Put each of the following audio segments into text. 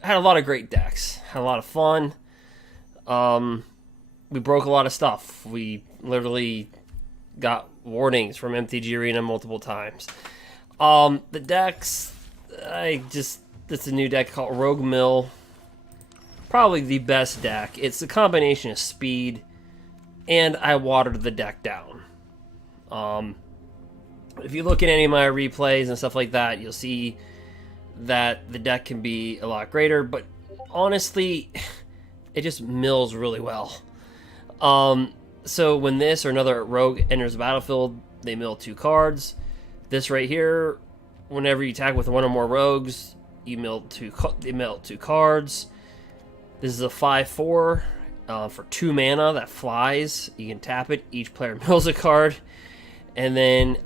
Had a lot of great decks. Had a lot of fun. We broke a lot of stuff. We literally got warnings from MTG Arena multiple times. The decks, it's a new deck called Rogue Mill. Probably the best deck. It's a combination of speed, and I watered the deck down. If you look at any of my replays and stuff like that, you'll see that the deck can be a lot greater, but honestly, it just mills really well. So when this or another rogue enters the battlefield, they mill 2 cards. This right here, whenever you attack with 1 or more rogues, you mill 2 cards. This is a 5/4 for 2 mana that flies. You can tap it. Each player mills a card. And then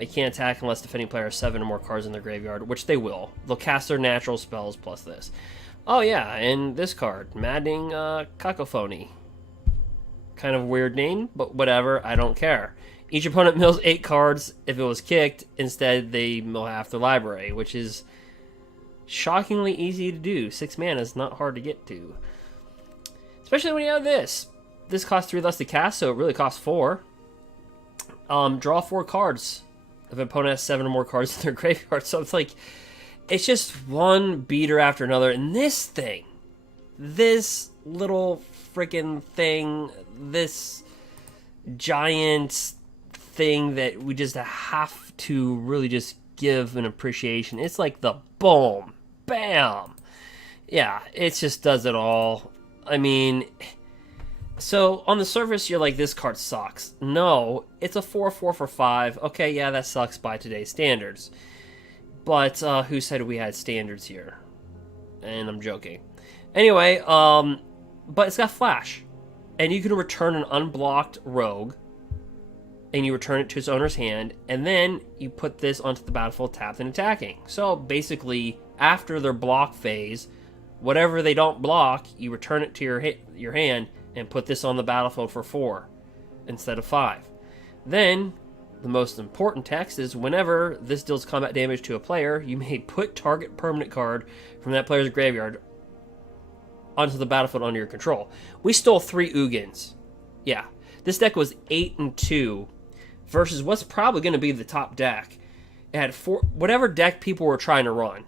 it can't attack unless defending player has 7 or more cards in their graveyard, which they will. They'll cast their natural spells plus this. Oh yeah, and this card, Maddening Cacophony. Kind of a weird name, but whatever, I don't care. Each opponent mills 8 cards. If it was kicked, instead they mill half their library, which is shockingly easy to do. 6 mana is not hard to get to. Especially when you have this. This costs 3 less to cast, so it really costs 4. Draw 4 cards if an opponent has 7 or more cards in their graveyard. So it's like, it's just one beater after another. And this thing, this little freaking thing, this giant thing that we just have to really just give an appreciation. It's like the boom, bam. Yeah, it just does it all. I mean, so on the surface, you're like, this card sucks. No, it's a 4/4 for 5. Okay, yeah, that sucks by today's standards. But who said we had standards here? And I'm joking. Anyway, but it's got flash. And you can return an unblocked rogue. And you return it to its owner's hand. And then you put this onto the battlefield tapped and attacking. So basically, after their block phase, whatever they don't block, you return it to your hand and put this on the battlefield for 4 instead of 5. Then, the most important text is whenever this deals combat damage to a player, you may put target permanent card from that player's graveyard onto the battlefield under your control. We stole 3 Ugins. Yeah, this deck was 8-2 versus what's probably going to be the top deck. It had 4, whatever deck people were trying to run.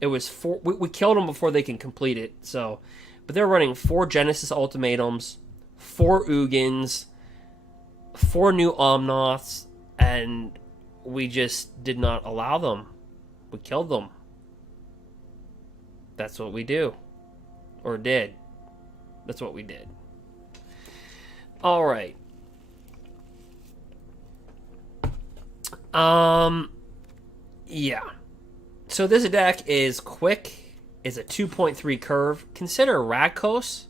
It was 4. We killed them before they can complete it. So, but they're running 4 Genesis Ultimatums, 4 Ugins, 4 new Omnaths, and we just did not allow them. We killed them. That's what we do. Or did. That's what we did. Alright. Yeah. So this deck is quick. Is a 2.3 curve. Consider Rakdos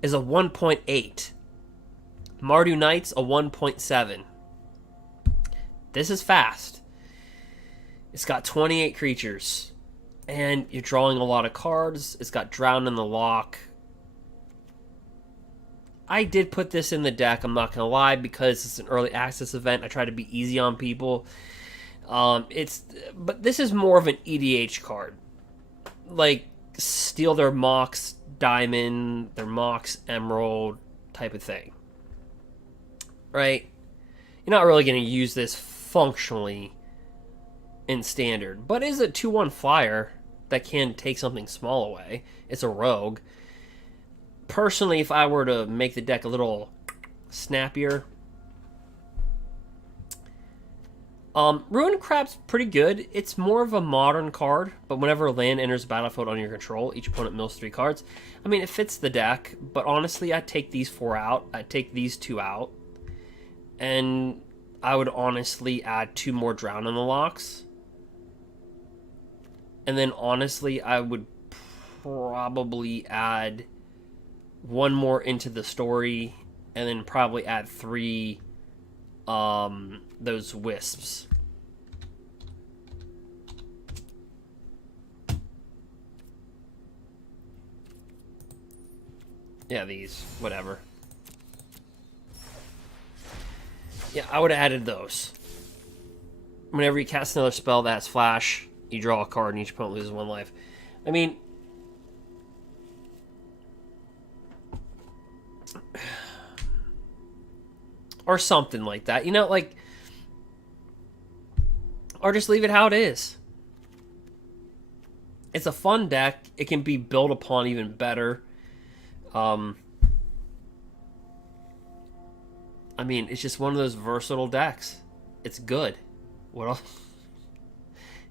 is a 1.8. Mardu Knights a 1.7. This is fast. It's got 28 creatures. And you're drawing a lot of cards. It's got Drown in the Lock. I did put this in the deck, I'm not going to lie, because it's an early access event. I try to be easy on people. But this is more of an EDH card. Like, steal their Mox Diamond, their Mox Emerald type of thing. Right? You're not really going to use this functionally in Standard. But it is a 2/1 flyer that can take something small away. It's a rogue. Personally, if I were to make the deck a little snappier, Ruin Crab's pretty good. It's more of a modern card, but whenever a land enters the battlefield under your control, each opponent mills 3 cards. I mean, it fits the deck, but honestly, I'd take these 4 out. I'd take these 2 out. And I would honestly add 2 more Drown in the Locks. And then honestly, I would probably add 1 more into the story, and then probably add 3 those wisps. Yeah, these, whatever. Yeah, I would have added those. Whenever you cast another spell that has flash, you draw a card and each opponent loses 1 life. I mean, or something like that, you know, like, or just leave it how it is. It's a fun deck. It can be built upon even better. I mean, it's just one of those versatile decks. It's good. What else?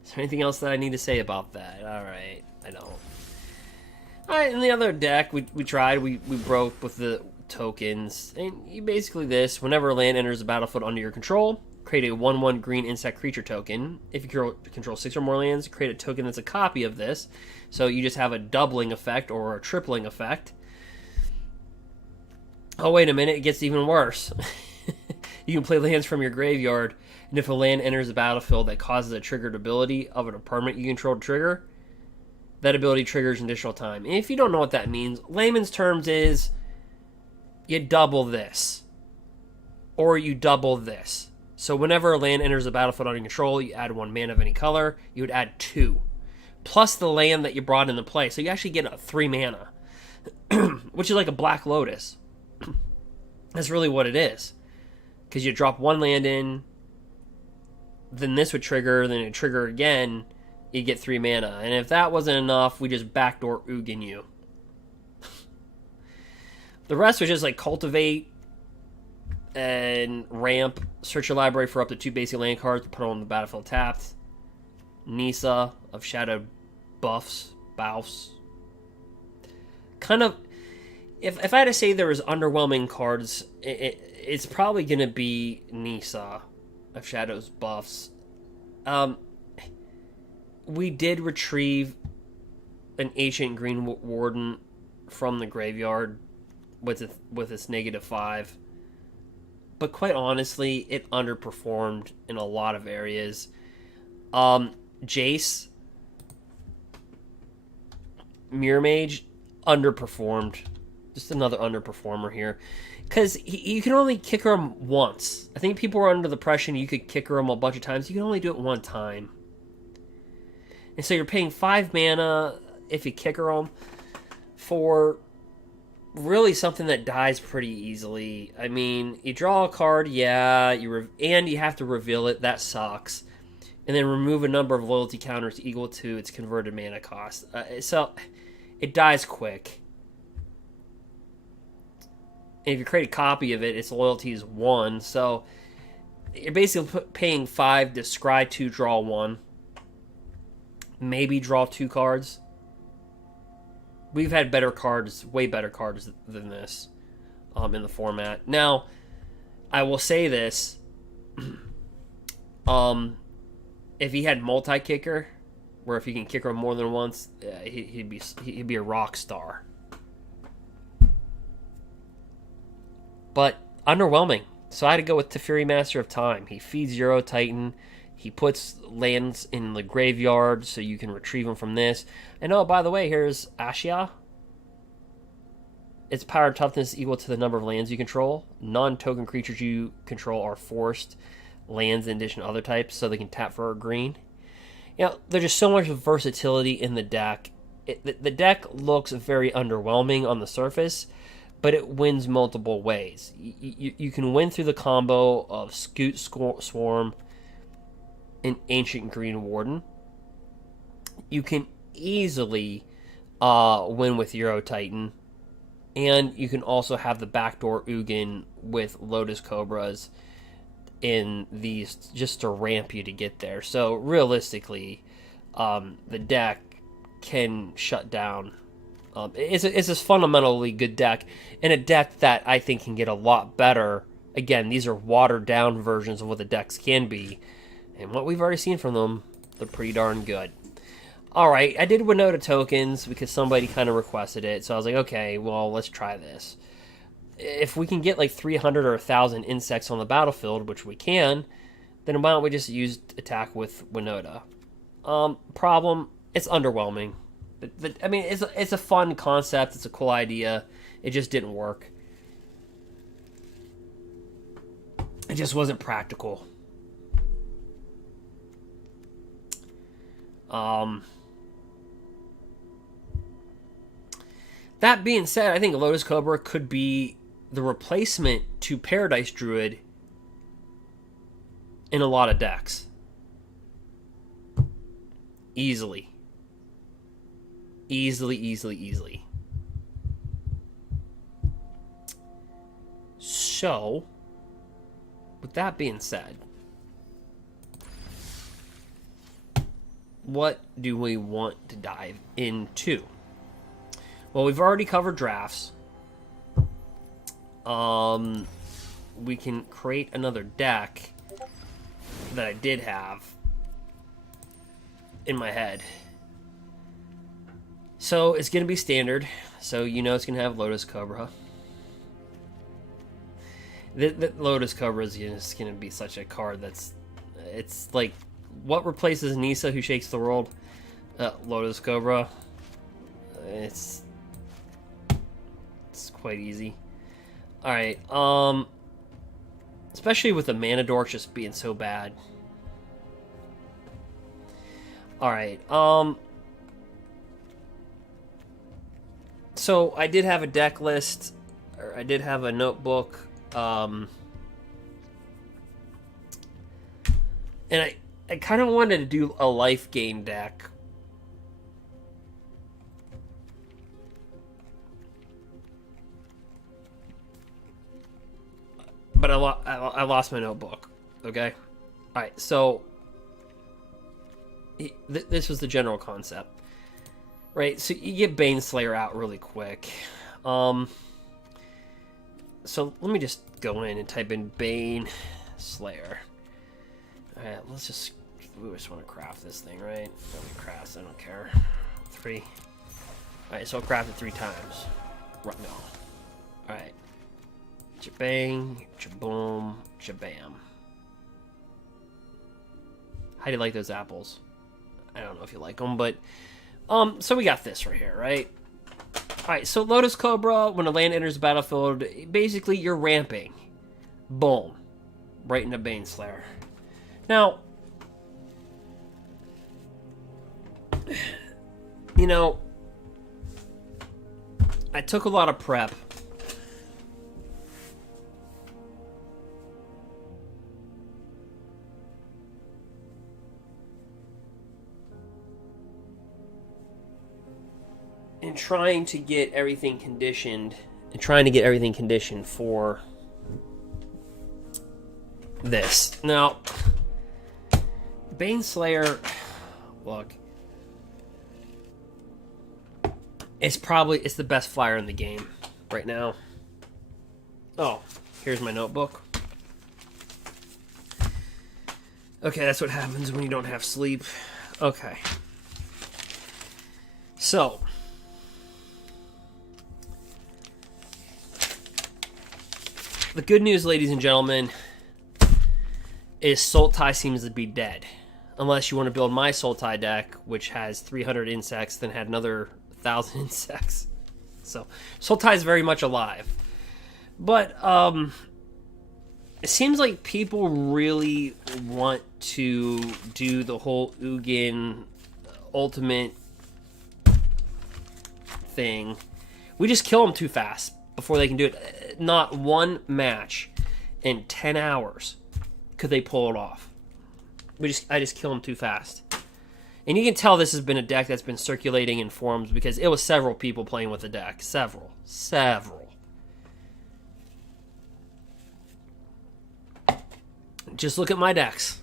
Is there anything else that I need to say about that? All right, I don't. All right, in the other deck, we tried. We broke with the tokens. And you basically this. Whenever a land enters the battlefield under your control, create a 1/1 green insect creature token. If you control 6 or more lands, create a token that's a copy of this. So you just have a doubling effect or a tripling effect. Oh, wait a minute. It gets even worse. You can play lands from your graveyard, and if a land enters the battlefield that causes a triggered ability of a permanent you control to trigger, that ability triggers an additional time. And if you don't know what that means, layman's terms is you double this. Or you double this. So whenever a land enters the battlefield under control, you add 1 mana of any color, you would add 2. Plus the land that you brought into play. So you actually get a 3 mana. Which is like a Black Lotus. That's really what it is. Because you drop 1 land in, then this would trigger, then it trigger again, you get 3 mana. And if that wasn't enough, we just backdoor Ugin you. The rest was just like cultivate and ramp, search your library for up to 2 basic land cards, put them on the battlefield tapped. Nissa of Shadowed Boughs. Kind of, if I had to say there was underwhelming cards, it's probably going to be Nissa of Shadowed Boughs. We did retrieve an Ancient Greenwarden from the graveyard with its -5. But quite honestly, it underperformed in a lot of areas. Jace, Mirror Mage, underperformed. Just another underperformer here. Because you can only kicker him once. I think people were under the impression you could kicker him a bunch of times. You can only do it 1 time. And so you're paying 5 mana if you kicker him for really something that dies pretty easily. I mean, you draw a card, yeah, and you have to reveal it. That sucks. And then remove a number of loyalty counters equal to its converted mana cost. So it dies quick. And if you create a copy of it, its loyalty is 1. So you're basically paying 5 to scry 2, draw 1. Maybe draw 2 cards. We've had better cards, way better cards than this in the format. Now, I will say this. If he had multi-kicker, where if he can kicker him more than once, he'd be a rock star. But underwhelming. So I had to go with Teferi, Master of Time. He feeds Euro Titan. He puts lands in the graveyard so you can retrieve them from this. And oh, by the way, here's Ashia. Its power and toughness is equal to the number of lands you control. Non-token creatures you control are forced lands in addition to other types, so they can tap for a green. You know, there's just so much versatility in the deck. The deck looks very underwhelming on the surface, but it wins multiple ways. You can win through the combo of Scoot Swarm and Ancient Greenwarden. You can easily win with Euro Titan. And you can also have the backdoor Ugin with Lotus Cobras in these just to ramp you to get there. So realistically, the deck can shut down. It's a fundamentally good deck, and a deck that I think can get a lot better. Again, these are watered down versions of what the decks can be, and what we've already seen from them, they're pretty darn good. Alright, I did Winota tokens because somebody kind of requested it, so I was like, okay, well, let's try this. If we can get like 300 or 1,000 insects on the battlefield, which we can, then why don't we just use attack with Winota? Problem, it's underwhelming. I mean, it's a fun concept, it's a cool idea, it just didn't work. It just wasn't practical. That being said, I think Lotus Cobra could be the replacement to Paradise Druid in a lot of decks. Easily. Easily. So, with that being said, what do we want to dive into? Well, we've already covered drafts. We can create another deck that I did have in my head. So it's going to be standard. So you know it's going to have Lotus Cobra. The Lotus Cobra is just going to be such a card that's... It's like, what replaces Nissa who shakes the world? Lotus Cobra. It's quite easy. Alright, especially with the mana dork just being so bad. Alright, so I did have a deck list, or I did have a notebook, and I kind of wanted to do a life gain deck. But I lost my notebook, okay? Alright, so this was the general concept. Right, so you get Baneslayer out really quick. So let me just go in and type in Baneslayer. Alright, we just want to craft this thing, right? Nobody crafts, I don't care. 3. Alright, so I'll craft it 3 times. Right now. Alright. Jabang, jaboom, jabam. How do you like those apples? I don't know if you like them, but... so we got this right here, right? Alright, so Lotus Cobra, when a land enters the battlefield, basically you're ramping. Boom. Right into Baneslayer. Now, you know, I took a lot of prep. And trying to get everything conditioned for this. Now, Baneslayer, look, it's the best flyer in the game right now. Oh, here's my notebook. Okay, that's what happens when you don't have sleep. Okay. So, the good news, ladies and gentlemen, is Sultai seems to be dead. Unless you want to build my Sultai deck, which has 300 insects, then had another 1,000 insects. So, Sultai is very much alive. But, it seems like people really want to do the whole Ugin ultimate thing. We just kill them too fast before they can do it. Not one match in 10 hours could they pull it off. I just kill them too fast. And you can tell this has been a deck that's been circulating in forums because it was several people playing with the deck. Several. Just look at my decks.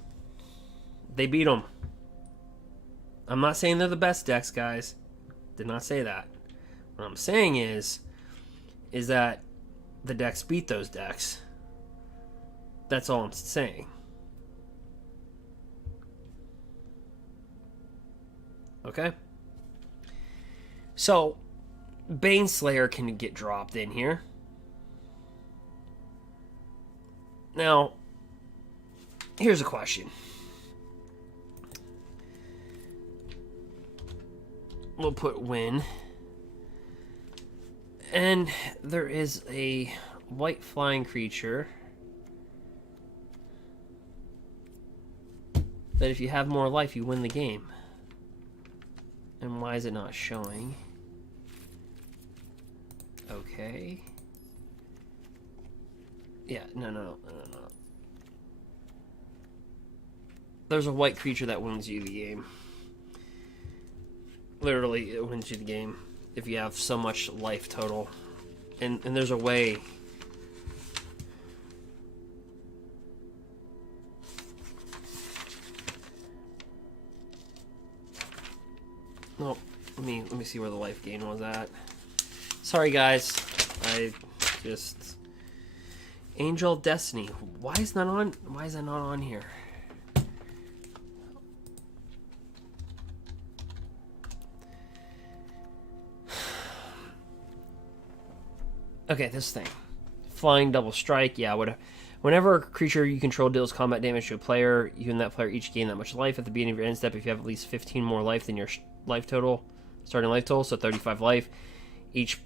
They beat them. I'm not saying they're the best decks, guys. Did not say that. What I'm saying is that the decks beat those decks. That's all I'm saying. Okay? So, Baneslayer can get dropped in here. Now, here's a question. We'll put win. And there is a white flying creature that if you have more life, you win the game. And why is it not showing? Okay. Yeah, no. There's a white creature that wins you the game. Literally, it wins you the game if you have so much life total. And there's a way. No, let me see where the life gain was at. Sorry guys, I just Angel of Destiny. Why is that not on here? Okay, this thing. Flying double strike, yeah, whenever a creature you control deals combat damage to a player, you and that player each gain that much life. At the beginning of your end step, if you have at least 15 more life than your life total, starting life total, so 35 life, each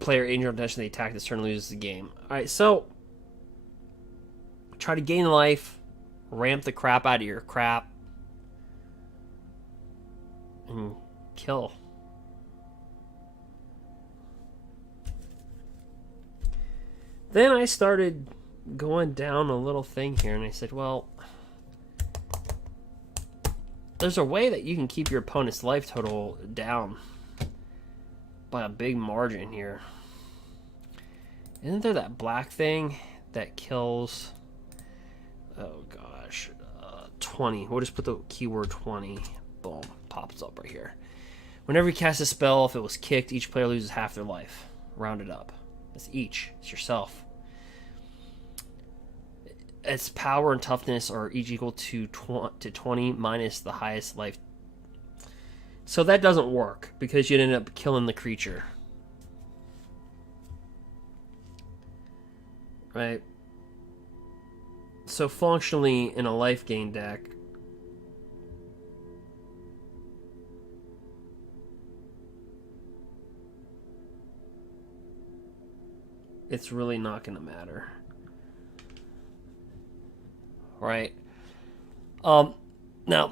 player Angel of Destiny attack this turn loses the game. Alright, so try to gain life, ramp the crap out of your crap, and kill. Then I started going down a little thing here, and I said, well, there's a way that you can keep your opponent's life total down by a big margin here. Isn't there that black thing that kills, oh gosh, 20. We'll just put the keyword 20. Boom, pops up right here. Whenever you cast a spell, if it was kicked, each player loses half their life. Round it up. It's each. It's yourself. Its power and toughness are each equal to 20 minus the highest life. So that doesn't work because you'd end up killing the creature. Right? So functionally, in a life gain deck, it's really not going to matter. Right? Now,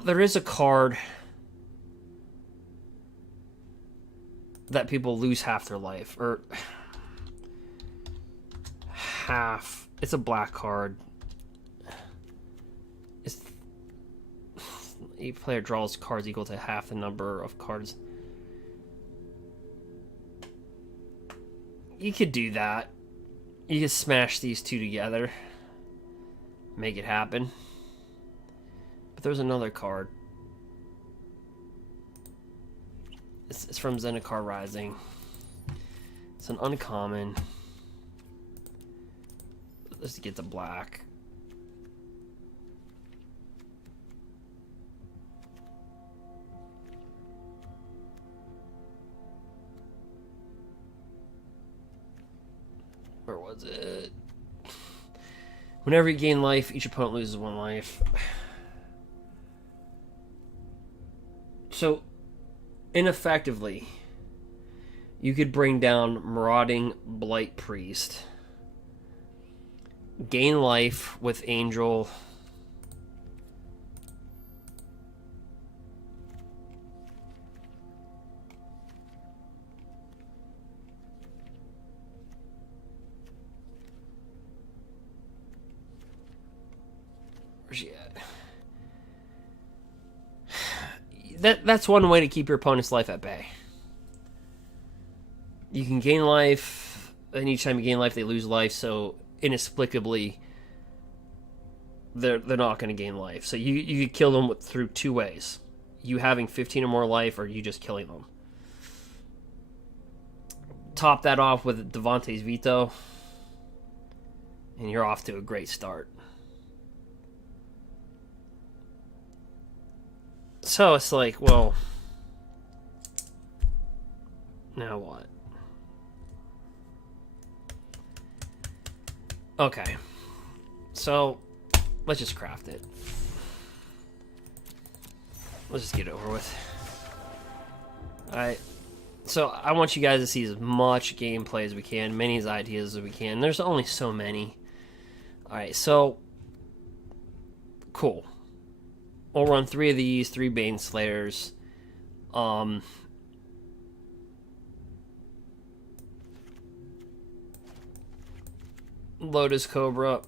there is a card that people lose half their life. Or half. It's a black card. Each player draws cards equal to half the number of cards. You could do that. You could smash these two together. Make it happen. But there's another card. It's from Zendikar Rising. It's an uncommon. Let's get the black. Where was it? Whenever you gain life, each opponent loses 1 life. So, ineffectively, you could bring down Marauding Blight Priest, gain life with Angel, where's she at? That's one way to keep your opponent's life at bay. You can gain life, and each time you gain life, they lose life, so inexplicably, they're not going to gain life. So you could kill them through 2 ways. You having 15 or more life, or you just killing them. Top that off with Devante's Veto, and you're off to a great start. So it's like, well, now what? Okay, so let's just craft it. Let's just get it over with. Alright, so I want you guys to see as much gameplay as we can, many ideas as we can. There's only so many. Alright, so cool. We'll run 3 of these, 3 Bane Slayers. Lotus Cobra.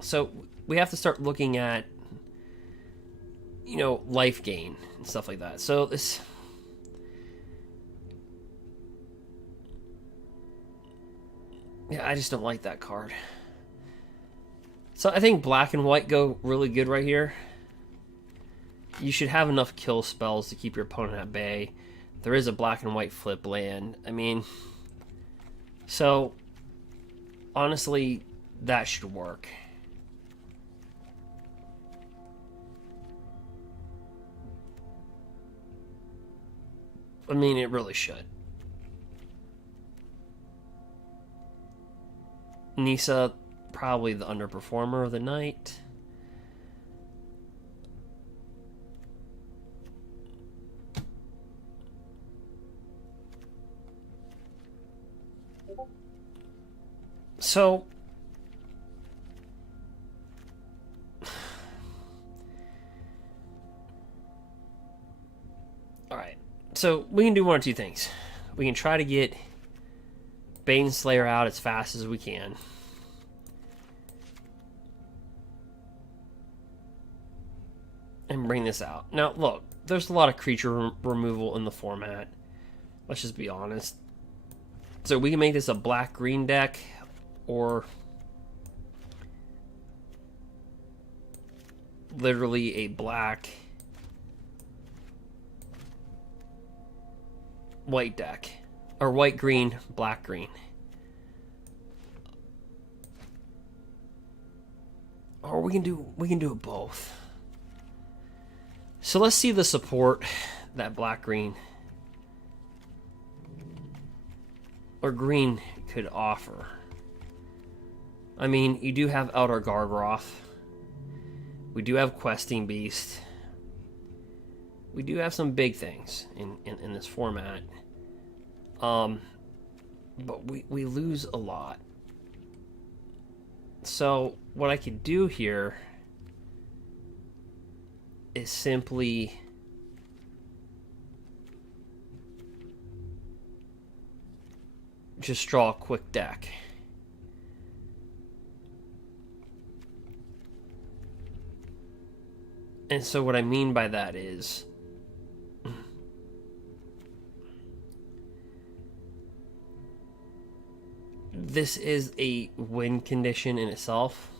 So we have to start looking at, you know, life gain and stuff like that. So this... yeah, I just don't like that card. So I think black and white go really good right here. You should have enough kill spells to keep your opponent at bay. There is a black and white flip land. I mean, so honestly, that should work. I mean, it really should. Nissa, probably the underperformer of the night. So, alright. So, we can do one or two things. We can try to get Bane Slayer out as fast as we can. And bring this out. Now, look, there's a lot of creature removal in the format. Let's just be honest. So we can make this a black-green deck, or literally a black-white deck. Or white-green, black-green. Or we can do it both. So let's see the support that black-green or green could offer. I mean, you do have Elder Gargroth. We do have Questing Beast. We do have some big things in this format. But we lose a lot. So what I could do here is simply just draw a quick deck. And so what I mean by that is this is a win condition in itself.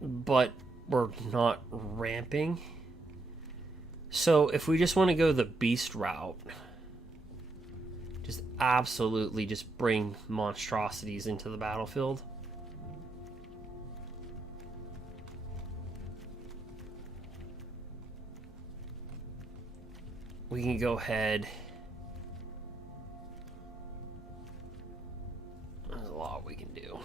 But we're not ramping. So if we just want to go the beast route, just absolutely just bring monstrosities into the battlefield. We can go ahead. There's a lot we can do.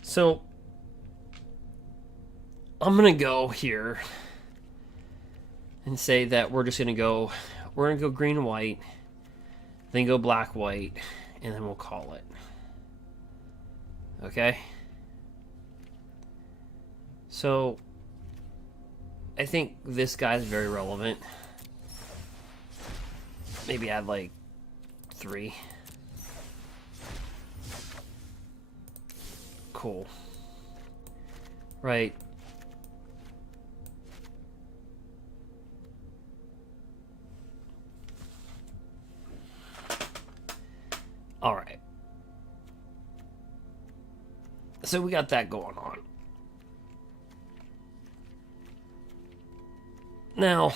So I'm gonna go here and say that we're gonna go green white, then go black white, and then we'll call it. Okay? So I think this guy's very relevant. Maybe add like 3. Cool. Right. All right. So we got that going on. Now,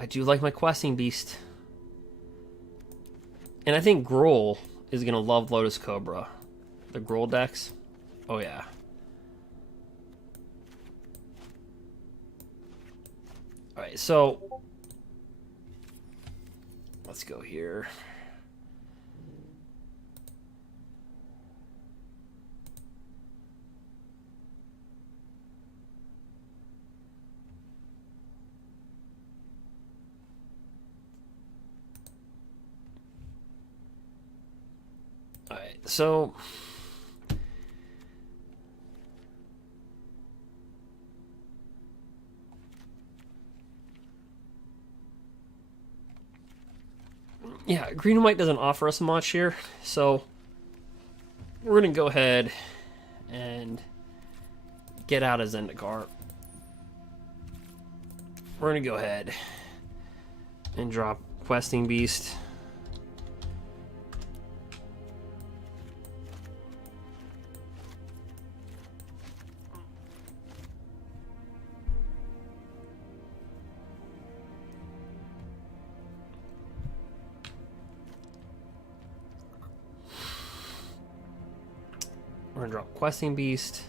I do like my Questing Beast. And I think Gruul is going to love Lotus Cobra. The Gruul decks. Oh, yeah. Alright, so let's go here. Alright, so yeah, green and white doesn't offer us much here, so we're gonna go ahead and get out of Zendikar. We're gonna go ahead and drop Questing Beast. We're gonna drop Questing Beast.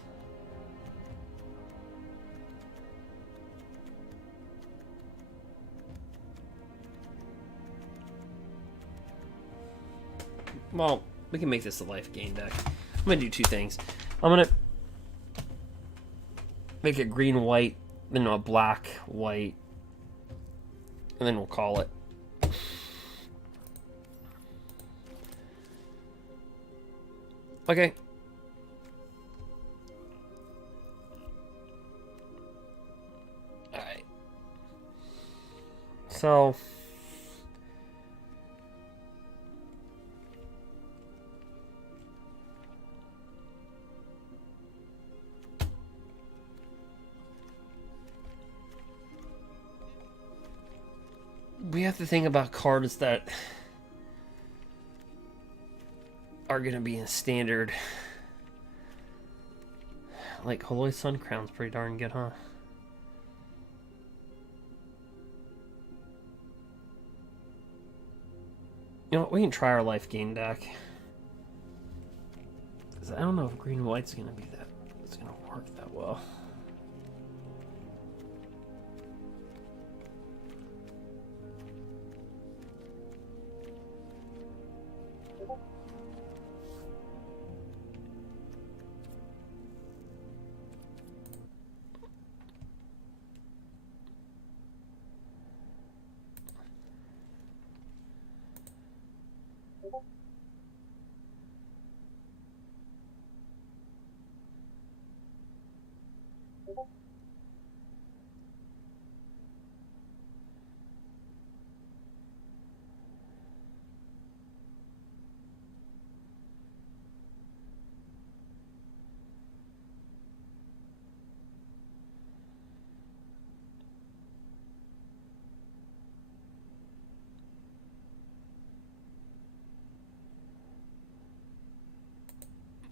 Well, we can make this a life gain deck. I'm gonna do two things. I'm gonna make it green white, then a black white, and then we'll call it. Okay. Alright. So we have to think about cards that are going to be in standard. Like Holy Sun Crown's pretty darn good, huh? You know what, we can try our life gain deck. Because I don't know if green and white's going to be that, it's going to work that well.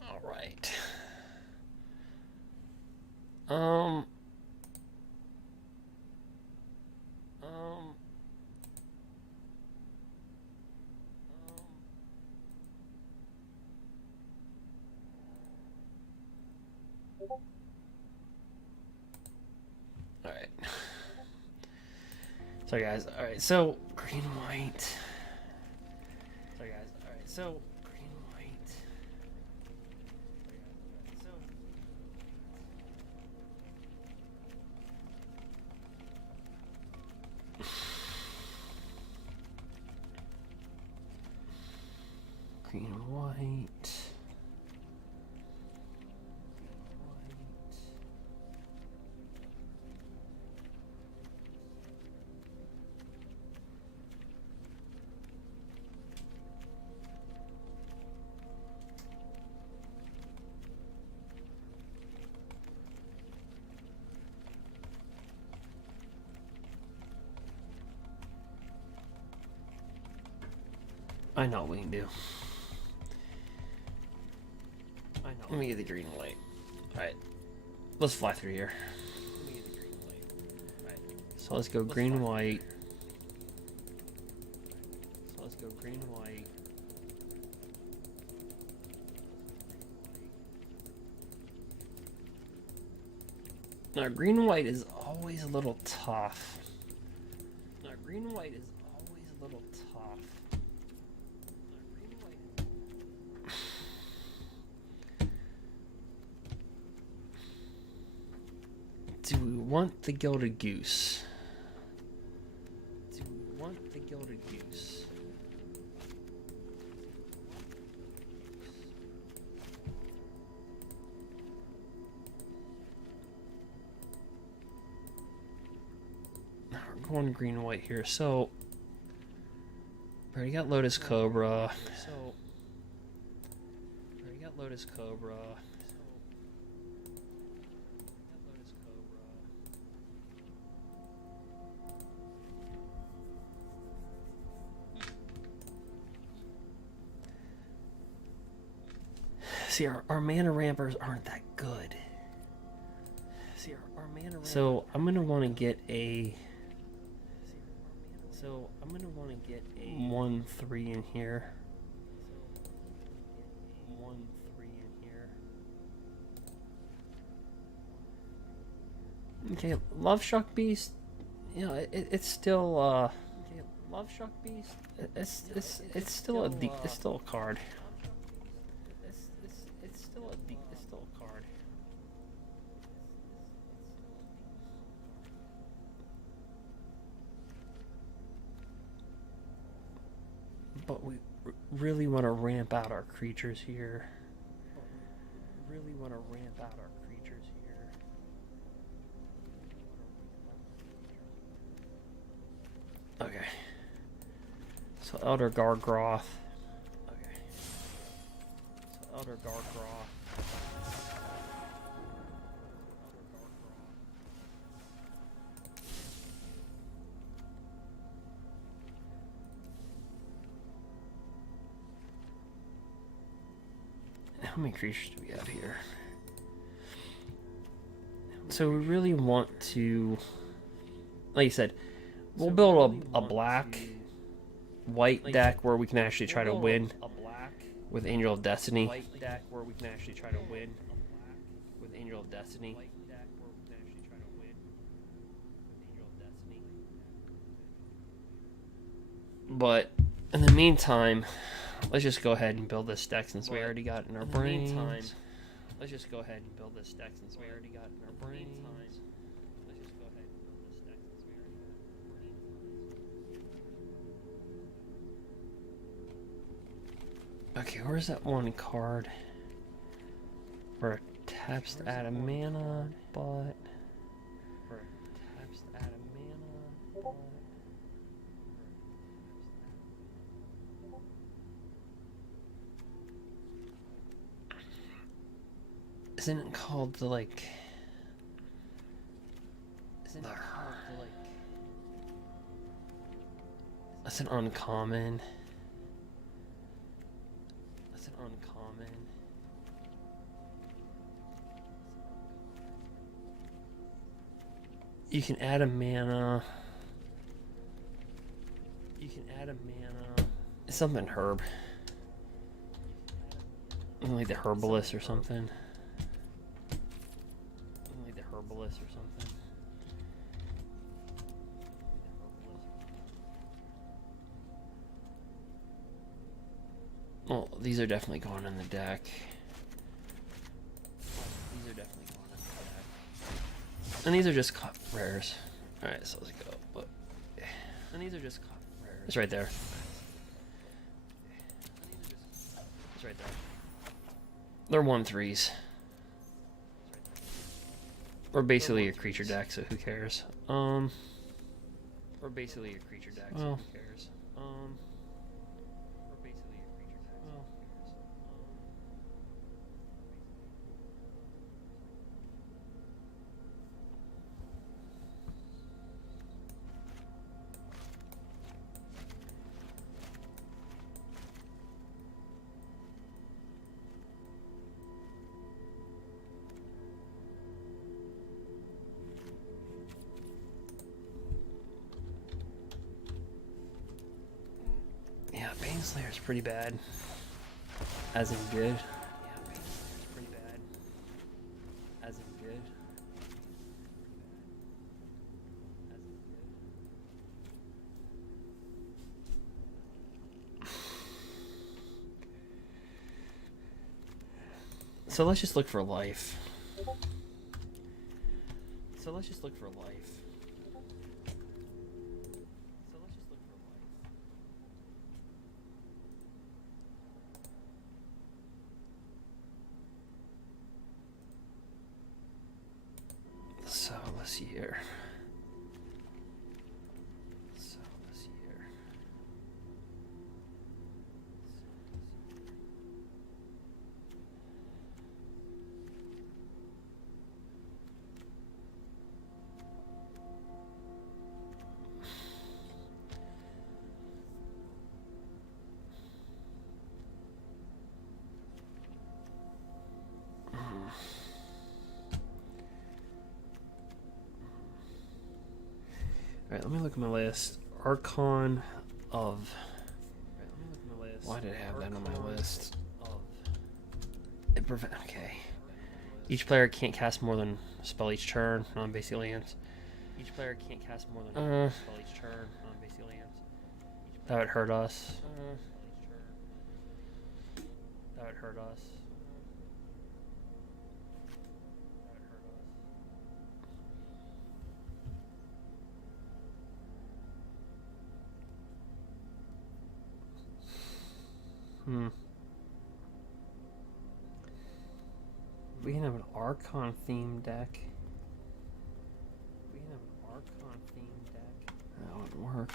All right. All right. Sorry guys. All right. So green white. Sorry guys. All right. So green white. So green white. I know what we can do. I know. Let me get the green and white. Alright. Let's fly through here. Let me get the green and white. Alright. So let's go green and white. So let's go green and white. Now green and white is always a little tough. Now green and white is always a little tough. Do we want the Gilded Goose? Do we want the Gilded Goose? one green white here. So we already got Lotus Cobra. See, our mana rampers aren't that good. So I'm gonna want to get a 1/3 in here. Okay, Love Shock Beast. You know, it's still Love Shock Beast. It's still a card. It's still a card. But we really want to ramp out our creatures here. Okay. So Elder Gargroth. How many creatures do we have here? So we really want to, like I said, we'll build a black white deck where we can actually try to win with Angel of Destiny. But in the meantime, let's just go ahead and build this deck since we already got it in our brains. Okay, where's that one card? Where it taps to add a mana, but... Isn't it called the, like... That's an uncommon. You can add a mana. It's something herb. Like the herbalist or something. Well, these are definitely going in the deck. And these are just rares. Alright, so let's go. But, it's right there. They're 1/3s. We're basically a creature deck, so who cares? Well, yeah, Baneslayer's pretty bad. As in good. So let's just look for life. So let's see here. Alright, let me look at my list. Archon of... Why did I have that on my list? Okay. Each player can't cast more than a spell each turn on basic lands. Each player can't cast more than a spell each turn on basic lands. That would hurt us. That would hurt us. We can have an Archon themed deck. That would work.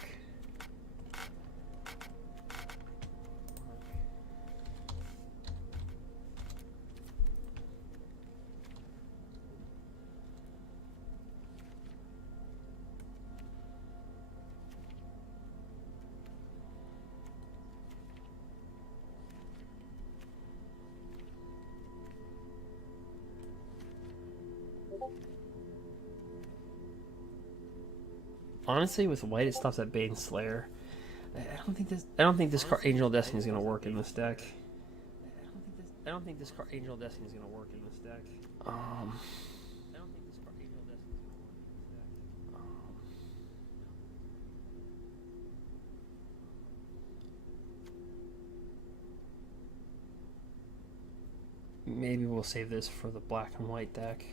Honestly, with white, it stops at Bane Slayer. I don't think this card Angel of Destiny is gonna work in this deck. Maybe we'll save this for the black and white deck.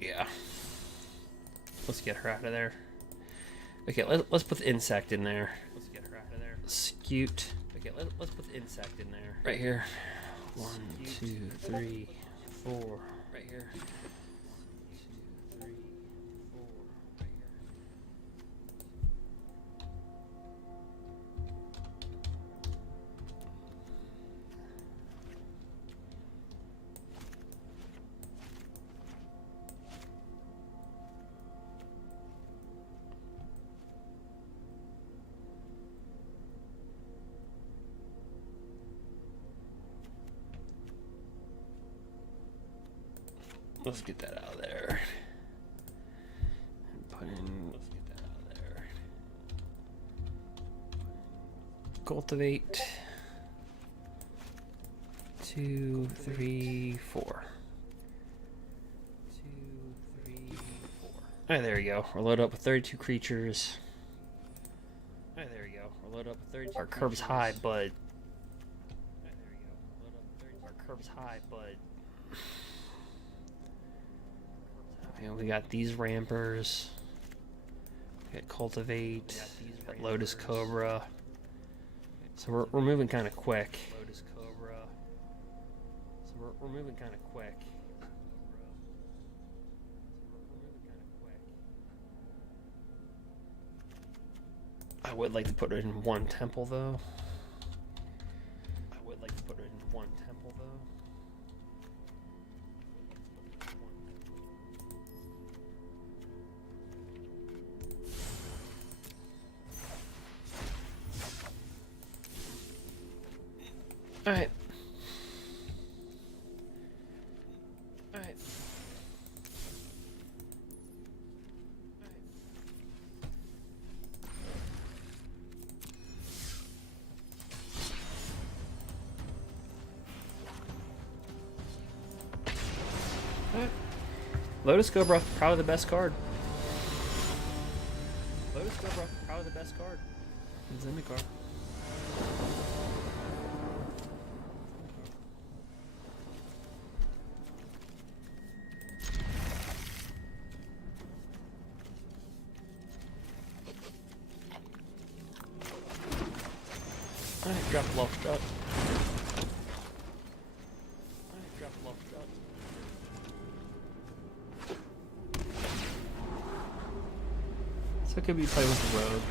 Yeah. Let's get her out of there. Okay, let's put the insect in there. Scute. Okay, let's put the insect in there. Right here. 1, 2, 3, 4. Right here. Let's get that out of there. And put in. Let's get that out of there. Cultivate. 2, 3, 4. Alright, there we go. We're loaded up with 32 creatures. Our curve's high, but. And we got these rampers. We got cultivate. Got Lotus Cobra. So we're moving kind of quick. I would like to put it in one temple though. Alright. Lotus Cobra, probably the best card. Zendikar. Alright, drop low shot. So it could be playing with the rogue.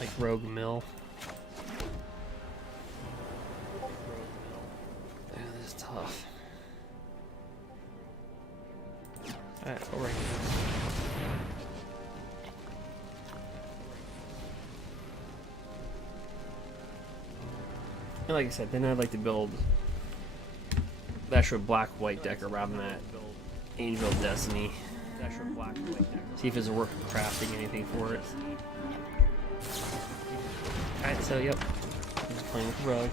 Like rogue mill. Alright, over here. And like I said, then I'd like to build the actual black-white deck around that Angel of Destiny. See if it's worth crafting anything for it. Alright, so yep. I'm just playing with the rug.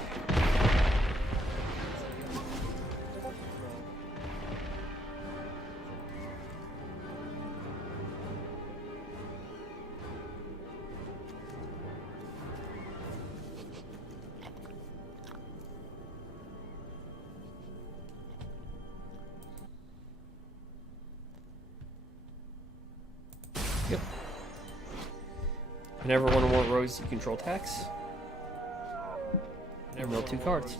Yep. Whenever one or more rogues you control tax, and mill 2 cards.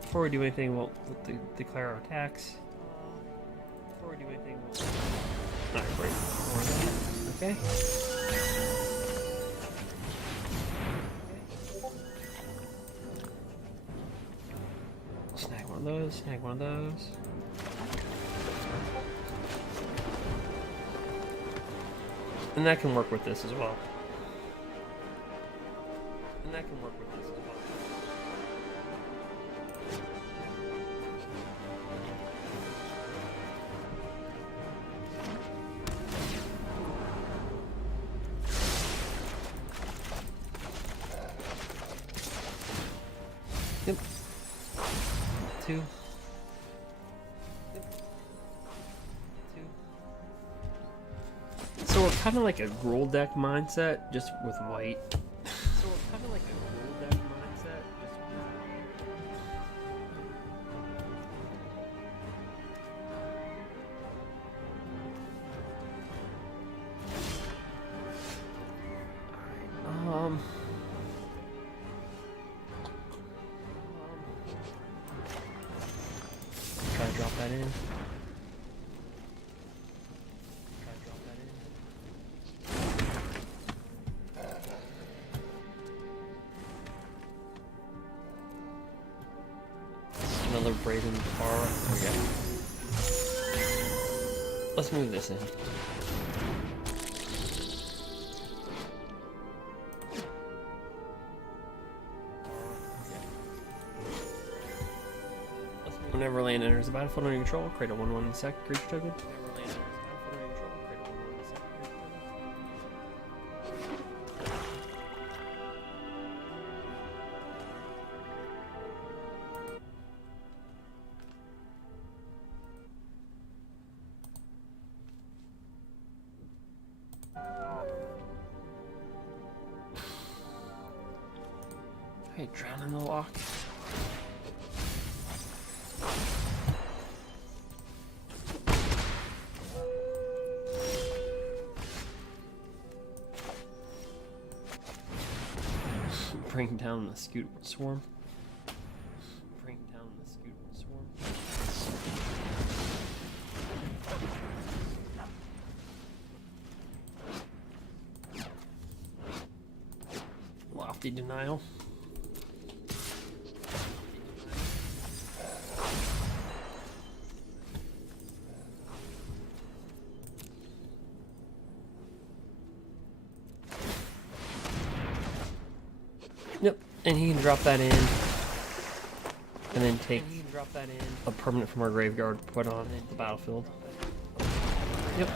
Before we do anything, we'll declare our attacks. Before we do anything, we'll... Alright, great. Okay. Snag one of those, snag one of those. And that can work with this as well. And that can work with this as well. Yep. 2. Yep. 2. So we're kind of like a Gruul deck mindset, just with white. So we're kind of like a Gruul deck mindset, just with white. Alright, try to drop that in. Try to drop that in. Another Brazen Bar. There we go. Let's move this in. Whenever land enters the battlefield under your control, create a 1/1 insect creature token. Hey, drown in the lock. Bring down the Scoot Swarm. Bring down the Scoot Swarm. Lofty Denial. Yep, and he can drop that in, and then take a permanent from our graveyard, put on the battlefield. Yep.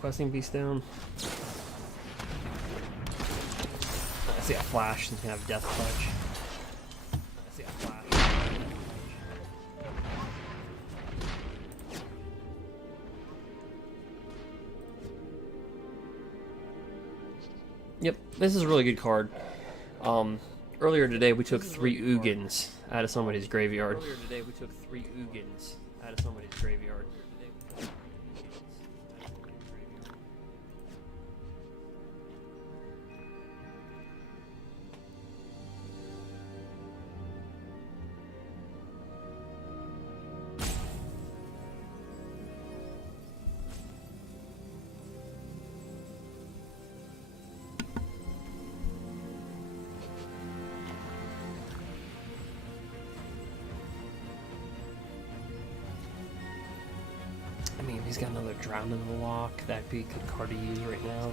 Questing Beast down. See, see a flash since we have death touch. I see a flash. Yep, this is a really good card. Earlier today we took 3 Ugins out of somebody's graveyard. I mean, if he's got another Drown in the Lock, that'd be a good card to use right now.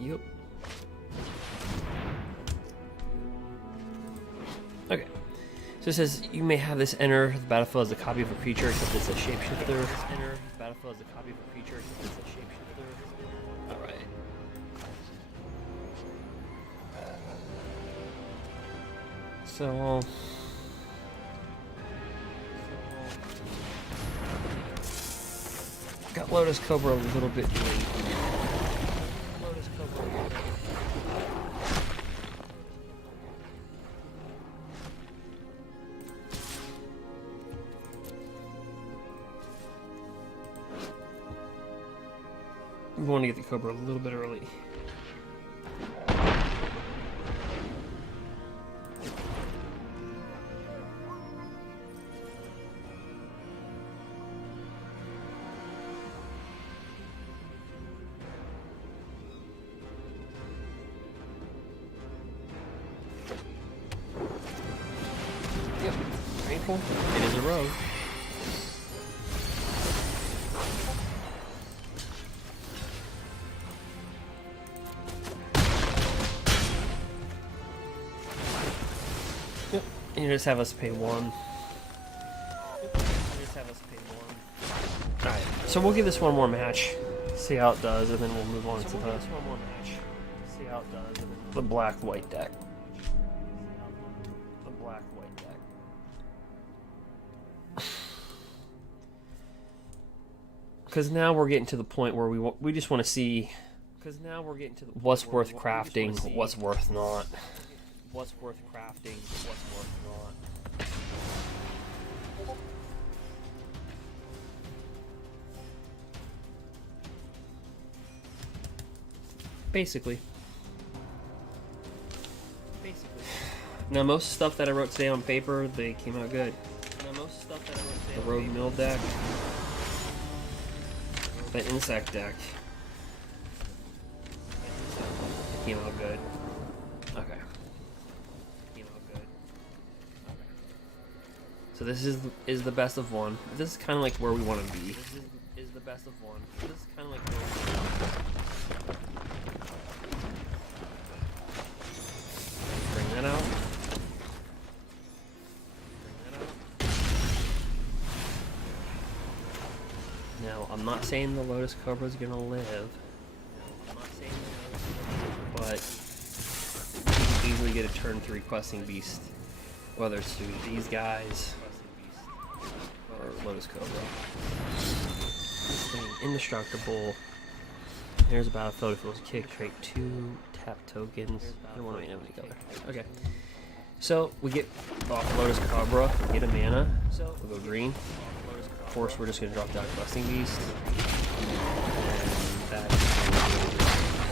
Yep. Okay. So it says you may have this enter the battlefield as a copy of a creature, except it's a shapeshifter. Enter the battlefield as a copy of a creature, except it's a shapeshifter. Alright. So got Lotus Cobra a little bit late. We want to get the Cobra a little bit early. Yep, painful. It is a rogue. You just have us pay 1. Alright, so we'll give this one more match, see how it does, and then we'll move on to the black-white deck. Because now we're getting to the point where we just want to see what's worth crafting, what's worth not. What's worth crafting, what's worth not. Basically. Now most stuff that I wrote today on paper, they came out good. The Rogue Mill deck. The Insect deck. Came out good. Okay. So this is the best of one. This is kind of like where we want to be. Bring that out. Now, I'm not saying the Lotus Cobra is gonna live, but you can easily get a turn 3 questing beast, whether it's through these guys or Lotus Cobra. This thing, indestructible. Here's a battlefield if it was kick, trade 2, tap tokens. I don't want to have any color. Okay. So we get off Lotus Cobra, get a mana, we'll go green. Of course, we're just going to drop down Questing Beast. And that.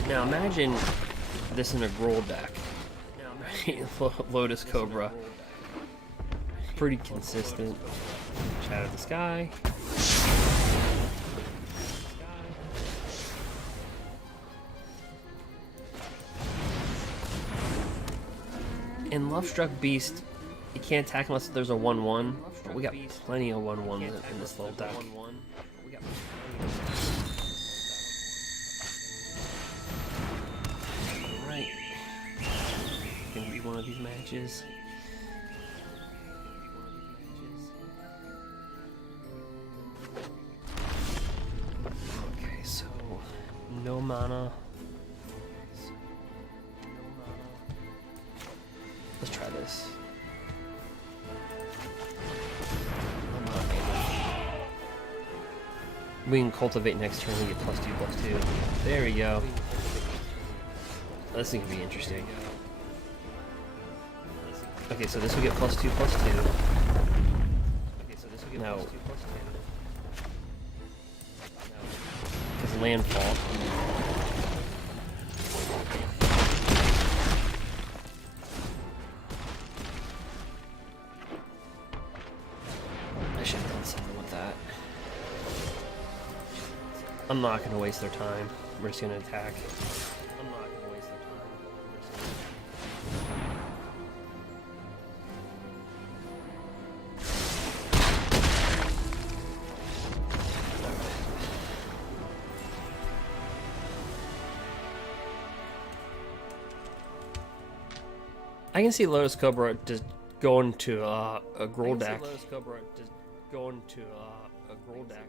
Now imagine this in a Gruul deck. Lotus Cobra. Pretty consistent. Shadow the Sky. And Lovestruck Beast You can't attack unless there's a 1/1. But we got plenty of 1/1s in this little deck. Alright. Gonna be one of these matches. Okay, so no mana. Let's try this. We can cultivate next turn and get +2/+2. There we go. This thing could be interesting. Okay, so this will get +2/+2. No. Because landfall. I should have done something with that. I'm not going to waste their time. We're just going to attack. I'm not going to waste their time. I can see Lotus Cobra just going to a Gruul deck. Lotus Cobra just going to a Gruul deck.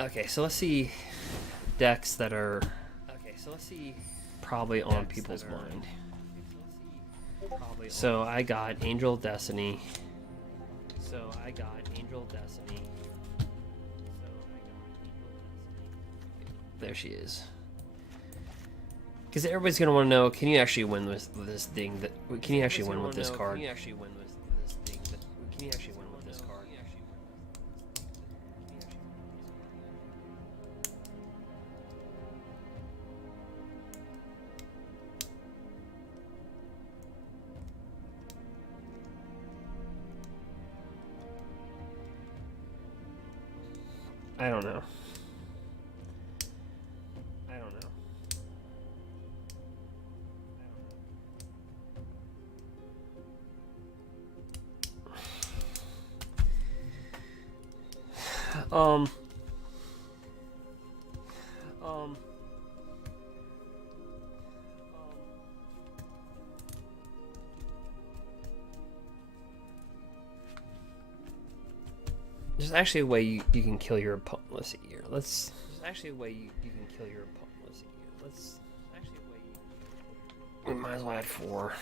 Okay, so let's see decks that are probably on people's mind. So I got Angel of Destiny. There she is. Because everybody's gonna want to know: can you actually win with this thing? Can you actually win with this card? Can you actually win with this thing? Can you actually win with this card? I don't know. There's actually a way you can kill your opponent. Let's see here. There's actually a way you can kill your opponent. Let's see here. We might as well add 4.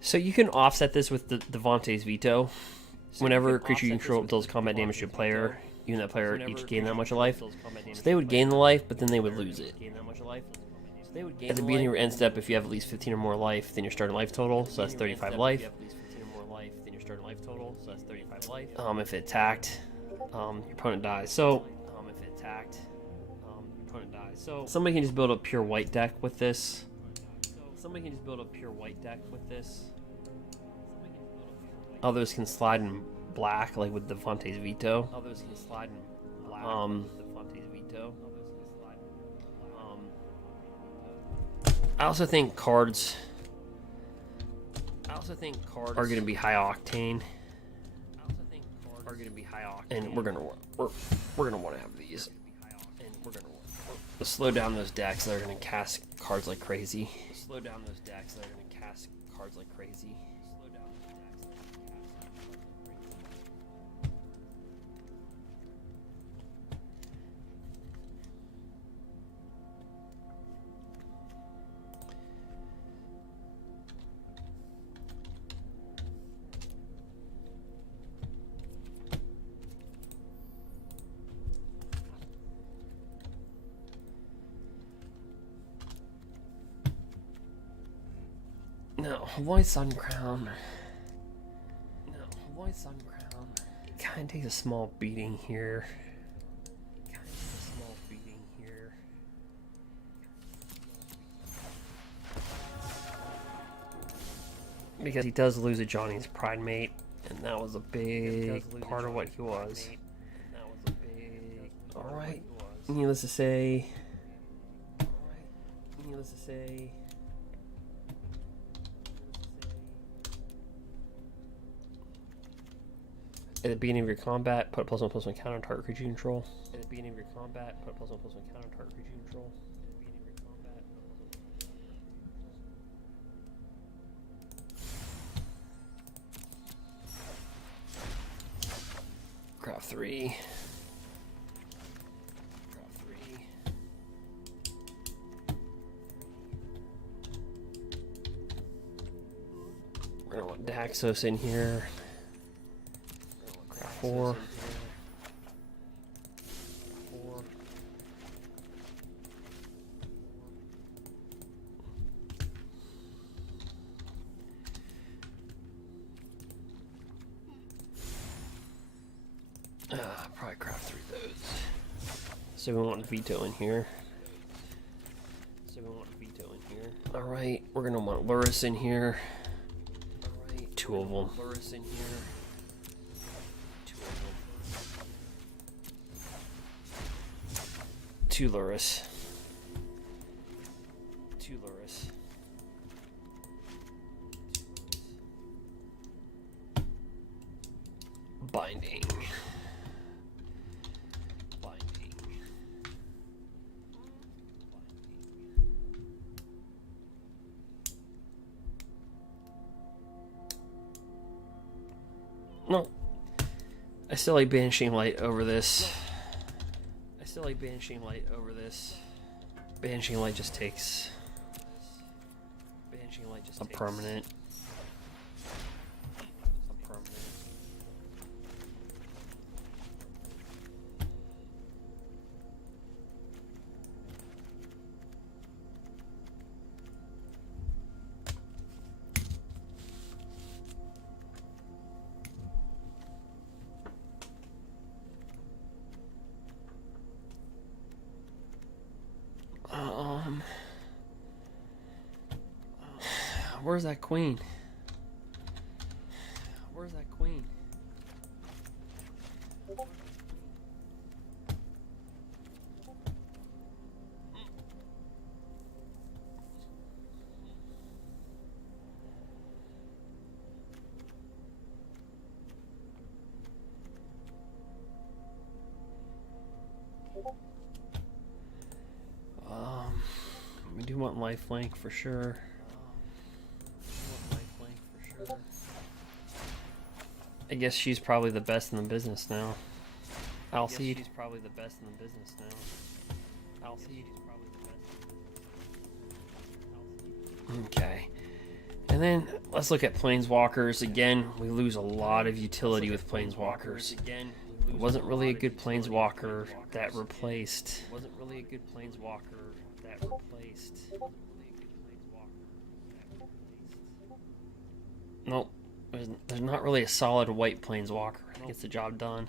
So you can offset this with the Devontae's Veto. Whenever a creature you control deals combat damage to a player, you and that player each gain that much of life. So they would gain the life, but then they would lose it. At the beginning of your end step, if you have at least 15 or more life, then your starting life total, so that's 35 life. If it attacked, your opponent dies. So somebody can just build a pure white deck with this. Others can slide in black, like with Devontae's Veto. I also think cards are going to be high octane. And we're gonna want to have these. To slow down those decks that are going to cast cards like crazy. No, Void Sun Crown. God, Kind of takes a small beating here. Because he does lose a Johnny's Pride Mate, and that was a big part of what he was. Alright, needless to say. At the beginning of your combat, put a +1/+1 counter on target creature you control. At the beginning of your combat, put a +1/+1 counter on target creature you control. Grab 3. We're gonna want Daxos in here. Grab 4. Probably craft 3 of those. So we want Veto in here. Alright, we're gonna want Luris in here. 2 of them. 2 Luris. Binding. No. I still like Banishing Light over this. Banishing Light just takes a permanent. Where's that queen? We do want lifelink for sure. I guess she's probably the best in the business now. Alcide. Okay. And then let's look at Planeswalkers. Again, we lose a lot of utility with Planeswalkers. It wasn't really a good Planeswalker that replaced. Nope. There's not really a solid white Planeswalker that gets the job done.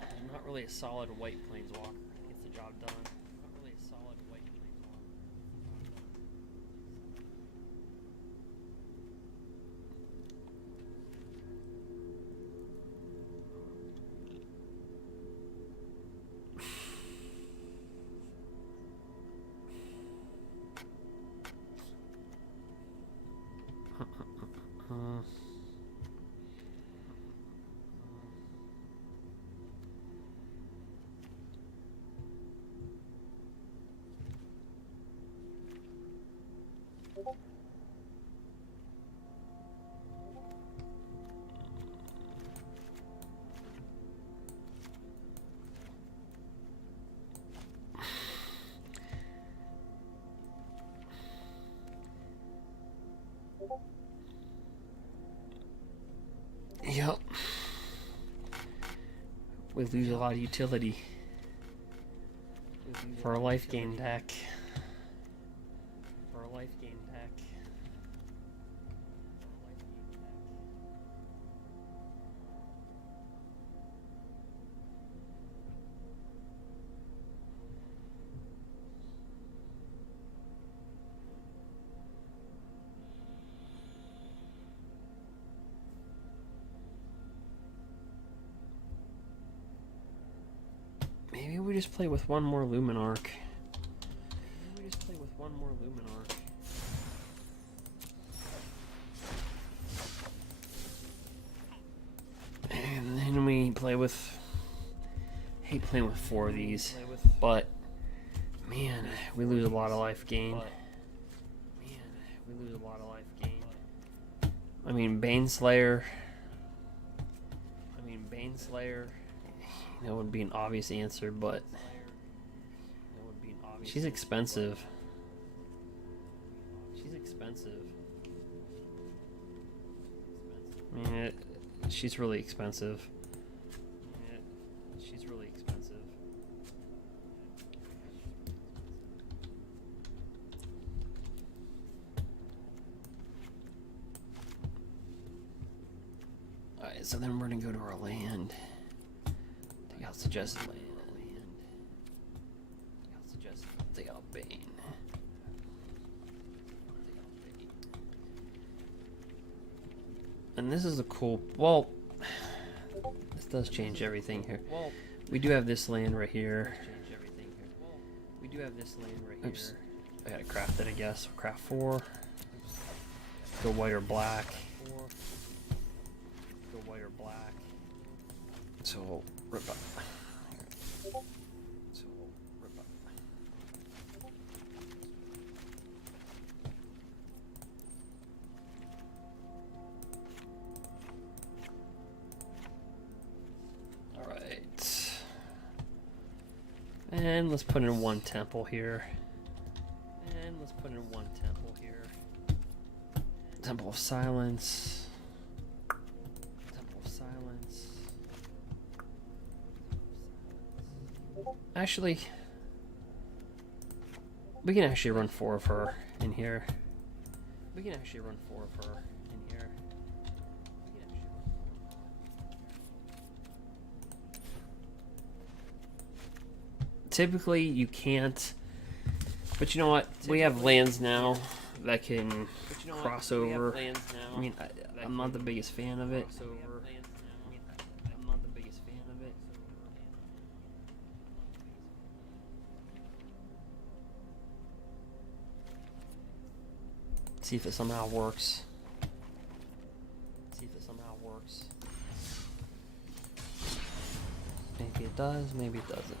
Yep. We lose a lot of utility for a life gain deck. Maybe we just play with one more Luminarch. Maybe we just play with one more Luminarch. And then we play with... I hate playing with 4 of these, but man, we lose a lot of life gain. I mean, Baneslayer. That would be an obvious answer, but she's expensive. I mean, she's really expensive. Alright, so then we're gonna go to our land. Take out suggested land. Take out Bane. And this is a cool... Well, this does change everything here. We do have this land right here. Oops. I gotta craft it, I guess. We'll craft 4. Go white or black. So we'll rip up. Alright. And let's put in 1 temple here. Temple of Silence. Actually, we can actually run 4 of her in here. Typically, you can't. But you know what? We have lands now that can cross over. I mean, I'm not the biggest fan of it. See if it somehow works. Maybe it does, maybe it doesn't.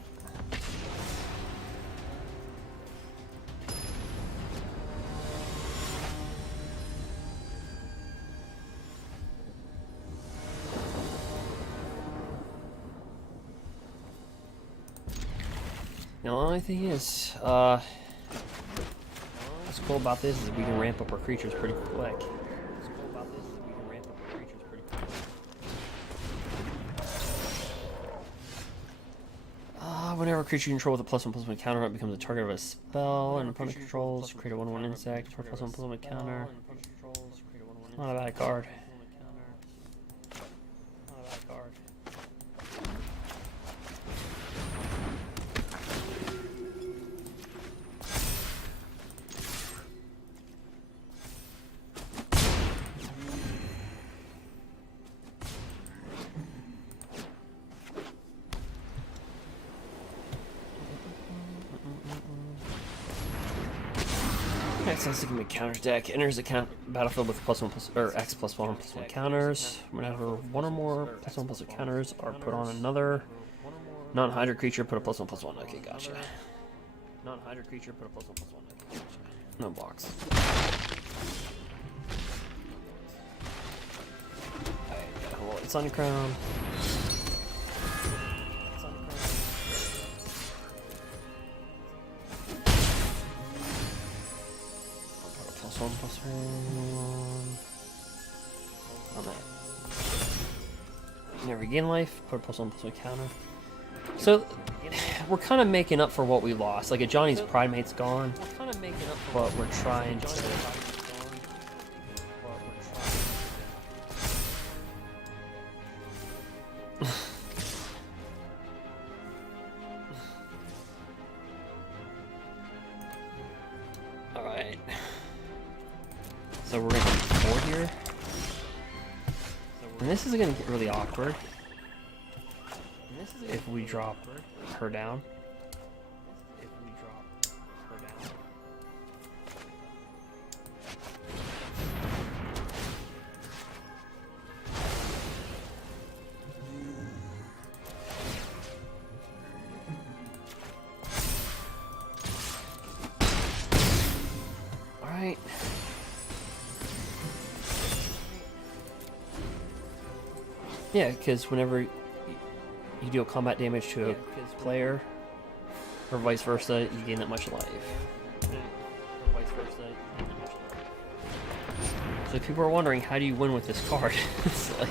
The only thing is, what's cool about this is we can ramp up our creatures pretty quick. Whenever a creature you control with a +1/+1 counter, it becomes a target of a spell and opponent controls. Create a 1/1 insect for a +1/+1 counter. Not a bad card. Sounds like a counters deck. Enters the battlefield with +1/+1 or X +1/+1 counters. Whenever one or more +1/+1 counters are put on another non-hydra creature, put a +1/+1. Okay, gotcha. No box. Alright, well, it's on your crown. +1/+1 on that. Never regain life, put a +1/+1 counter. So we're kind of making up for what we lost. Like a Johnny's Primate's gone, but we're trying to. Alright. So we're going to do 4 here. And this is going to get really awkward. if we drop her down. Alright. Yeah, because whenever you deal combat damage to a player, or vice versa, you gain that much life. So people are wondering, how do you win with this card? It's like,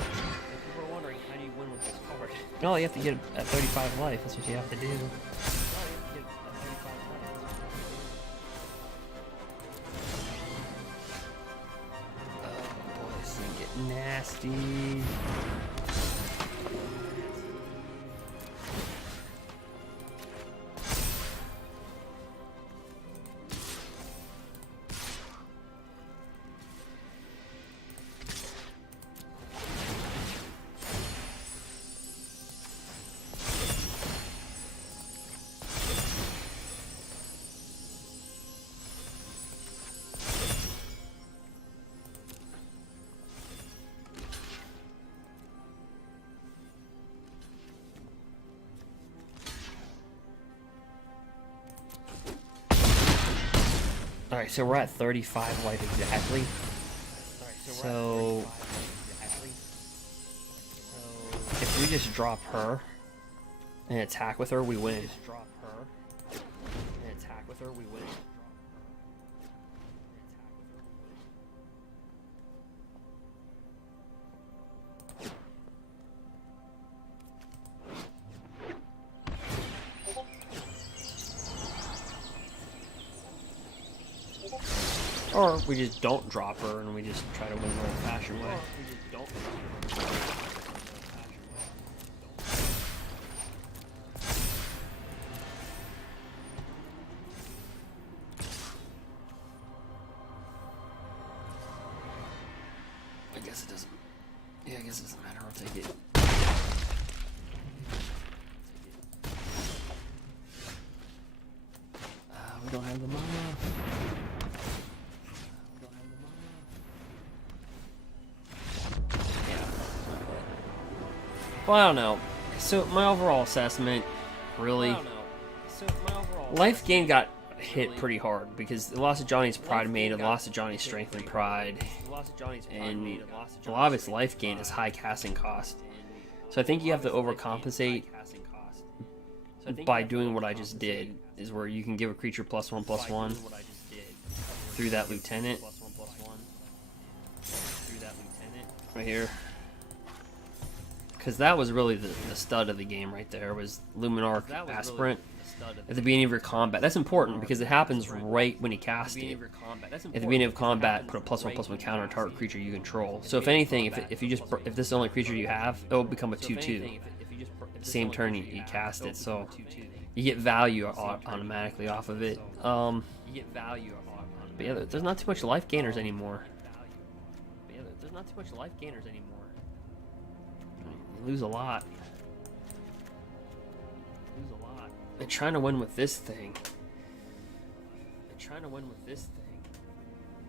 no, you have to get at 35 life. That's what you have to do. Oh boy, this thing get nasty. Alright, so we're at 35 life exactly. So if we just drop her and attack with her, we win. Or we just don't drop her and we just try to win the old-fashioned way. I guess it doesn't. Yeah, I guess it doesn't matter. I'll take it. We don't have the mana. Well, I don't know. So my overall assessment, really, life gain got hit pretty hard because the loss of Johnny's pride made a loss of Johnny's strength and pride, and a lot of its life gain is high casting cost. So I think you have to overcompensate by doing what I just did, is where you can give a creature +1/+1 through that lieutenant right here. Because that was really the stud of the game right there, was Luminarch Aspirant at the beginning of your combat. That's important because it happens right when you cast it. At the beginning of combat, put a +1/+1 counter on target creature you control. So if anything, if this is the only creature you have, it will become a 2/2. Same turn you cast it, so you get value automatically off of it. But yeah, there's not too much life gainers anymore. You lose a lot. They're trying to win with this thing.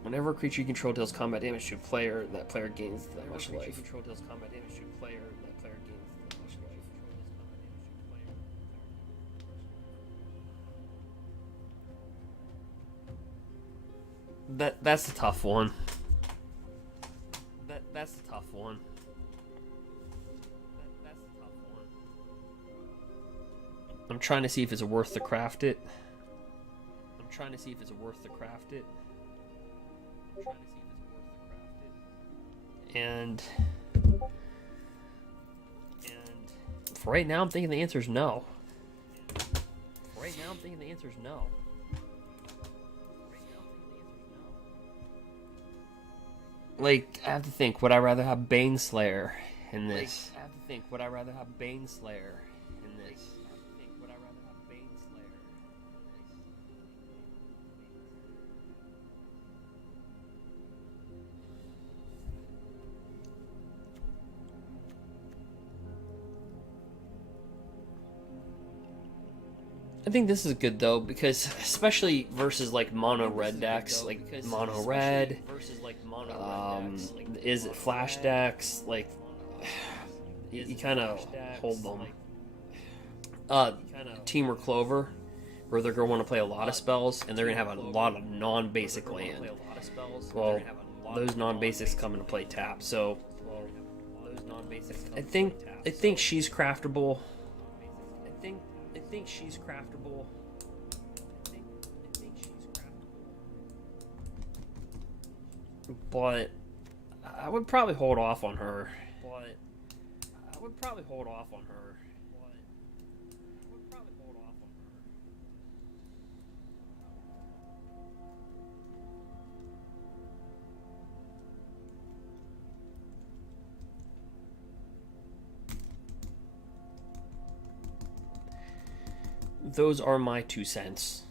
Whenever a creature you control deals combat damage to a player, that player gains that much life. That's a tough one. That's a tough one. I'm trying to see if it's worth to craft it. And for right now, I'm thinking the answer is no. Like, I have to think, would I rather have Baneslayer in this? I think this is good though, because especially versus like mono red decks, like mono red, is it flash decks, like you kind of hold them. Team or Clover, where they're going to want to play a lot of spells, and they're going to have a lot of non-basic land. Well, those non-basics come into play tap, so I think she's craftable. I think she's craftable. But I would probably hold off on her. Those are my 2 cents.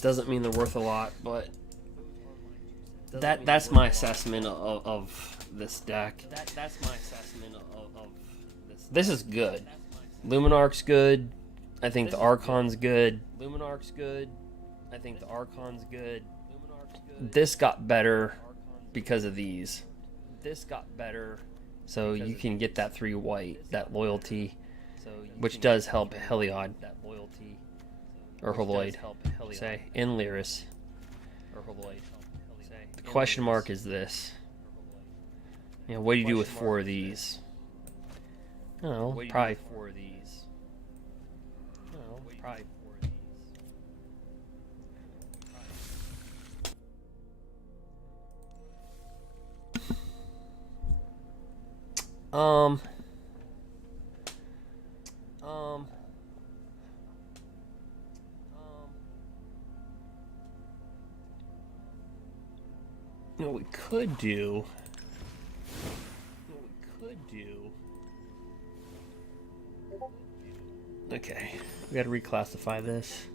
Doesn't mean they're worth a lot, but that's my assessment of this deck. This is good. Luminarch's good. I think the Archon's good. This got better because of these. So you can get that 3 white, that loyalty, which does help Heliod. Or Holoid, say, in Lyris. The question mark is this. You know, what do you do with 4 of these? Oh, probably 4 of these. What we could do. Okay, we gotta reclassify this.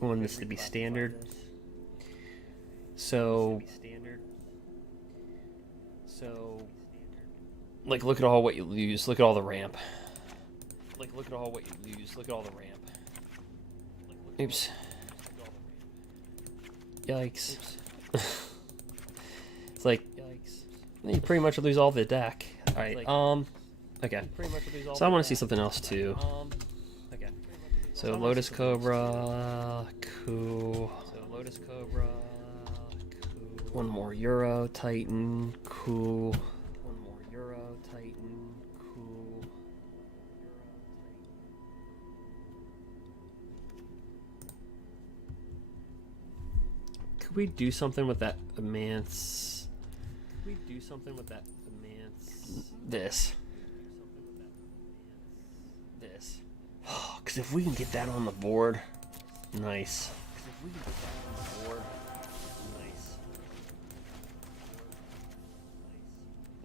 We want this to be standard. So, like, look at all what you lose. Look at all the ramp. Oops. Yikes. It's like, you pretty much lose all the deck. Alright, okay. So I want to see something else too. So Lotus Cobra, cool. One more Euro Titan, cool. Could we do something with that immense? This. Because if we can get that on the board, nice.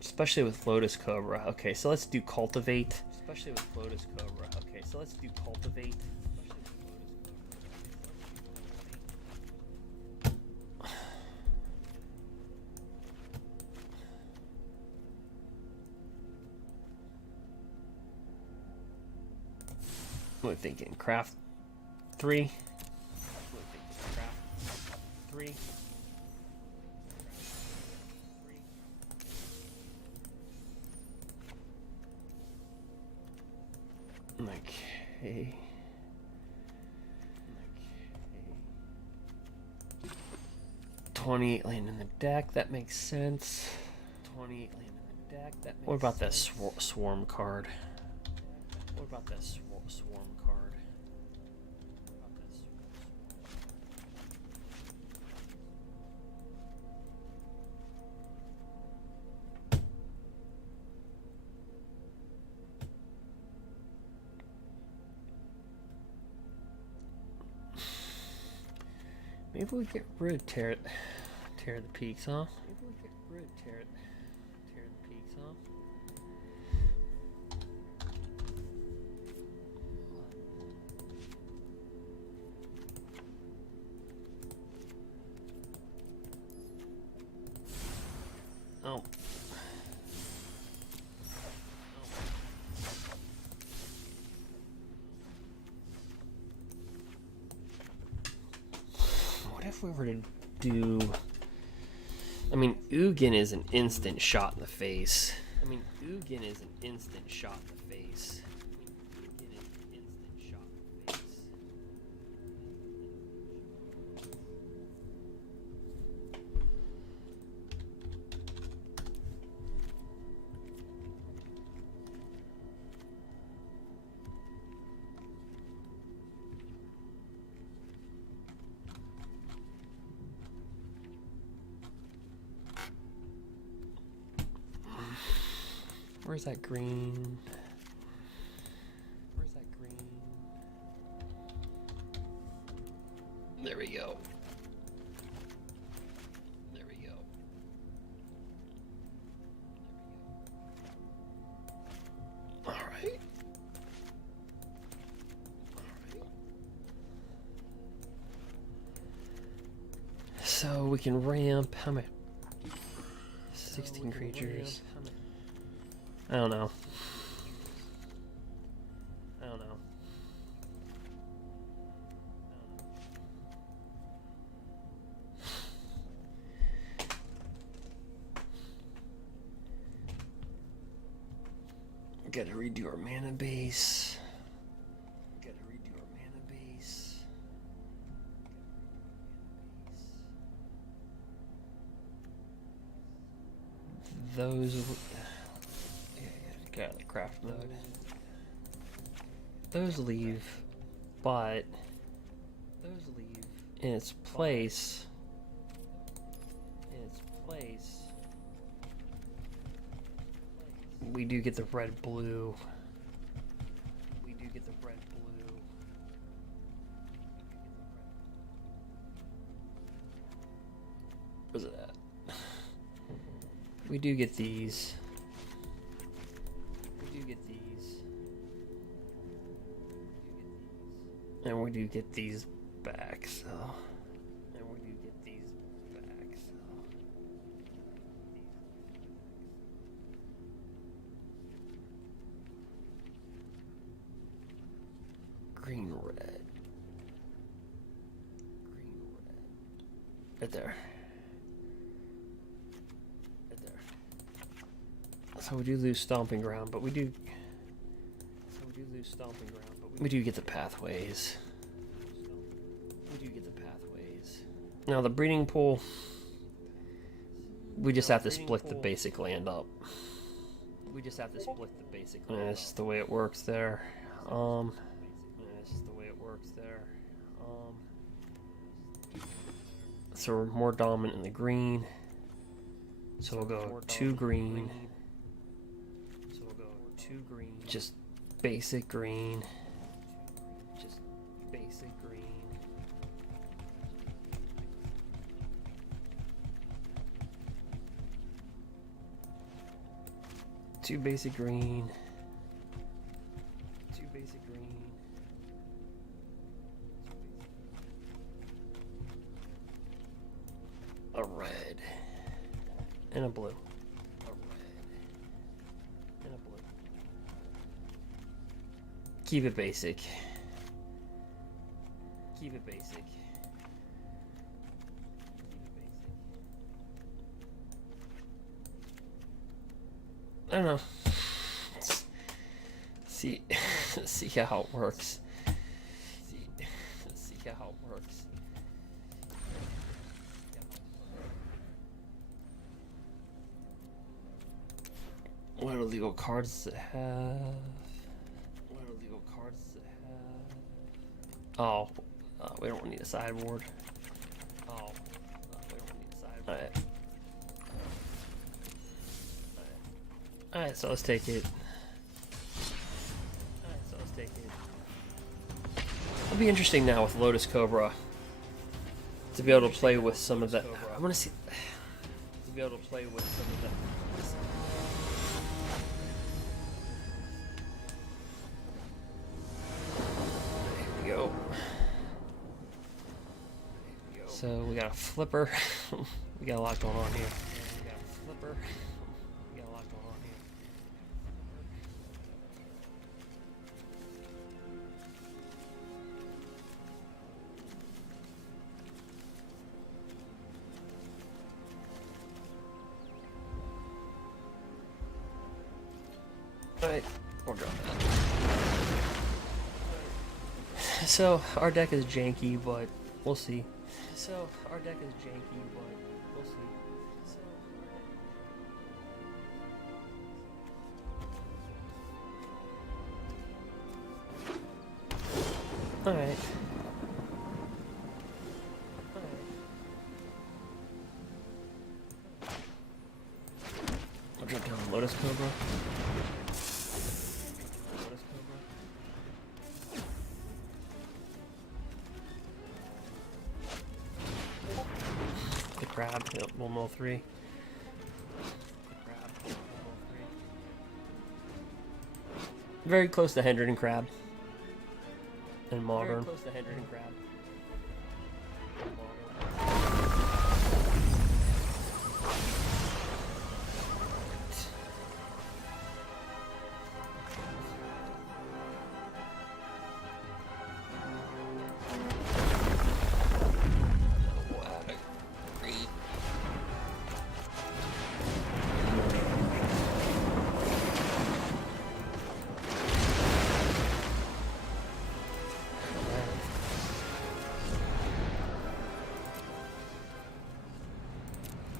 Especially with Lotus Cobra. Okay, so let's do Cultivate. What are we thinking? Craft 3? Okay. 28 land in the deck, that makes sense. What about that swarm card? Maybe we get rid of tear the peaks, huh? Oh. if we were to do... I mean, Ugin is an instant shot in the face. Where's that green? There we go. All right. So we can ramp. How many? 16 creatures. I don't know. Gotta redo our mana base. Those... Got the craft mode. Those leave, but in its place, we do get the red blue. Where's it at? We do get these. And we do get these back, so. Green red. Right there. So we do lose stomping ground, but we do get the pathways. Now the breeding pool, we just have to split the basic land up. And that's just the way it works there. So we're more dominant in the green. So we'll go 2 green. Just basic green. Two basic green. A red. And a blue. Keep it basic. I don't know. See how it works. What illegal cards does it have? Oh, we don't need a sideboard. Alright, so let's take it. It'll be interesting now with Lotus Cobra to be able to play with some of that. I want to see. To be able to play with some of that. There we go. So we got a flipper. We got a lot going on here. Alright, we'll drop that. So, our deck is janky, but we'll see. Alright. I'll drop down Lotus Cobra. The crab, yep, we'll mill 3. Very close to Hendred and Crab. And Modern. Very close to Hendred and Crab.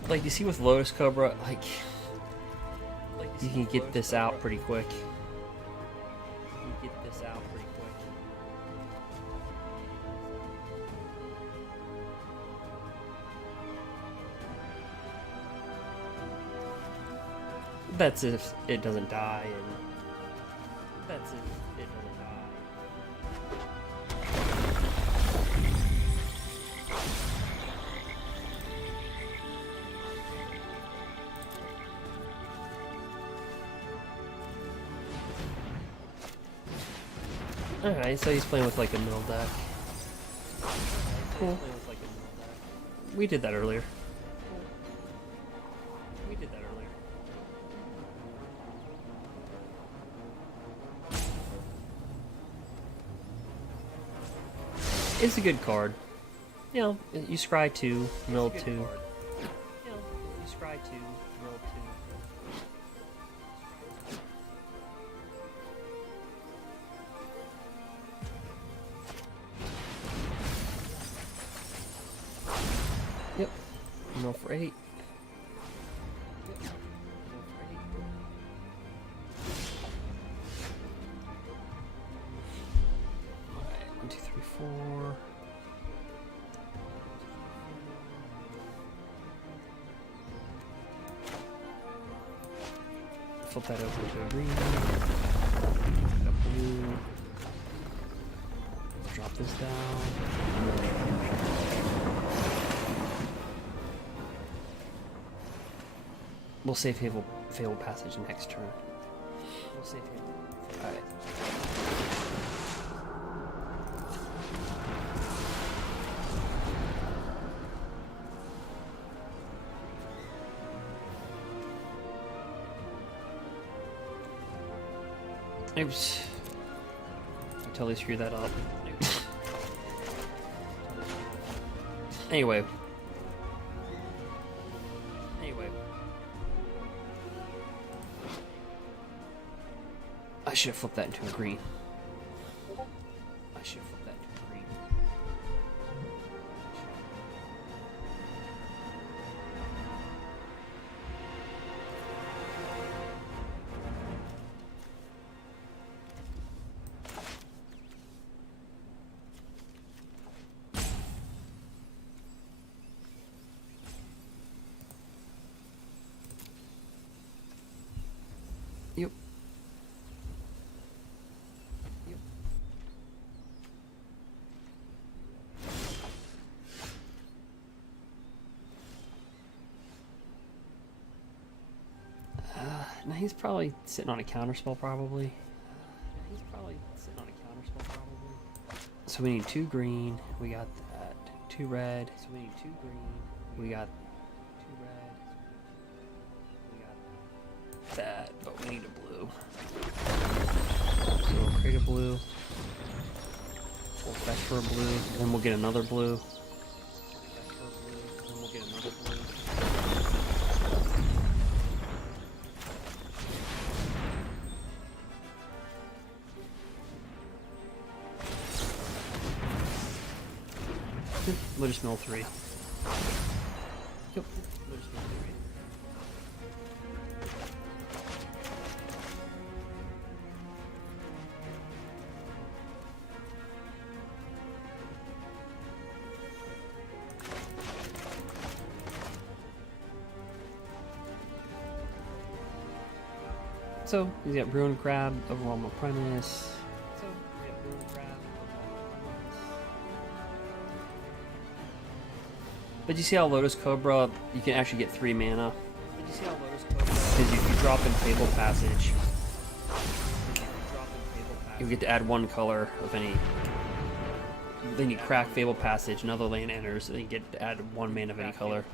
Like, you see with Lotus Cobra, like you can get this out pretty quick. That's if it doesn't die, and that's if it doesn't die. Alright, so he's playing with like a mill deck. Cool. We did that earlier. It's a good card. You know, you scry 2, mill 2. You scry 2, mill 2. Yep. Mill for 8. Alright, 1, 2, 3, 4. Flip that over to a green. A blue. Drop this down. We'll save Fatal Passage next turn. Alright. Oops. I totally screwed that up. Anyway. I should have flipped that into a green. Yep. Now he's probably sitting on a counterspell, probably. So we need 2 green. We got that. 2 red. So we need 2 green. We got 2 red. We got that, but we need a blue. So we'll create a blue. We'll fetch for a blue, and then we'll get another blue. Lotus Mill 3. Yep. Lotus Mill 3. So, he's got Ruin Crab, Overwhelm Apprentice. But you see how Lotus Cobra, you can actually get 3 mana. Because if you drop in Fable Passage, you get to add 1 color of any. Then you crack Fable Passage, another land enters, and then you get to add 1 mana of any color.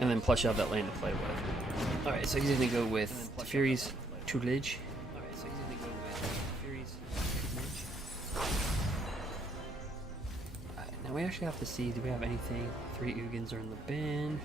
And then plus you have that land to play with. Alright, so he's going to go with Fury's Tutelage. Now we actually have to see, do we have anything? 3 Ugins are in the bin.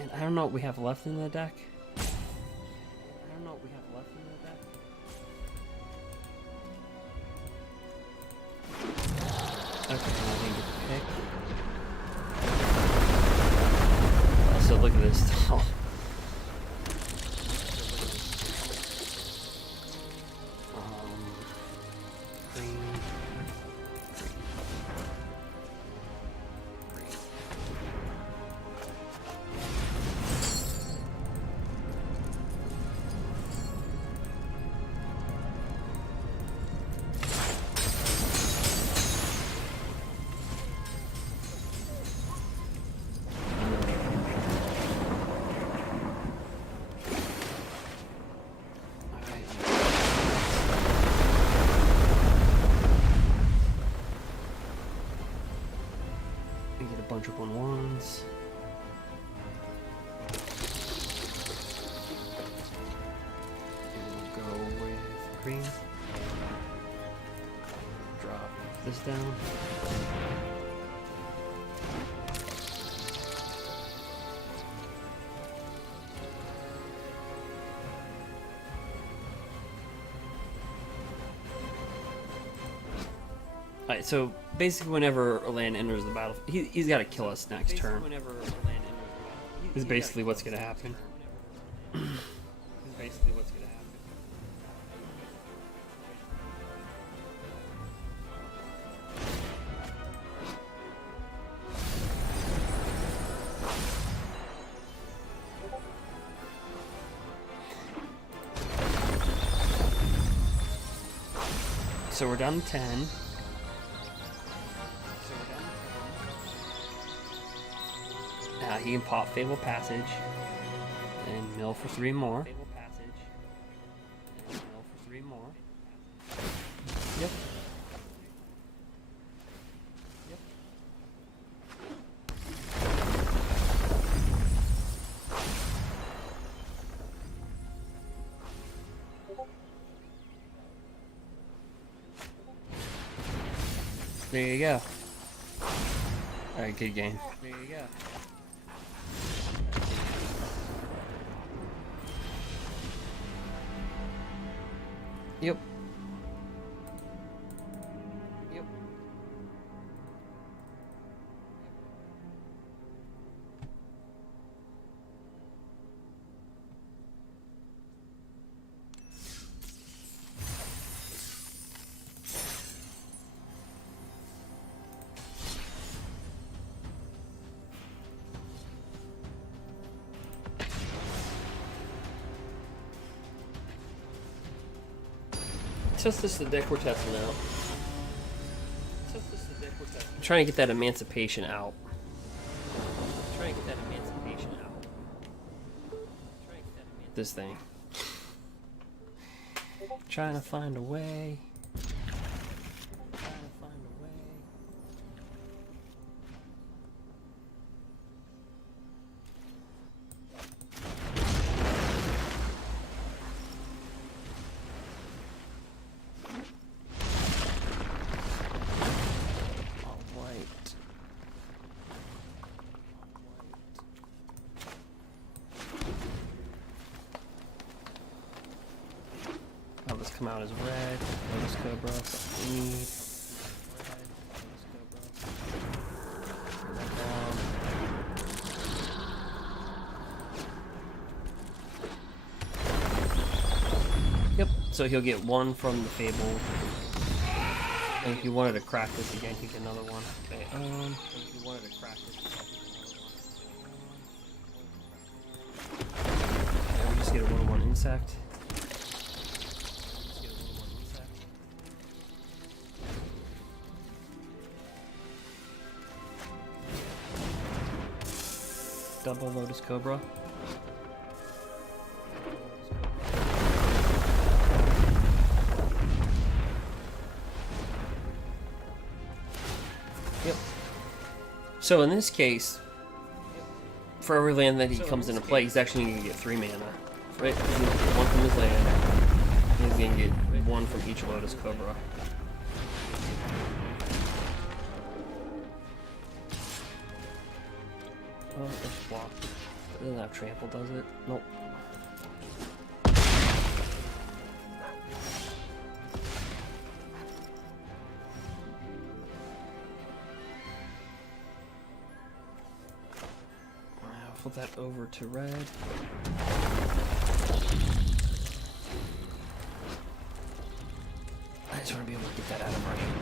And I don't know what we have left in the deck. Okay, I didn't get the pick. Also, look at this. Green. Get a bunch of 1/1s. And we'll go with green. Drop this down. Alright, so basically whenever a land enters the battle, he's got to kill us next turn. Is basically what's going to happen. So we're down to 10. He can pop Fable Passage and mill for 3 more. Yep. There you go. Alright, good game. There you go. Yep. Yep. Just this the deck we're testing out. I'm trying to get that emancipation out. this thing. Trying to find a way. Come out as red. Lotus Cobra, something we need. Yep, so he'll get one from the Fable. And if you wanted to crack this again, he'd get another one. Okay, if you wanted to crack this again, we just get a 1/1 insect. Double Lotus Cobra. Yep. So in this case, for every land that he comes into play, he's actually going to get 3 mana. Right? He's going to get 1 from his land. And he's going to get 1 from each Lotus Cobra. Oh, it's blocked. It doesn't have trample, does it? Nope. I'll flip that over to red. I just want to be able to get that out of my hand.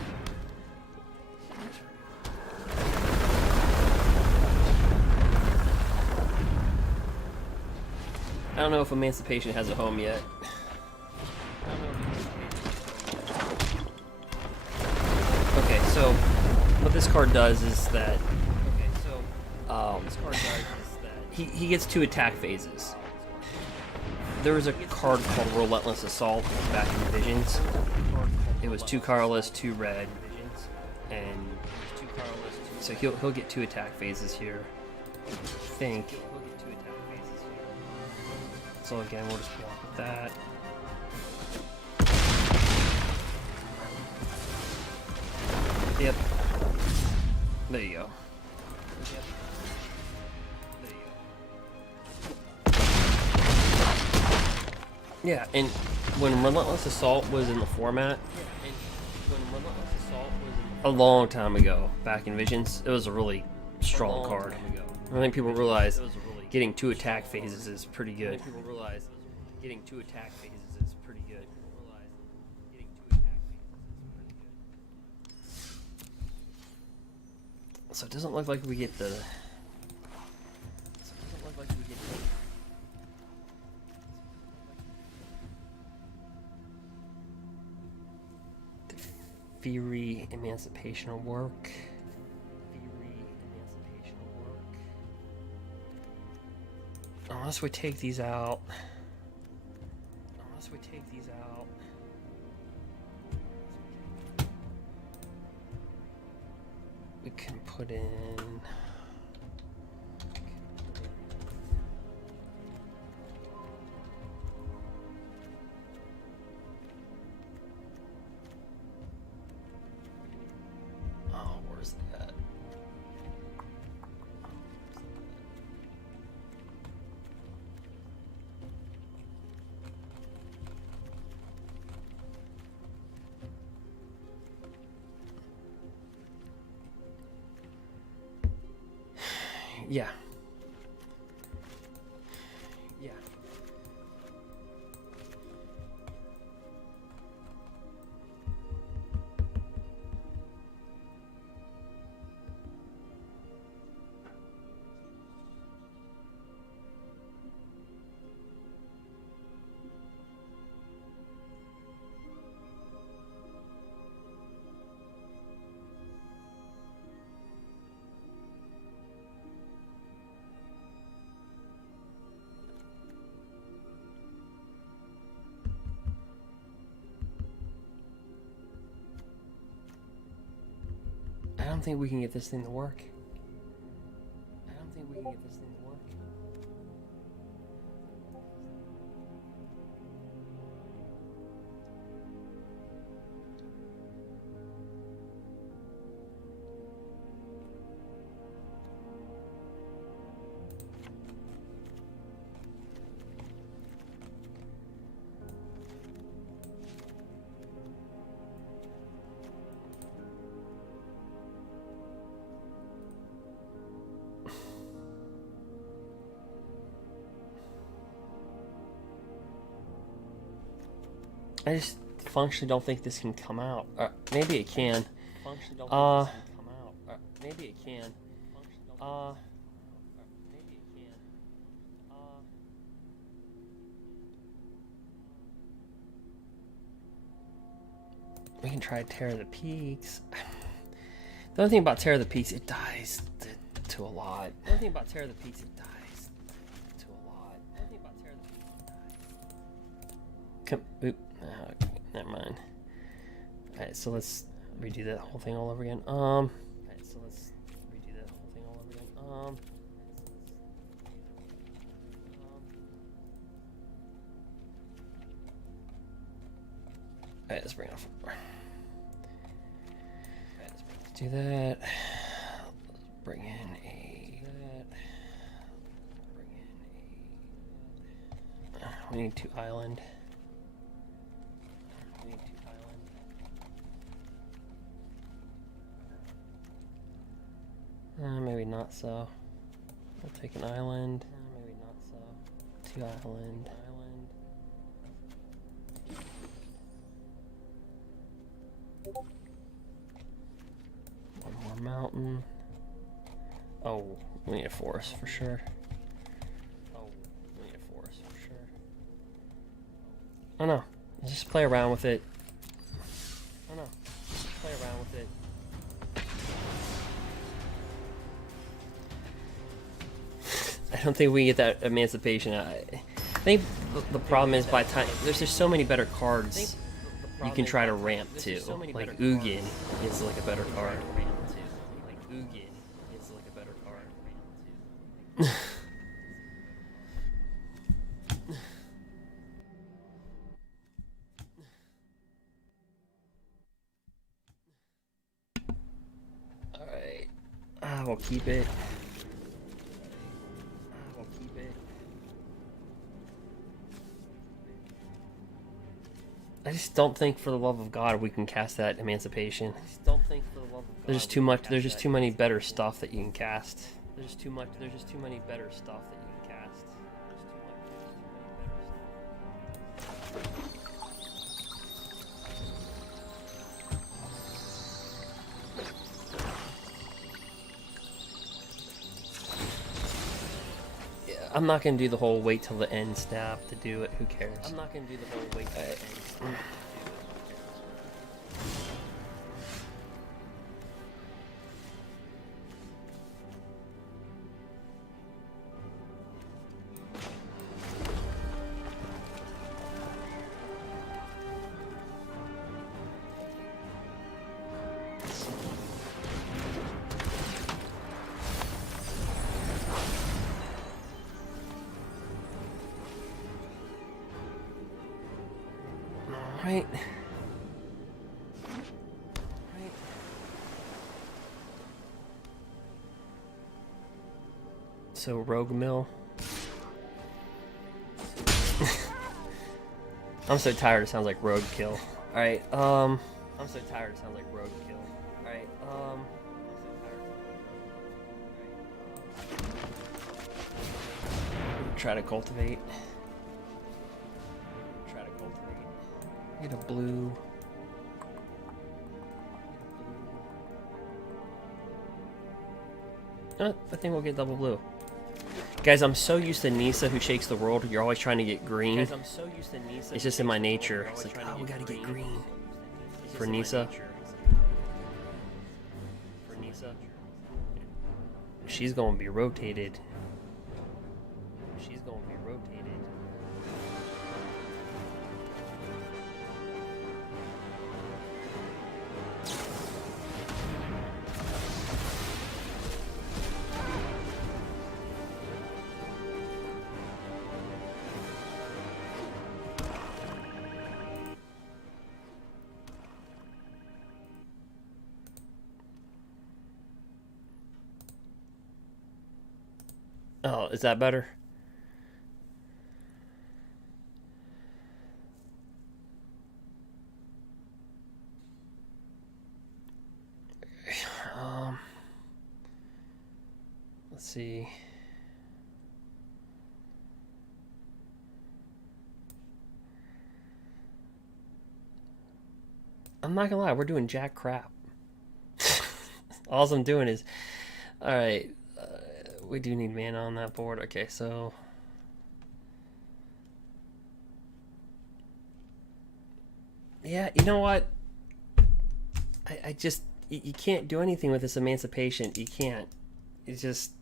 I don't know if Emancipation has a home yet. Okay, so what this card does is that he gets 2 attack phases. There was a card called Relentless Assault back in Visions. It was 2 colorless, 2 red, and so he'll get 2 attack phases here. I think. So again, we'll just block with that. Yep. There you go. Yeah, and when Relentless Assault was in the format, a long time ago, back in Visions, it was a really strong card. I think people realize getting 2 attack phases is pretty good. So it doesn't look like we get the. Fury Emancipation will work. Unless we take these out. We can put in. Oh, where's that? Yeah. don't think we can get this thing to work. I don't think we can get this thing to work. I just functionally don't think this can come out. Maybe it can. Maybe it can. We can try Tear the Peaks. The other thing about Tear the Peaks, it dies to a lot. The other thing about Tear the Peaks, it dies to a lot. The other thing about Tear the Peaks, it dies. Oop. Never mind. Alright, so let's redo that whole thing all over again. Alright, so let's redo that whole thing all over again. Alright, let's bring it off. Let's do that. Let's bring in a. We need 2 island. Maybe not so. We'll take an island. Maybe not so. 2 island. One more mountain. Oh, we need a forest for sure. Oh no. Just play around with it. I don't think we get that emancipation. I think the problem is by the time there's just so many better cards you can try to ramp to. Like Ugin is like a better card. Alright. We'll keep it. I just don't think, for the love of God, we can cast that emancipation. There's just too much. There's just too many better stuff that you can cast. There's just too many better stuff that you can cast. Yeah, I'm not gonna do the whole wait till the end stab to do it. Who cares? I'm not gonna do the whole wait till the end stab. Right. So Rogue Mill. I'm so tired it sounds like Rogue Kill. Alright, I'm so tired it sounds like Rogue Kill. Alright, try to cultivate. Get a blue. I think we'll get double blue. Guys, I'm so used to Nissa who shakes the world. You're always trying to get green. Guys, I'm so used to Nissa. It's just in my nature. It's like, oh, we gotta get green. For Nissa. She's gonna be rotated. Oh, is that better? Let's see. I'm not gonna lie, we're doing jack crap. All I'm doing is, all right. We do need mana on that board. Okay, so yeah, you know what? I just you can't do anything with this emancipation. You can't. It's just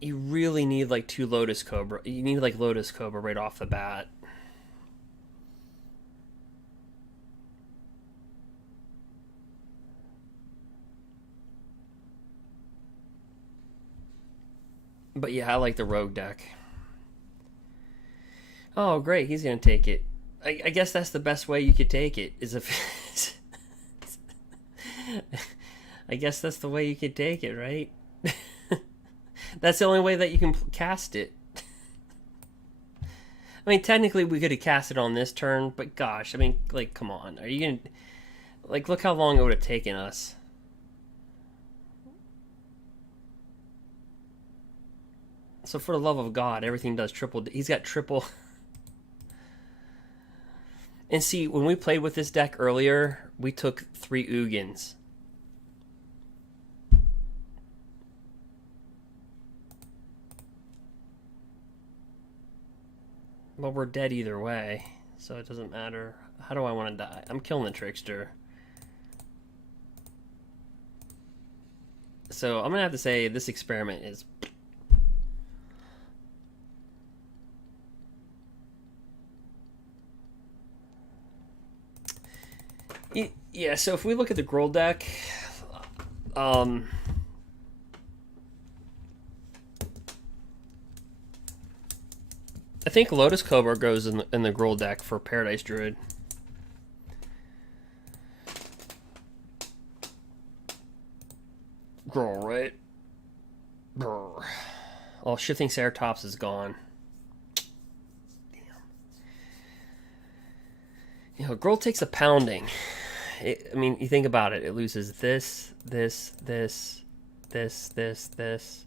you really need like 2 Lotus Cobra. You need like Lotus Cobra right off the bat. But yeah, I like the rogue deck. Oh, great, he's gonna take it. I guess that's the best way you could take it. Is if I guess that's the way you could take it, right? That's the only way that you can cast it. I mean, technically we could have cast it on this turn, but gosh, I mean, like, come on. Are you gonna... Like, look how long it would have taken us. So for the love of God, everything does triple... He's got triple... And see, when we played with this deck earlier, we took 3 Ugins. Well, we're dead either way, so it doesn't matter. How do I want to die? I'm killing the Trickster. So I'm going to have to say this experiment is... Yeah, so if we look at the Gruul deck, I think Lotus Cobra goes in the Gruul deck for Paradise Druid. Gruul, right? Brr. Oh, Shifting Ceratops is gone. Damn. You know, Gruul takes a pounding. I mean, you think about it. It loses this, this, this, this, this, this,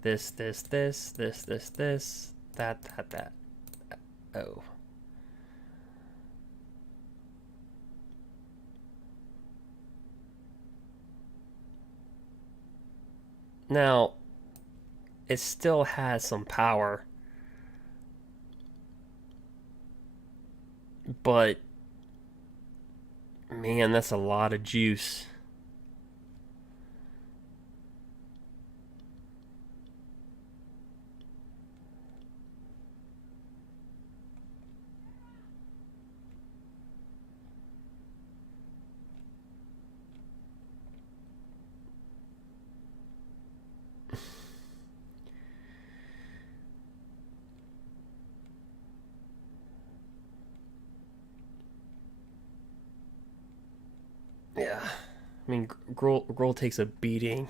this, this, this, this, this, this, that. Oh. Now, it still has some power, but man, that's a lot of juice. Yeah, I mean, Gruul takes a beating.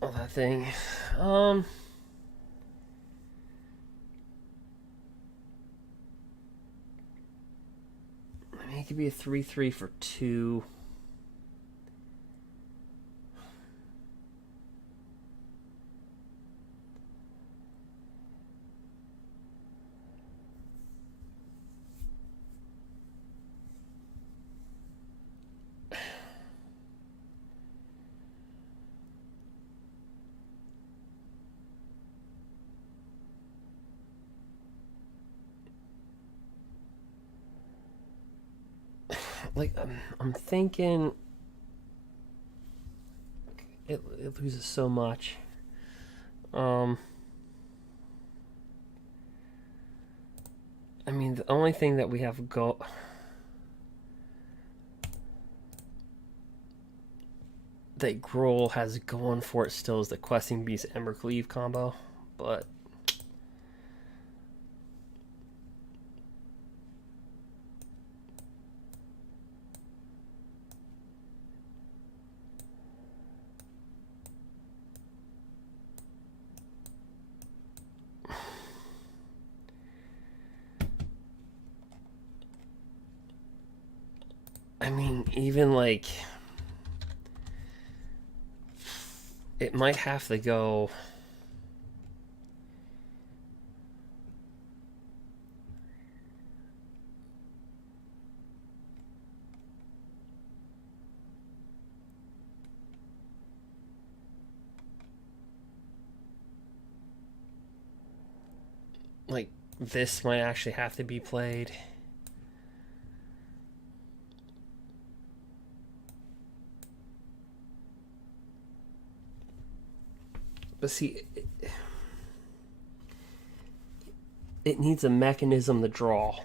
Oh, that thing. I mean, it could be a 3/3 for 2. Like, I'm thinking it loses so much. The only thing that we have go that Gruul has going for it still is the Questing Beast Embercleave combo, but I mean, even like it might have to go like this might actually have to be played. But see, it needs a mechanism to draw.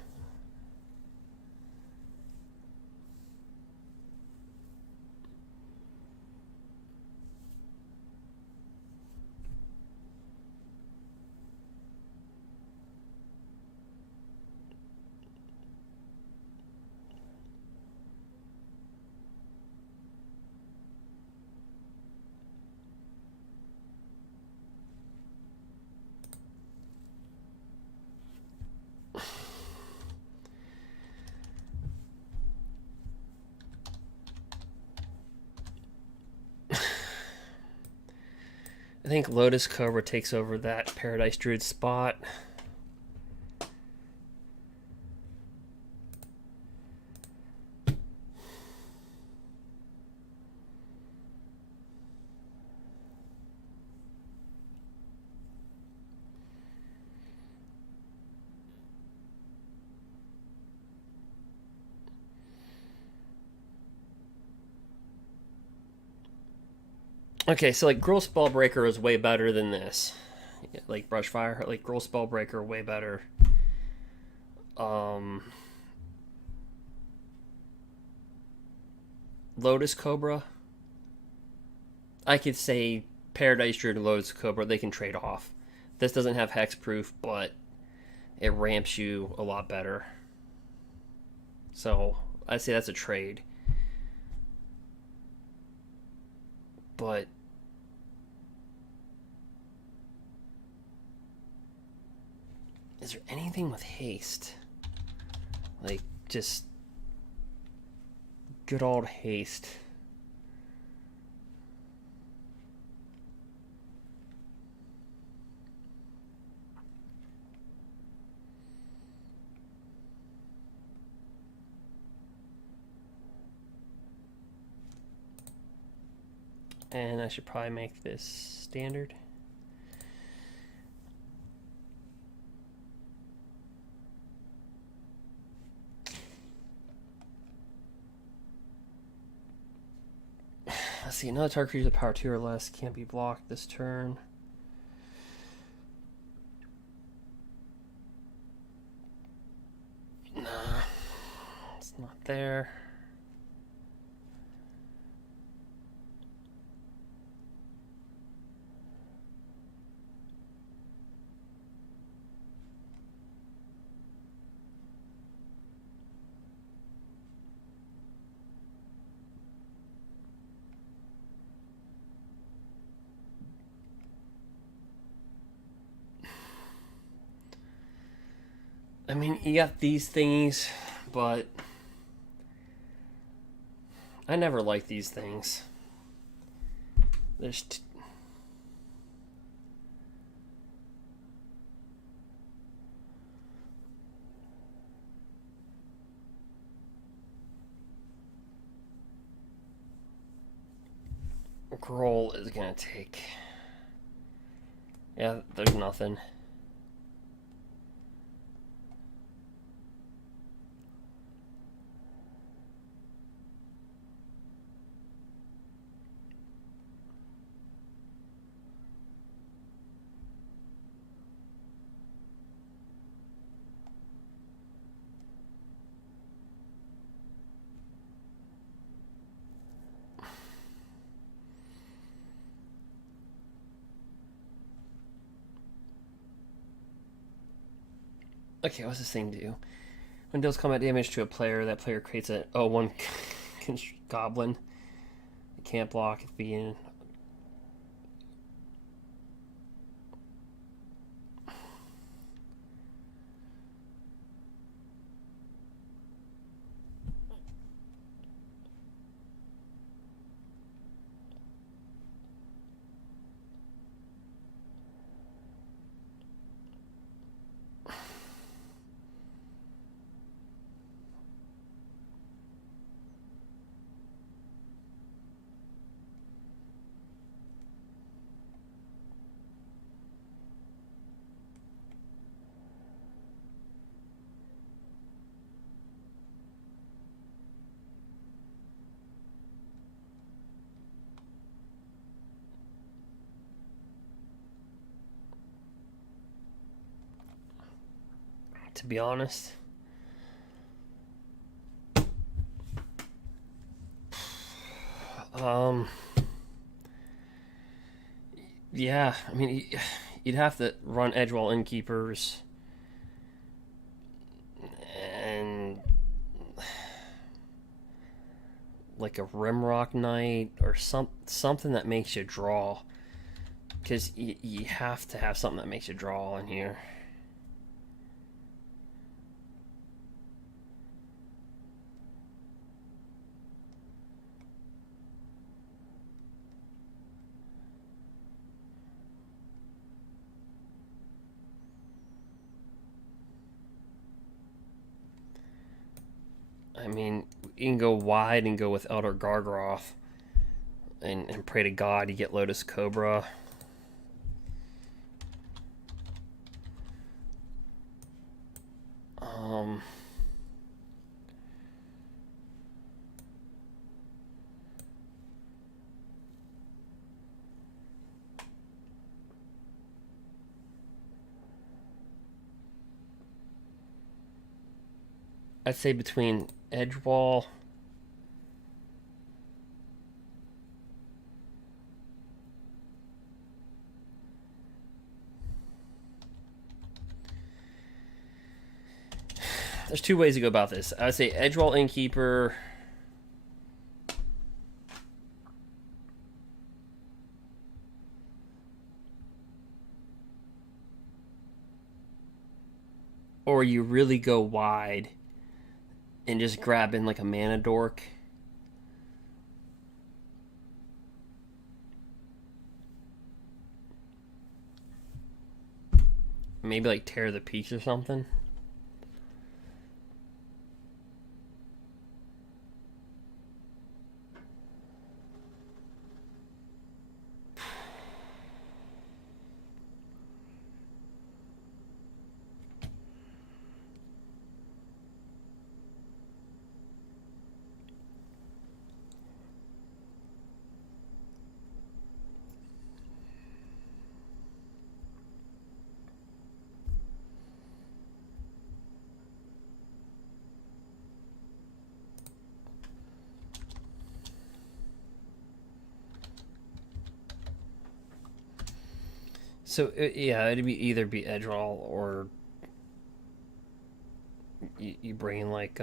I think Lotus Cobra takes over that Paradise Druid spot. Okay, so like Gruul Spellbreaker is way better than this. Like Brushfire, like Gruul Spellbreaker way better. Lotus Cobra. I could say Paradise Druid and Lotus Cobra, they can trade off. This doesn't have hexproof, but it ramps you a lot better. So I'd say that's a trade. But is there anything with haste? Like, just good old haste. And I should probably make this standard. Let's see, another target creature with power 2 or less can't be blocked this turn. Nah, it's not there. I mean, you got these things, but I never like these things. There's Gruul is gonna take. Yeah, there's nothing. Okay, what's this thing do? When deals combat damage to a player, that player creates a 0/1 goblin. It can't block at the beginning. To be honest, yeah, I mean, you'd have to run Edgewall Innkeepers and like a Rimrock Knight or something that makes you draw, because you have to have something that makes you draw in here. I mean, you can go wide and go with Elder Gargaroth and pray to God you get Lotus Cobra. I'd say between Edgewall there's two ways to go about this. I would say Edgewall Innkeeper, or you really go wide and just grab in like a mana dork. Maybe like Tear the Peaks or something. So yeah, it'd be either be Edgewall or you bring in like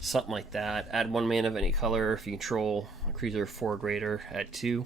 something like that. Add 1 mana of any color if you control a creature 4 or greater at 2.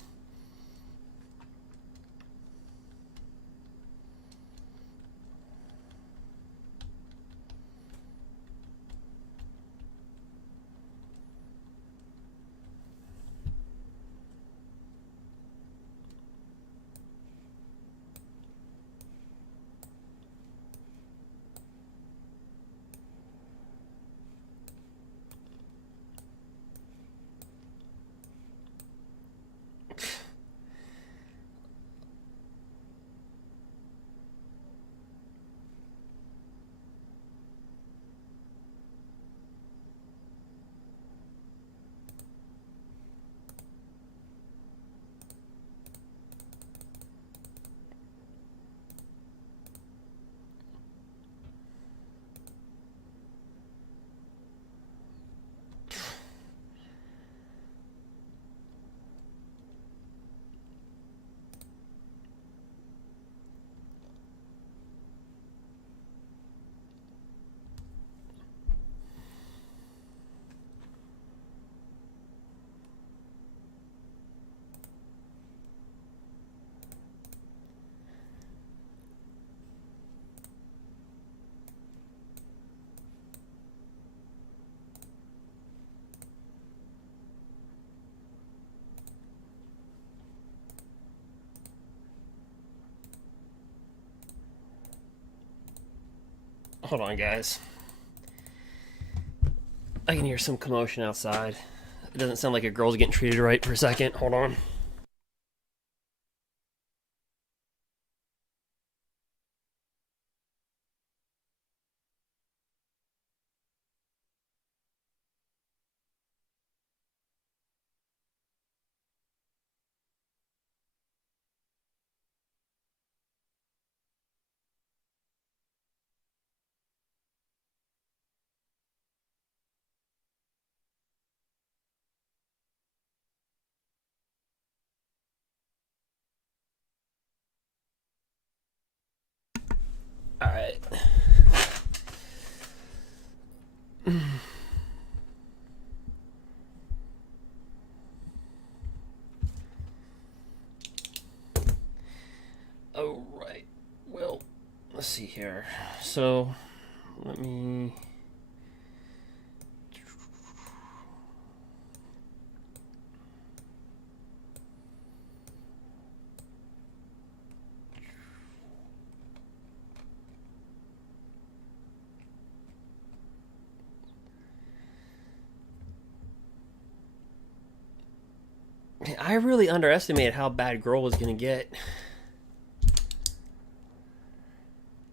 Hold on, guys. I can hear some commotion outside. It doesn't sound like a girl's getting treated right for a second. Hold on. Alright. Alright. Well, let's see here. So, let me... I really underestimated how bad Girl was going to get.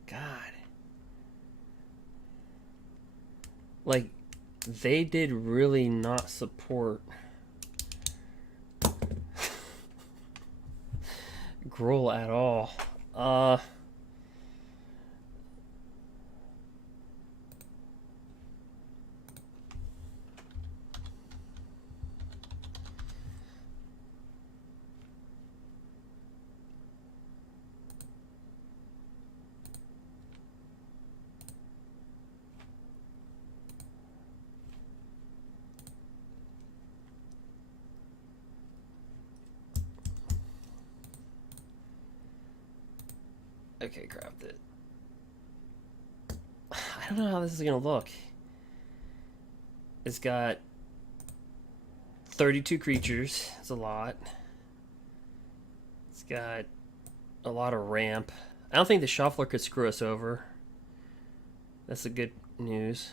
God. Like, they did really not support Gruul at all. Okay, craft it. I don't know how this is gonna look. It's got 32 creatures. It's a lot. It's got a lot of ramp. I don't think the shuffler could screw us over. That's the good news.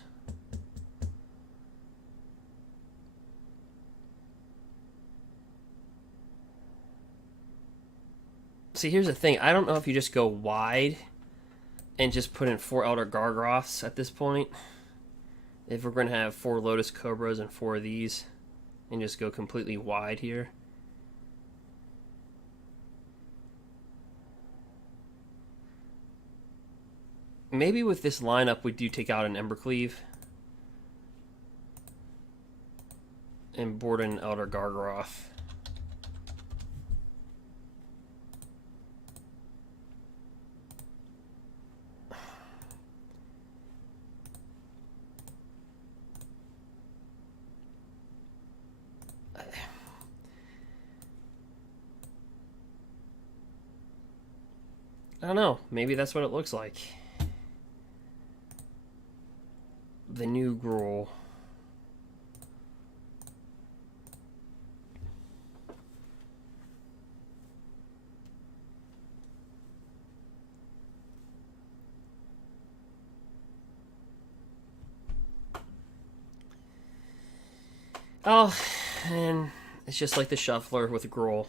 See, here's the thing. I don't know if you just go wide and just put in 4 Elder Gargoths at this point. If we're going to have 4 Lotus Cobras and 4 of these, and just go completely wide here. Maybe with this lineup we do take out an Embercleave and board an Elder Gargoth. I don't know. Maybe that's what it looks like. The new Gruul. Oh, and it's just like the shuffler with a Gruul.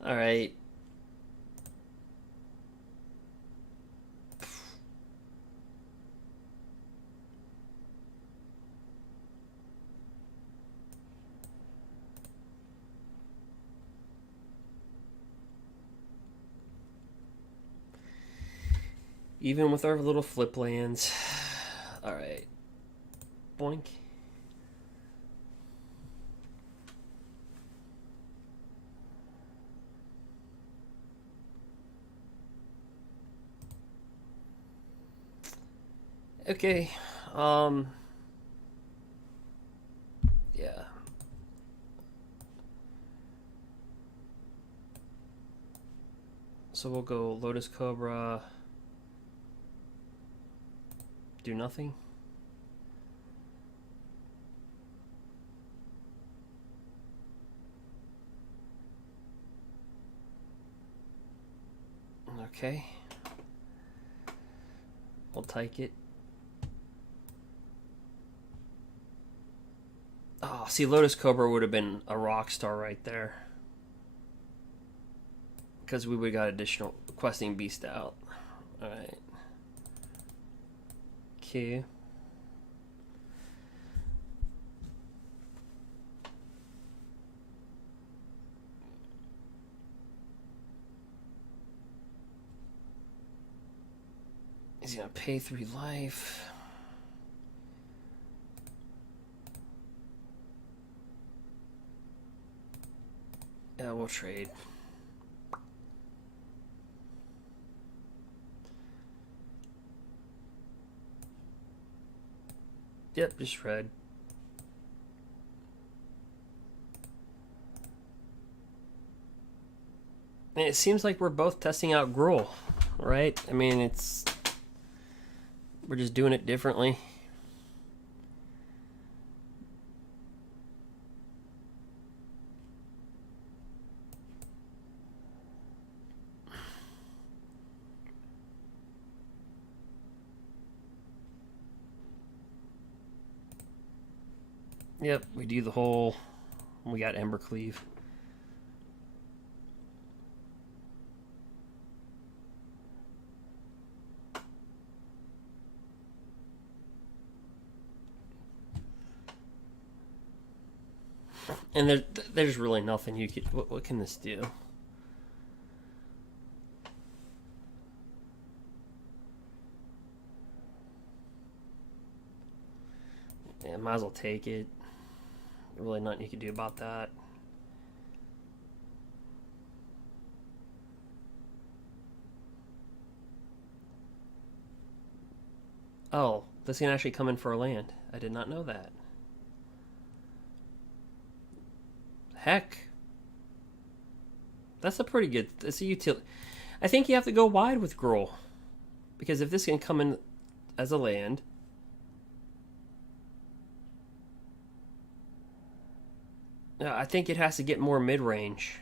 Alright. Even with our little flip lands. Alright. Boink. Okay. Yeah. So we'll go Lotus Cobra. Do nothing. Okay. We'll take it. Oh, see, Lotus Cobra would have been a rock star right there. Because we would have got additional questing beast out. Alright. Okay. He's gonna pay 3 life. Yeah, we'll trade. Yep, just red. And it seems like we're both testing out Gruul, right? I mean, we're just doing it differently. Yep, we do the whole... We got Ember Cleave. And there's really nothing you could... What can this do? Yeah, might as well take it. Really nothing you can do about that. Oh, this can actually come in for a land. I did not know that. Heck. That's a pretty good... It's a utility. I think you have to go wide with Gruul. Because if this can come in as a land... I think it has to get more mid-range.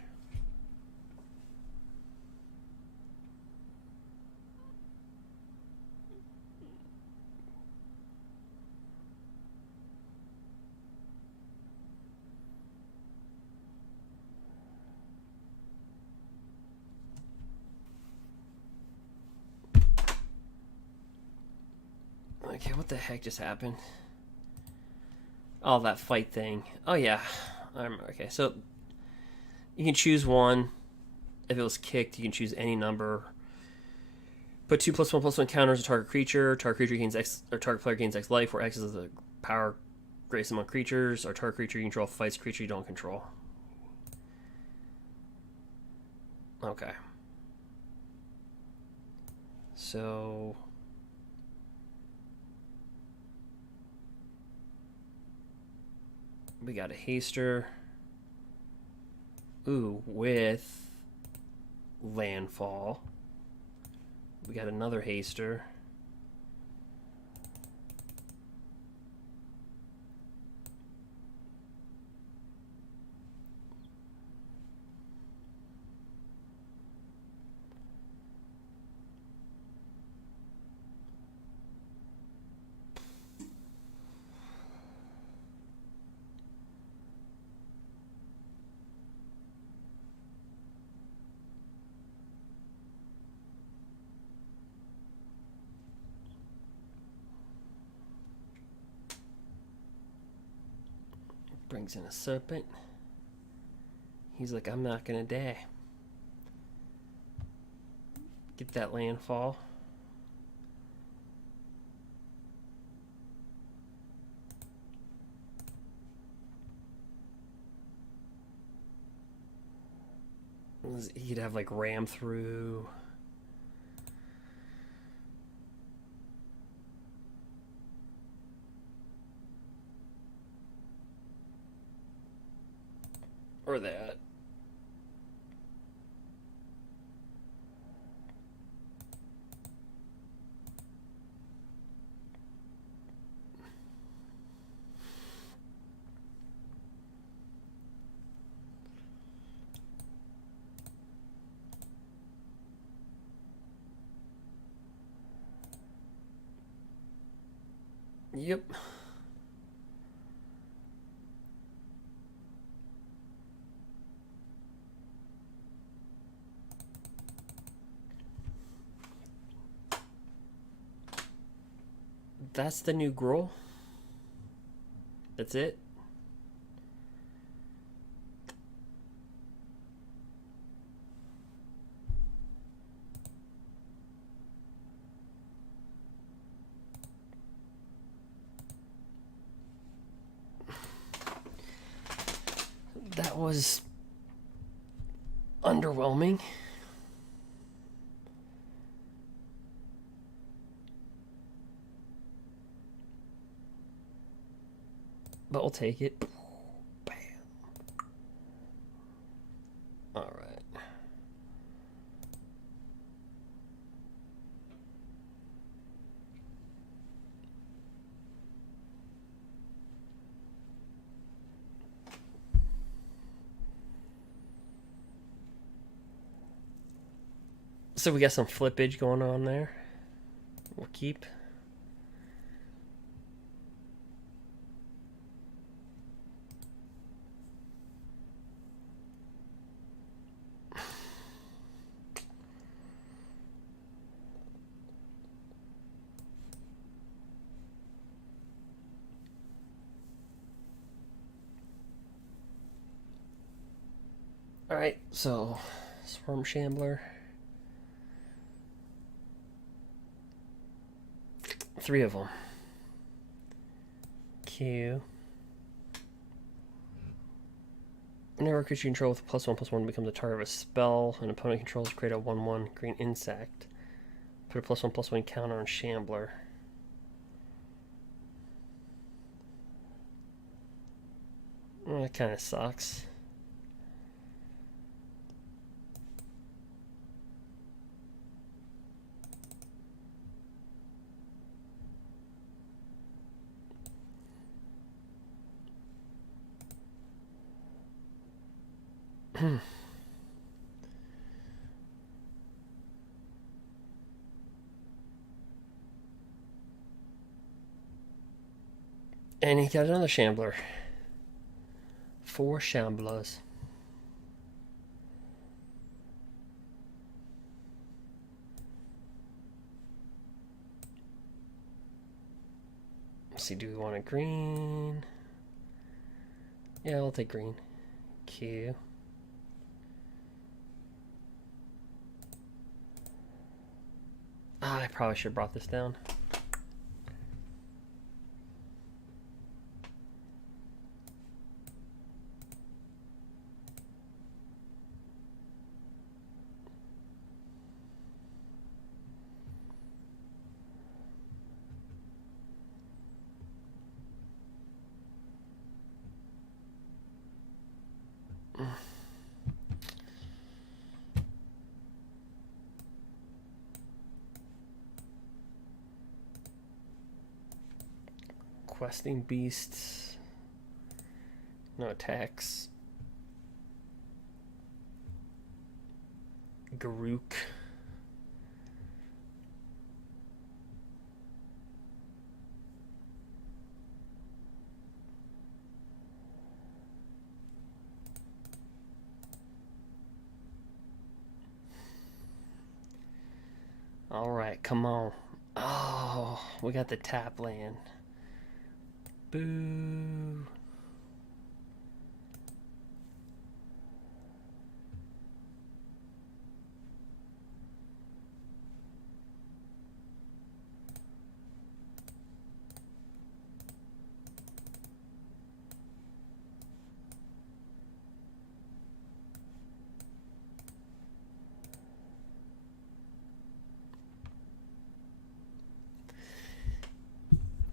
Okay, what the heck just happened? Oh, that fight thing. Oh, yeah. I remember. Okay, so you can choose one. If it was kicked, you can choose any number. Put 2+1/+1 counters on target creature. Target creature gains X, or target player gains X life, where X is the power greatest among creatures. Or target creature you control fights creature you don't control. Okay. So... we got a haster. Ooh, with landfall. We got another haster. Brings in a serpent. He's like, I'm not gonna die. Get that landfall. He'd have like ram through. Or that. Yep. That's the new girl. That's it. That was underwhelming. But we'll take it. Bam. All right. So we got some flippage going on there. We'll keep. All right, so Swarm Shambler. 3 of them. Q. Whenever a creature you control with +1/+1 becomes the target of a spell, an opponent controls create a 1/1 green insect. Put a +1/+1 counter on Shambler. Well, that kind of sucks. And he got another Shambler. 4 Shamblers. Let's see, do we want a green? Yeah, I'll take green. Q. I probably should have brought this down. Questing beasts. No attacks. Garuk. All right, come on. Oh, we got the tap land. Boo.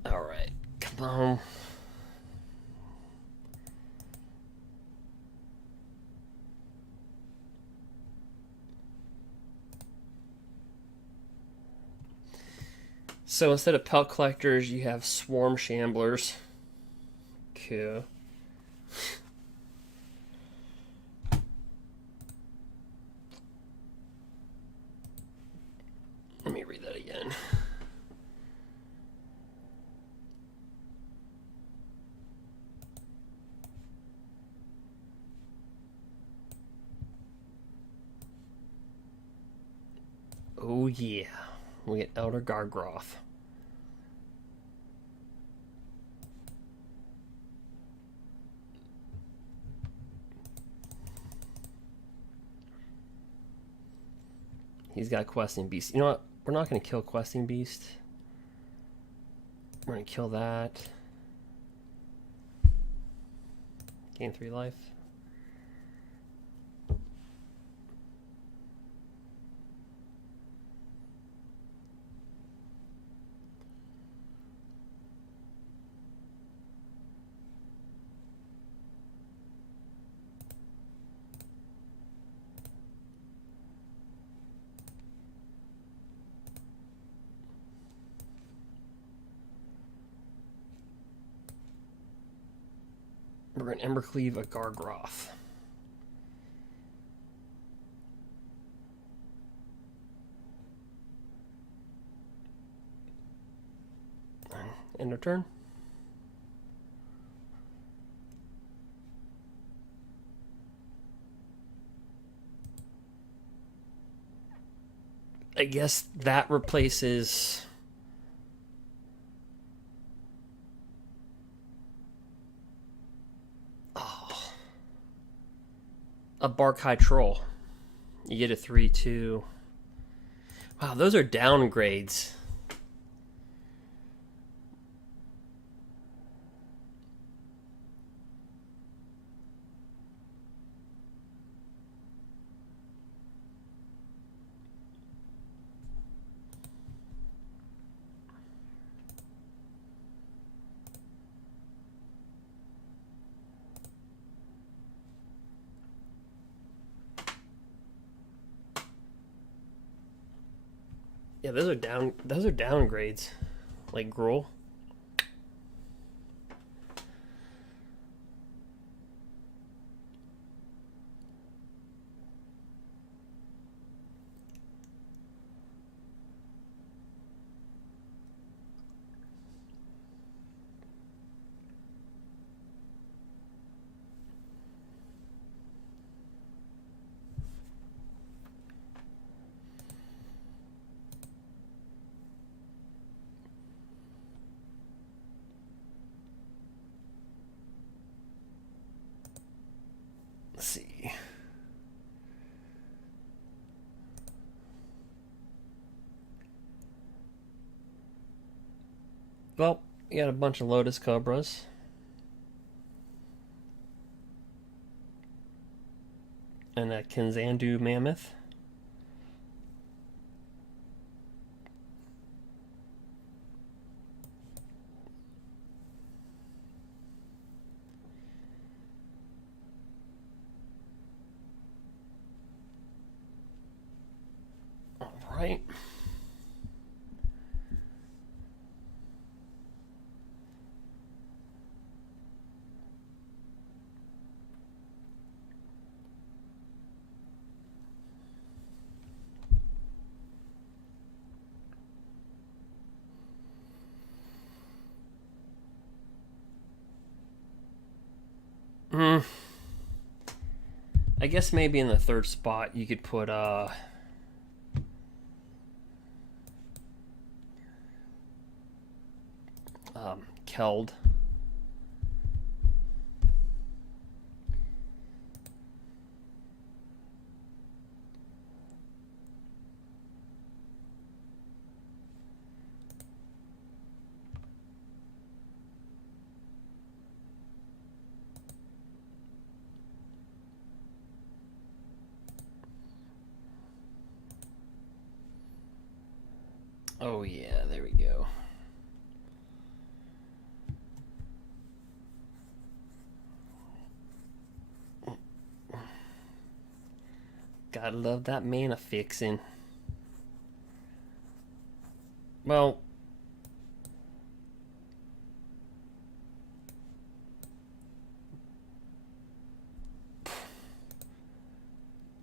All right, come on. So instead of pelt collectors, you have swarm shamblers. Cool. Let me read that again. Oh yeah, we get Elder Gargroth. He's got Questing Beast. You know what? We're not going to kill Questing Beast. We're going to kill that. Gain 3 life. We're going to Embercleave a Gargroth. End of turn. I guess that replaces... a Barkhai Troll. You get a 3/2. Wow, those are downgrades. Yeah, those are downgrades. Like Gruul. Let's see. Well, you got a bunch of Lotus Cobras. And a Kinzandu Mammoth. All right. I guess maybe in the third spot you could put Keld. Oh yeah, there we go. Gotta love that mana fixing. Well,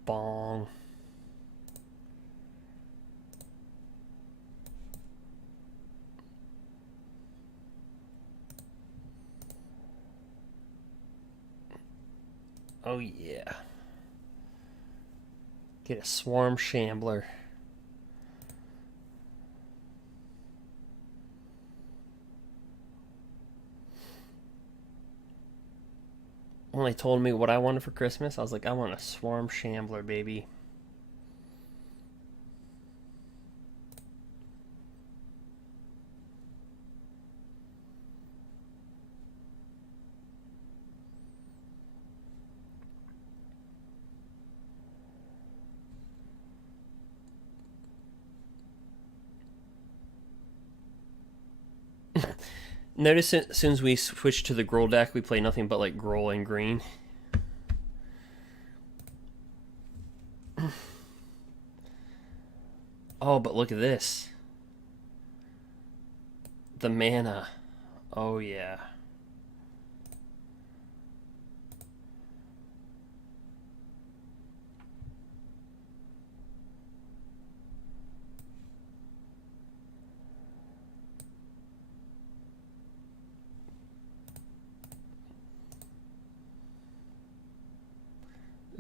bong. Oh yeah. Get a Swarm Shambler. when they told me what I wanted for Christmas, I was like, I want a Swarm Shambler, baby. Notice as soon as we switch to the Gruul deck, we play nothing but like Gruul and green. Oh, but look at this. The mana. Oh, yeah.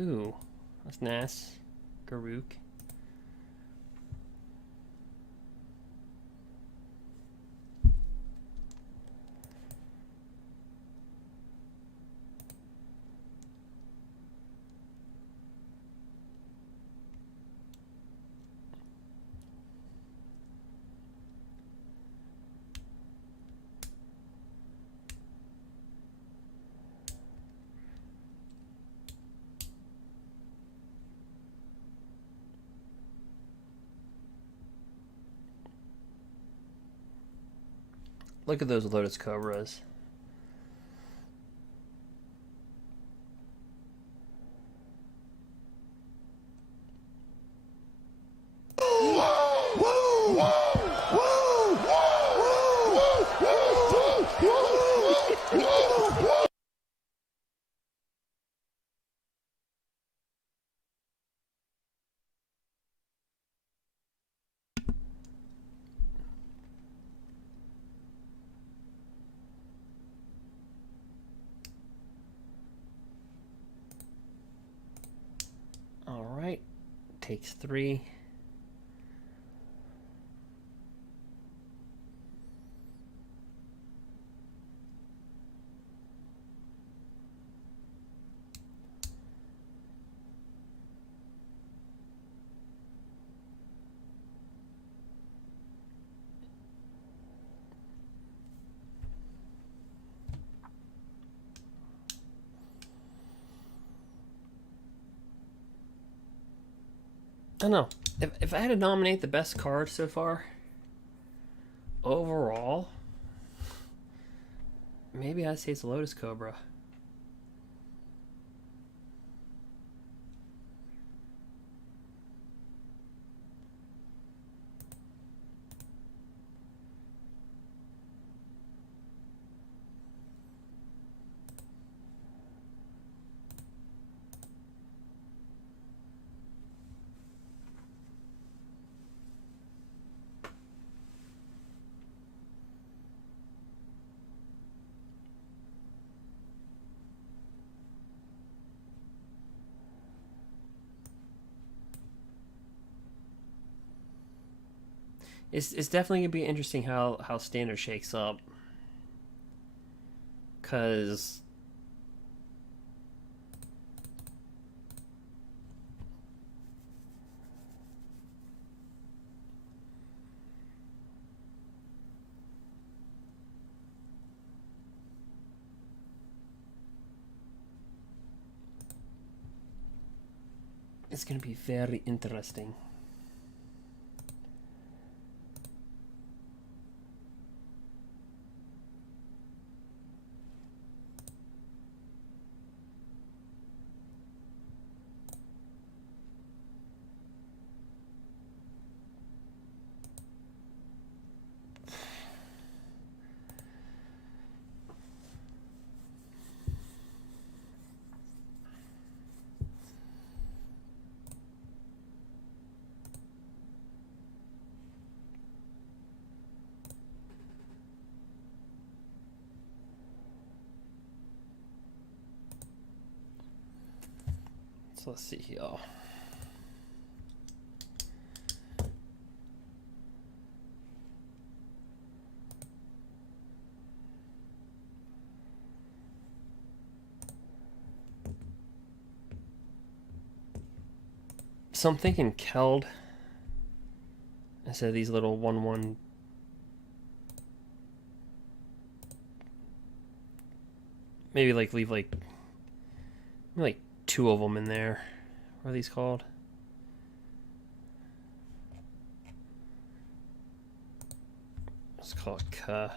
Ooh, that's nice. Garuk. Look at those Lotus Cobras. All right, takes 3. I don't know. If I had to nominate the best card so far, overall, maybe I'd say it's Lotus Cobra. It's definitely gonna be interesting how standard shakes up, cause it's gonna be very interesting. So let's see here. So I'm thinking Keld instead of these little 1/1. Maybe like leave like 2 of them in there. What are these called? Let's call it K.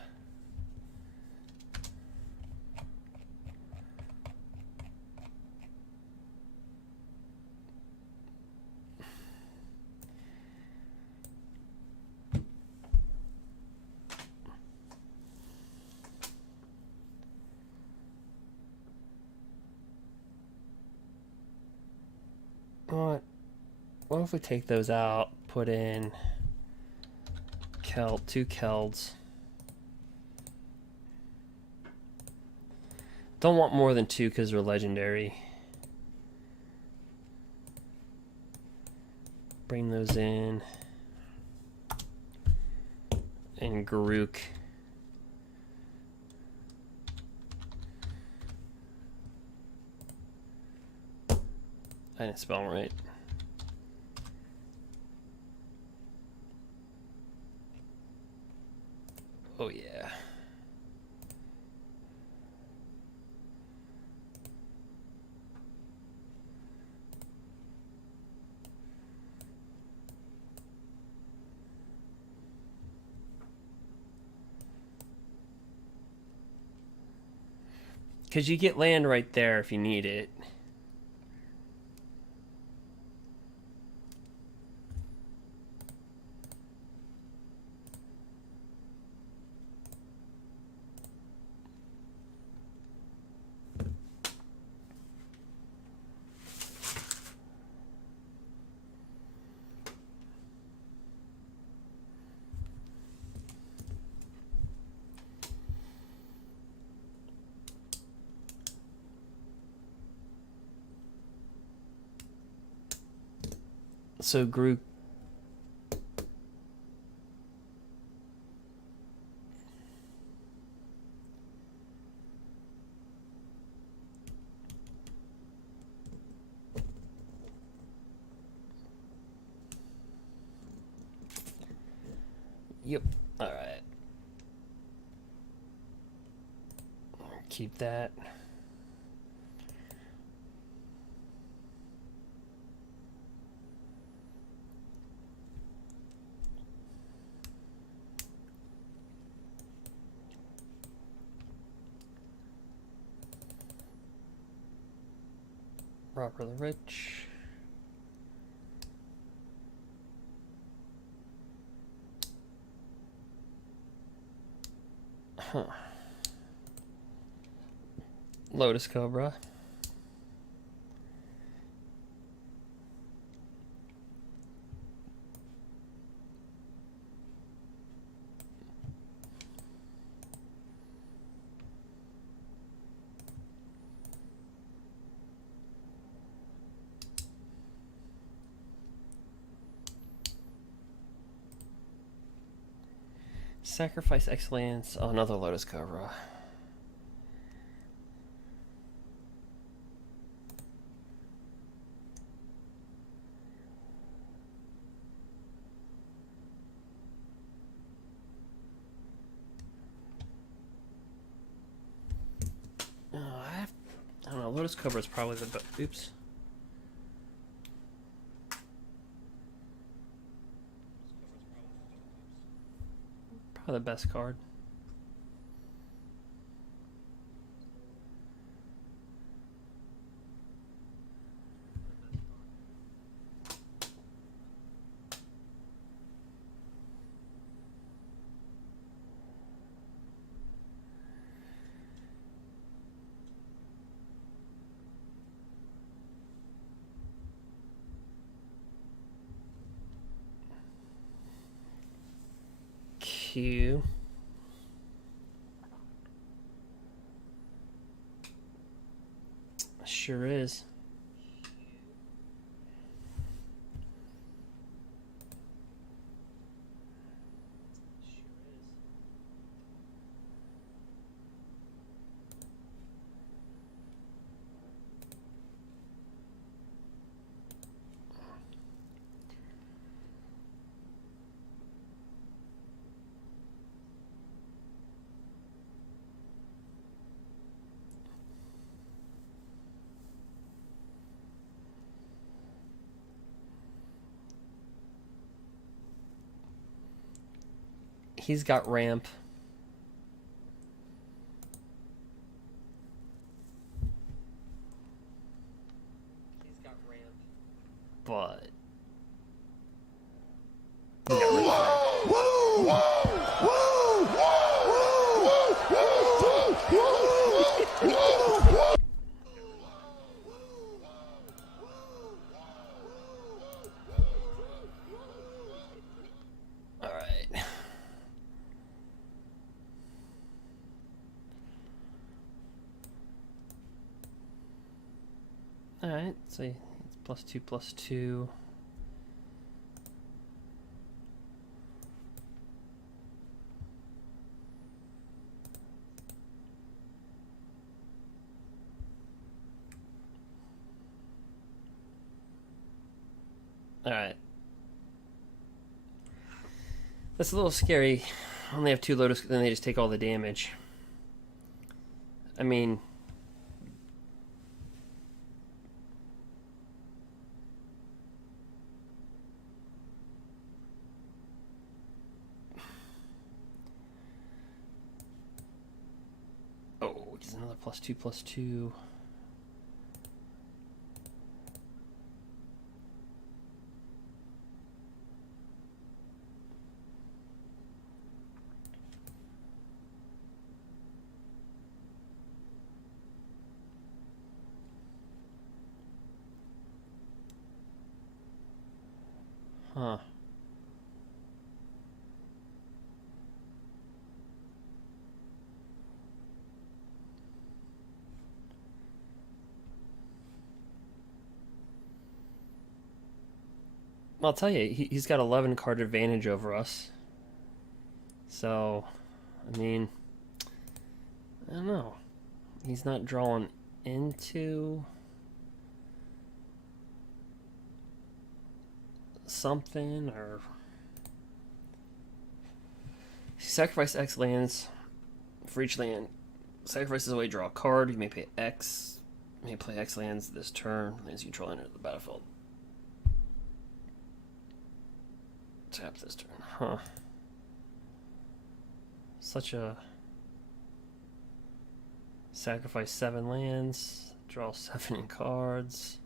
What if we take those out, put in Keld, 2 Kelds. Don't want more than 2 because they're legendary. Bring those in. And Garuk. I didn't spell them right. Oh yeah. Because you get land right there if you need it. So Groot. Yep. All right. Keep that. Robber the Rich. Huh. Lotus Cobra. Sacrifice Excellence. Oh, another Lotus Cobra. I don't know. Lotus Cobra is probably the best. Oops. Probably the best card. Q. Sure is. He's got ramp. But he got ramp. Alright, so it's +2/+2. Alright. That's a little scary. When they have 2 Lotus, then they just take all the damage. I mean... Oh, it's another +2/+2. Huh. Well, I'll tell you, he's got 11 card advantage over us. So, I mean, I don't know. He's not drawn into something, or sacrifice X lands. For each land, sacrifices away, draw a card. You may pay X. You may play X lands this turn. Lands you control enter the battlefield. Tap this turn. Huh. Such a... Sacrifice 7 lands. Draw 7 cards.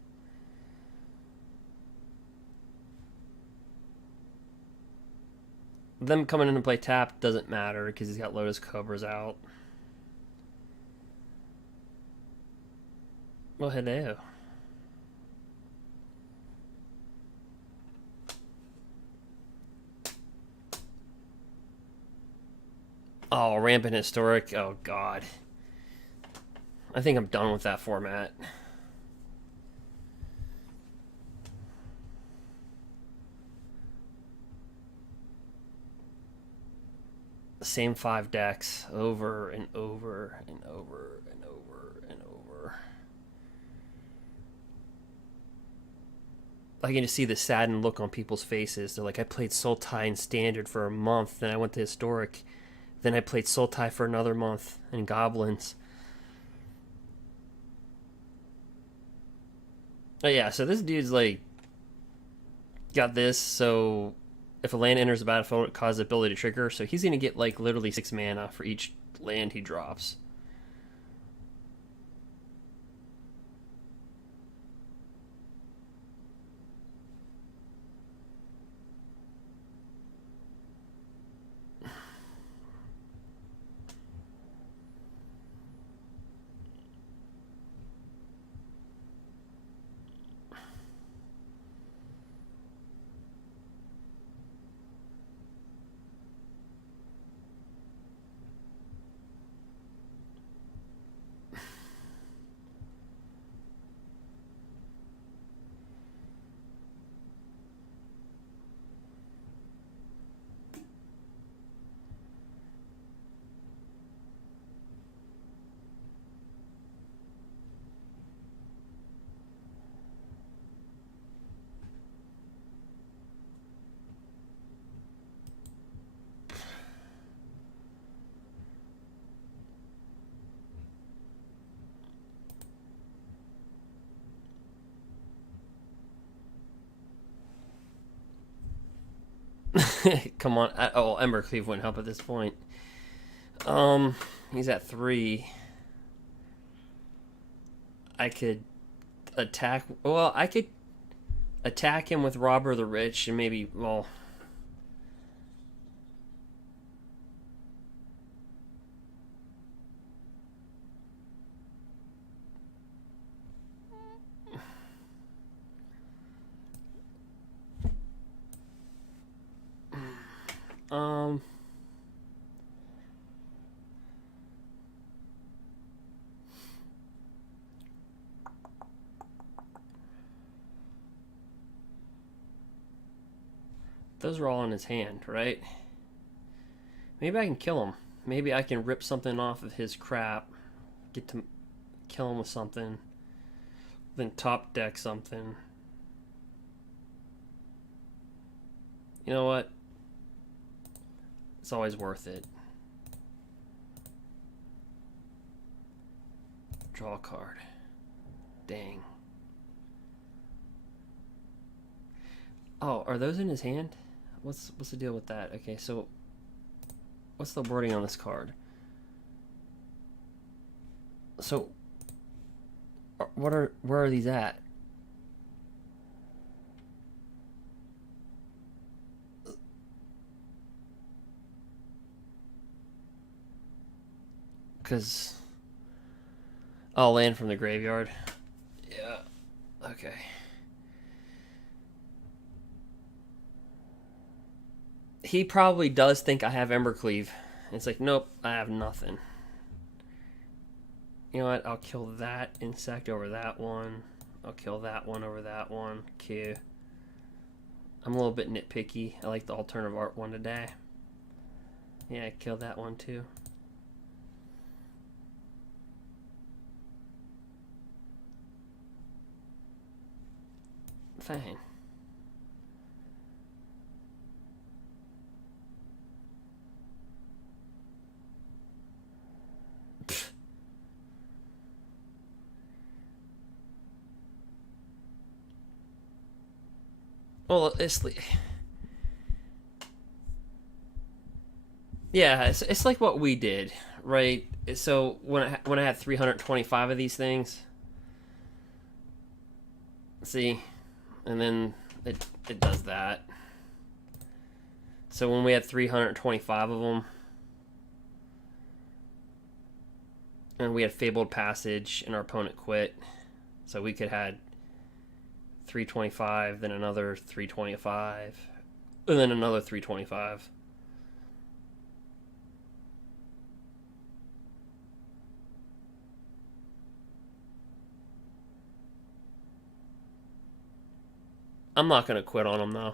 Them coming in to play tap doesn't matter because he's got Lotus Cobras out. Well, hello. Oh, Rampant Historic. Oh, God. I think I'm done with that format. The same 5 decks over and over and over and over and over. I can just see the saddened look on people's faces. They're like, I played Sultai in Standard for a month, then I went to Historic. Then I played Sultai for another month and Goblins. Oh yeah, so this dude's like got this, so if a land enters the battlefield, it causes the ability to trigger, so he's gonna get like literally 6 mana for each land he drops. Come on. Oh, Embercleave wouldn't help at this point. He's at 3. I could attack. Well, I could attack him with Robber the Rich and maybe, well... Those are all in his hand, right? Maybe I can kill him. Maybe I can rip something off of his crap. Get to kill him with something. Then top deck something. You know what? It's always worth it. Draw a card. Dang. Oh, are those in his hand? What's the deal with that? Okay, so what's the wording on this card? So where are these at? Because I'll land from the graveyard. Yeah. Okay. He probably does think I have Embercleave. It's like, nope, I have nothing. You know what? I'll kill that insect over that one. I'll kill that one over that one. Q. I'm a little bit nitpicky. I like the alternative art one today. Yeah, kill that one too. Fine. Well, it's like what we did, right? So when I had 325 of these things, see, and then it does that. So when we had 325 of them, and we had Fabled Passage, and our opponent quit, so we could had 325, then another 325, and then another 325. I'm not going to quit on him, though.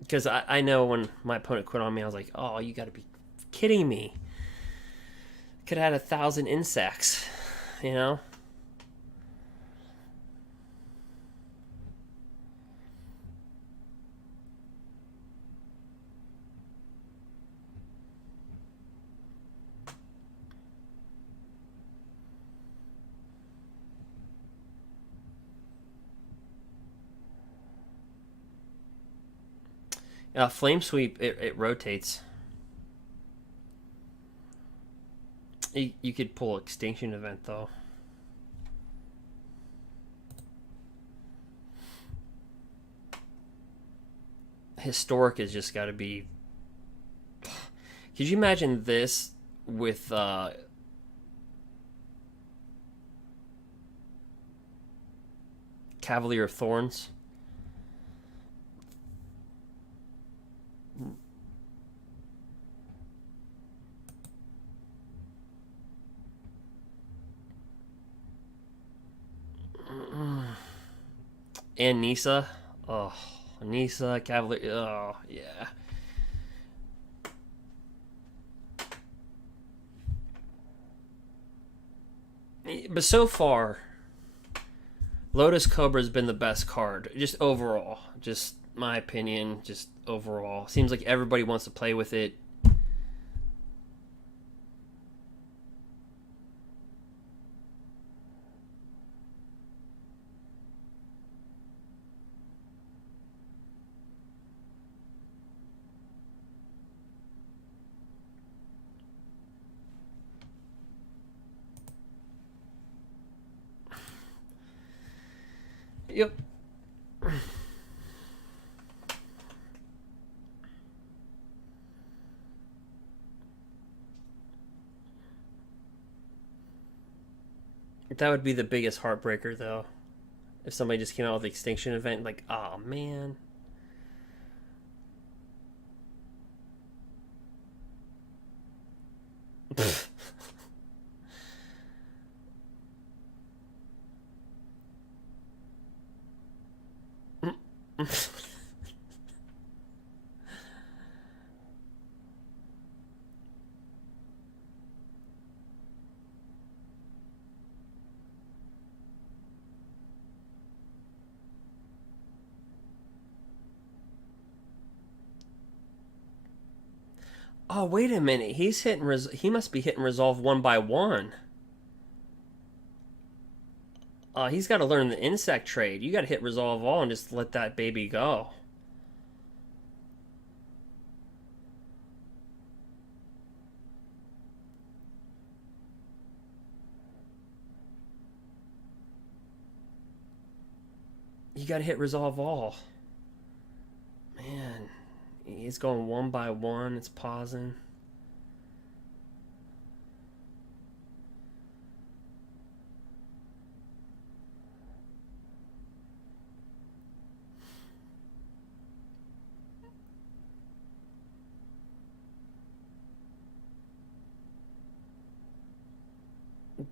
Because I know when my opponent quit on me, I was like, oh, you got to be kidding me. Could have had 1,000 insects, you know? Flame Sweep, it rotates. You could pull Extinction Event, though. Historic has just got to be... Could you imagine this with... Cavalier of Thorns? And Nissa. Oh, Nissa, Cavalier. Oh, yeah. But so far, Lotus Cobra has been the best card. Just overall. Just my opinion. Just overall. Seems like everybody wants to play with it. Yep. That would be the biggest heartbreaker, though. If somebody just came out with the Extinction event, like, oh man. Oh, wait a minute. He's hitting. He must be hitting resolve one by one. He's got to learn the insect trade. You got to hit resolve all and just let that baby go. You got to hit resolve all. Man, he's going one by one. It's pausing.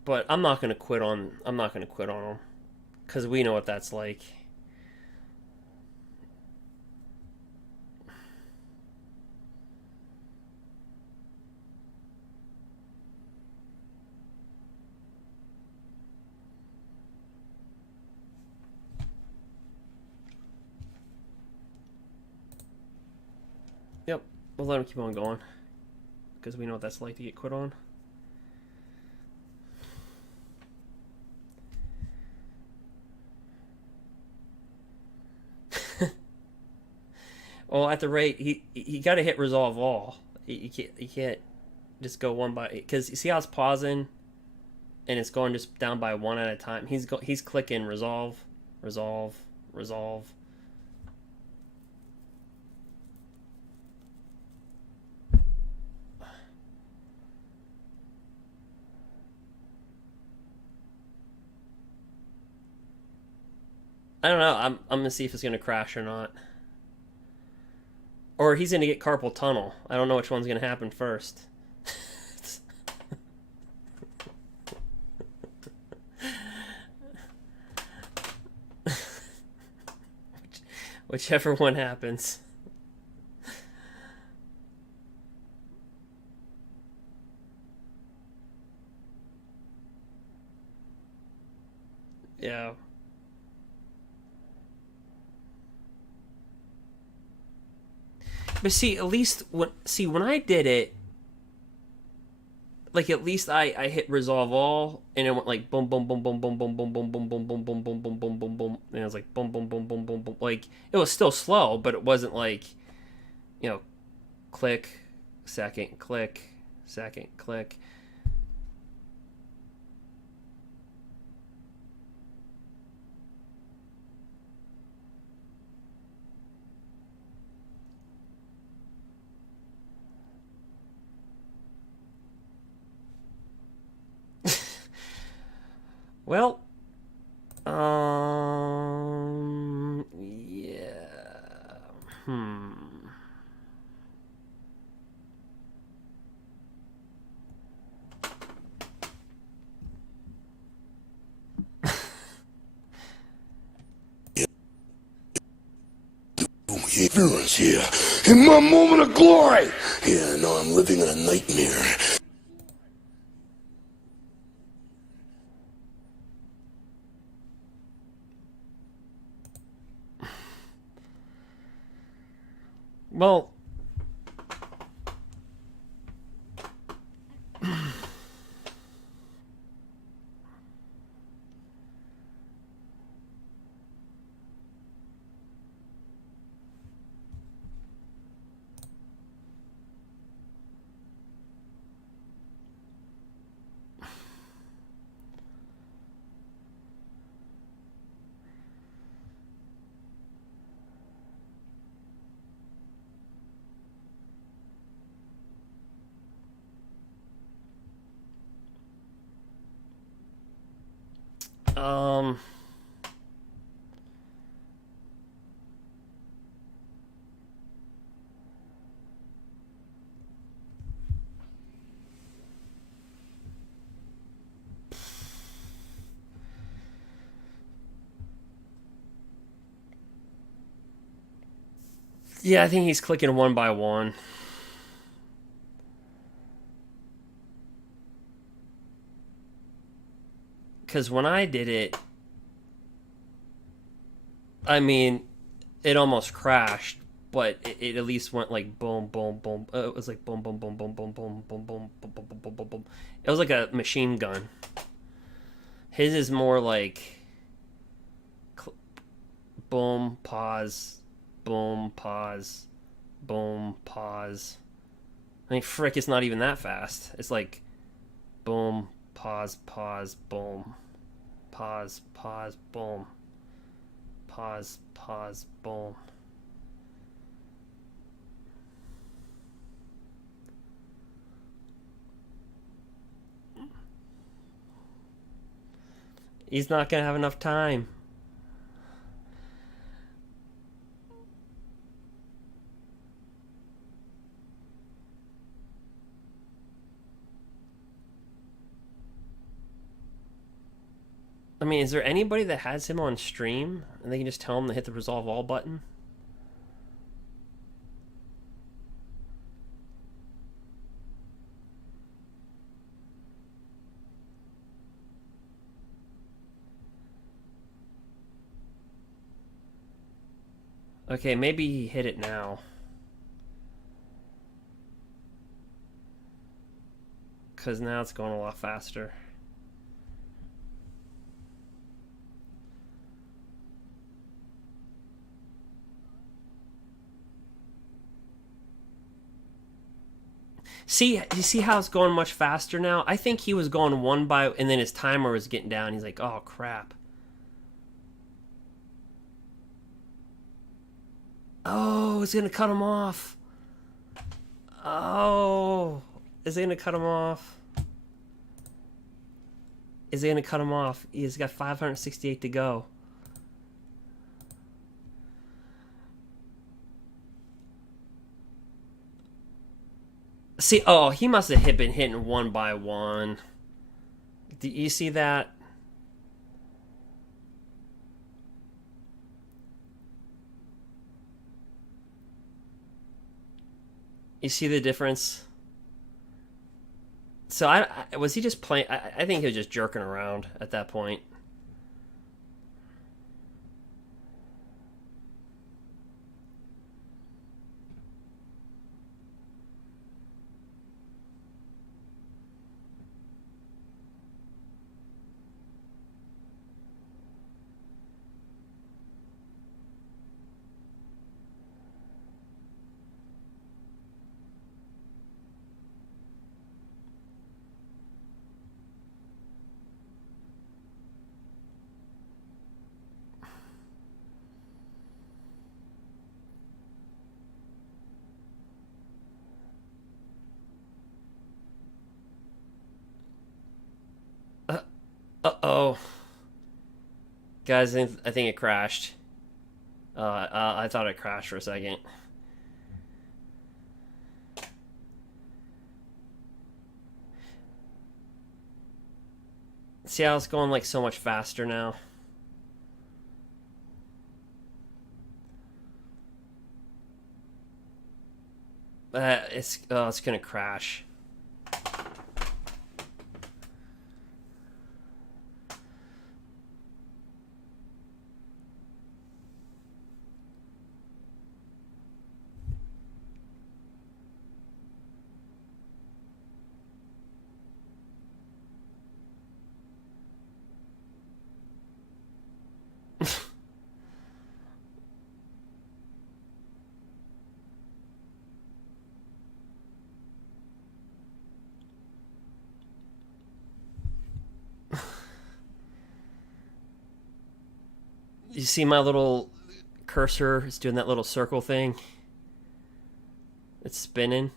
But I'm not gonna quit on. I'm not gonna quit on him, because we know what that's like. Yep, we'll let him keep on going, because we know what that's like to get quit on. Well, at the rate he got to hit resolve all. He can't just go one by, because you see how it's pausing, and it's going just down by one at a time. He's clicking resolve, resolve, resolve. I don't know. I'm gonna see if it's gonna crash or not. Or he's going to get carpal tunnel. I don't know which one's going to happen first. Whichever one happens. Yeah. But see, at least when I did it, like at least I hit resolve all, and it went like boom boom boom boom boom boom boom boom boom boom boom boom boom boom boom boom boom, and it was like boom boom boom boom boom boom. Like it was still slow, but it wasn't like, click, second, click, second, click. Well, yeah. Ignorance here. In my moment of glory. Yeah, now I'm living in a nightmare. Well, Um. Yeah, I think he's clicking one by one. Because when I did it, I mean, it almost crashed, but it at least went like boom, boom, boom. It was like boom, boom, boom, boom, boom, boom, boom, boom, boom, boom, boom, boom, boom, boom. It was like a machine gun. His is more like boom, pause, boom, pause, boom, pause. I mean, frick, it's not even that fast. It's like boom, pause, pause, boom, pause, pause, boom, pause, pause, boom. He's not gonna have enough time. I mean, is there anybody that has him on stream and they can just tell him to hit the resolve all button? Okay, maybe he hit it now. Because now it's going a lot faster. See, you see how it's going much faster now? I think he was going one by, and then his timer was getting down. He's like, oh, crap. Oh, it's going to cut him off. Oh, is it going to cut him off? Is it going to cut him off? He's got 568 to go. See, oh, he must have been hitting one by one. Do you see that? You see the difference? So I was he just playing? I think he was just jerking around at that point. Uh-oh. Guys, I think it crashed. I thought it crashed for a second. See how it's going like so much faster now? It's gonna crash. You see my little cursor is doing that little circle thing? It's spinning.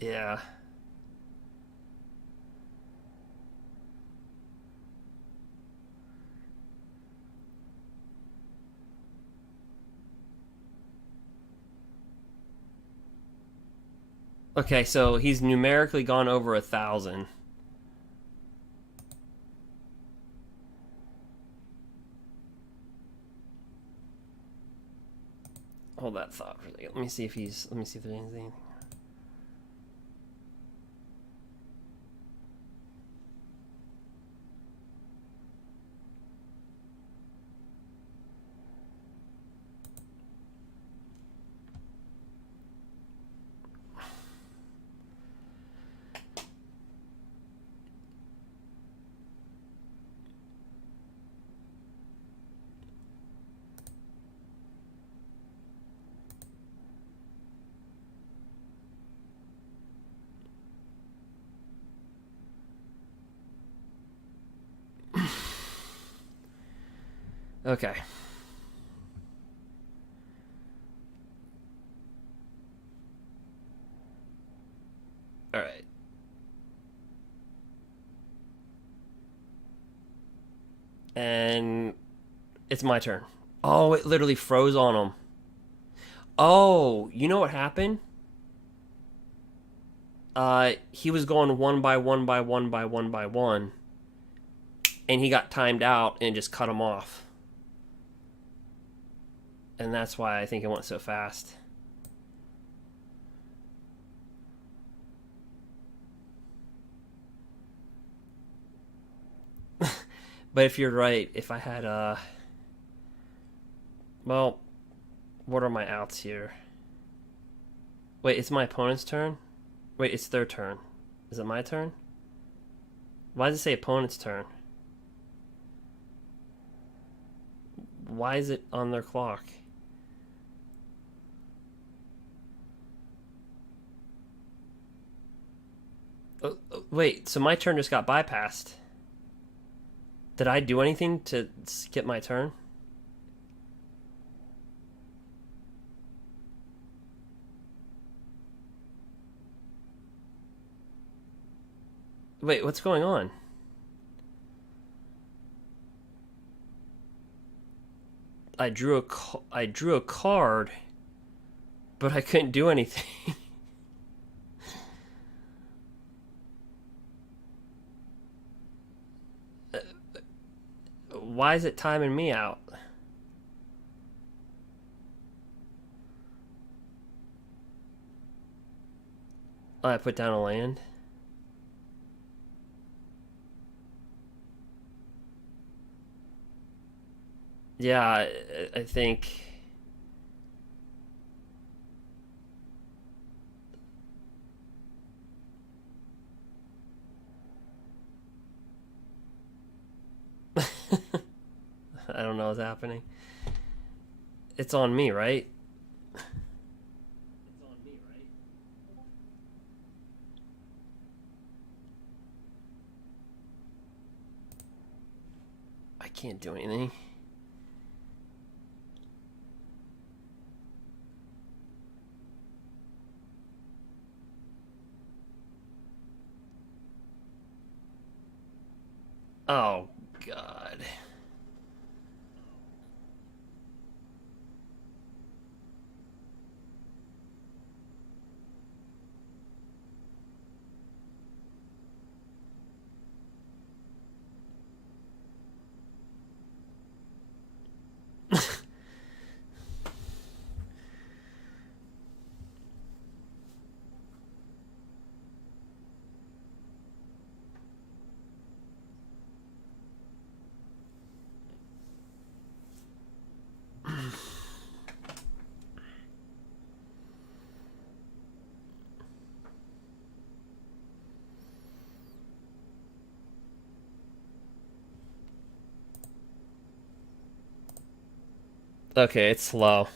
Yeah. Okay, so he's numerically gone over 1,000. Hold that thought for a second. Let me see if there's anything. Okay. All right. And it's my turn. Oh, it literally froze on him. Oh, you know what happened? He was going one by one by one by one by one, and he got timed out and just cut him off. And that's why I think it went so fast. But if you're right, if I had well, what are my outs here? Wait, it's my opponent's turn? Wait, it's their turn. Is it my turn? Why does it say opponent's turn? Why is it on their clock? Wait, so my turn just got bypassed. Did I do anything to skip my turn? Wait, what's going on? I drew a card, but I couldn't do anything. Why is it timing me out? Oh, I put down a land. Yeah, I think. I don't know what's happening. It's on me, right? I can't do anything. Oh, God. Okay, it's slow.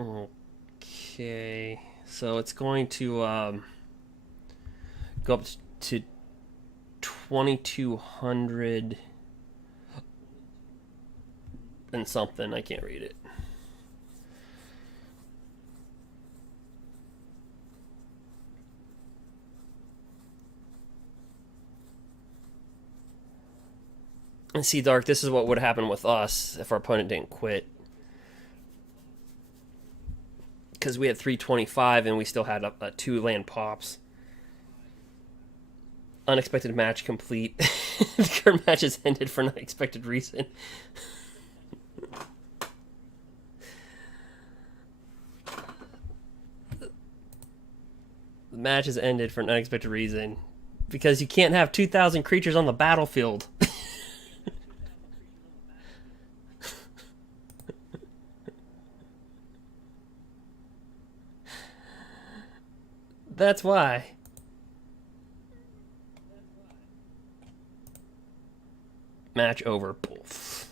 Okay, so it's going to go up to 2200 and something. I can't read it. And see, Dark, this is what would happen with us if our opponent didn't quit. Because we had 325 and we still had 2 land pops. Unexpected match complete. The current match has ended for an unexpected reason. The match has ended for an unexpected reason. Because you can't have 2,000 creatures on the battlefield. That's why. Match over. Poof.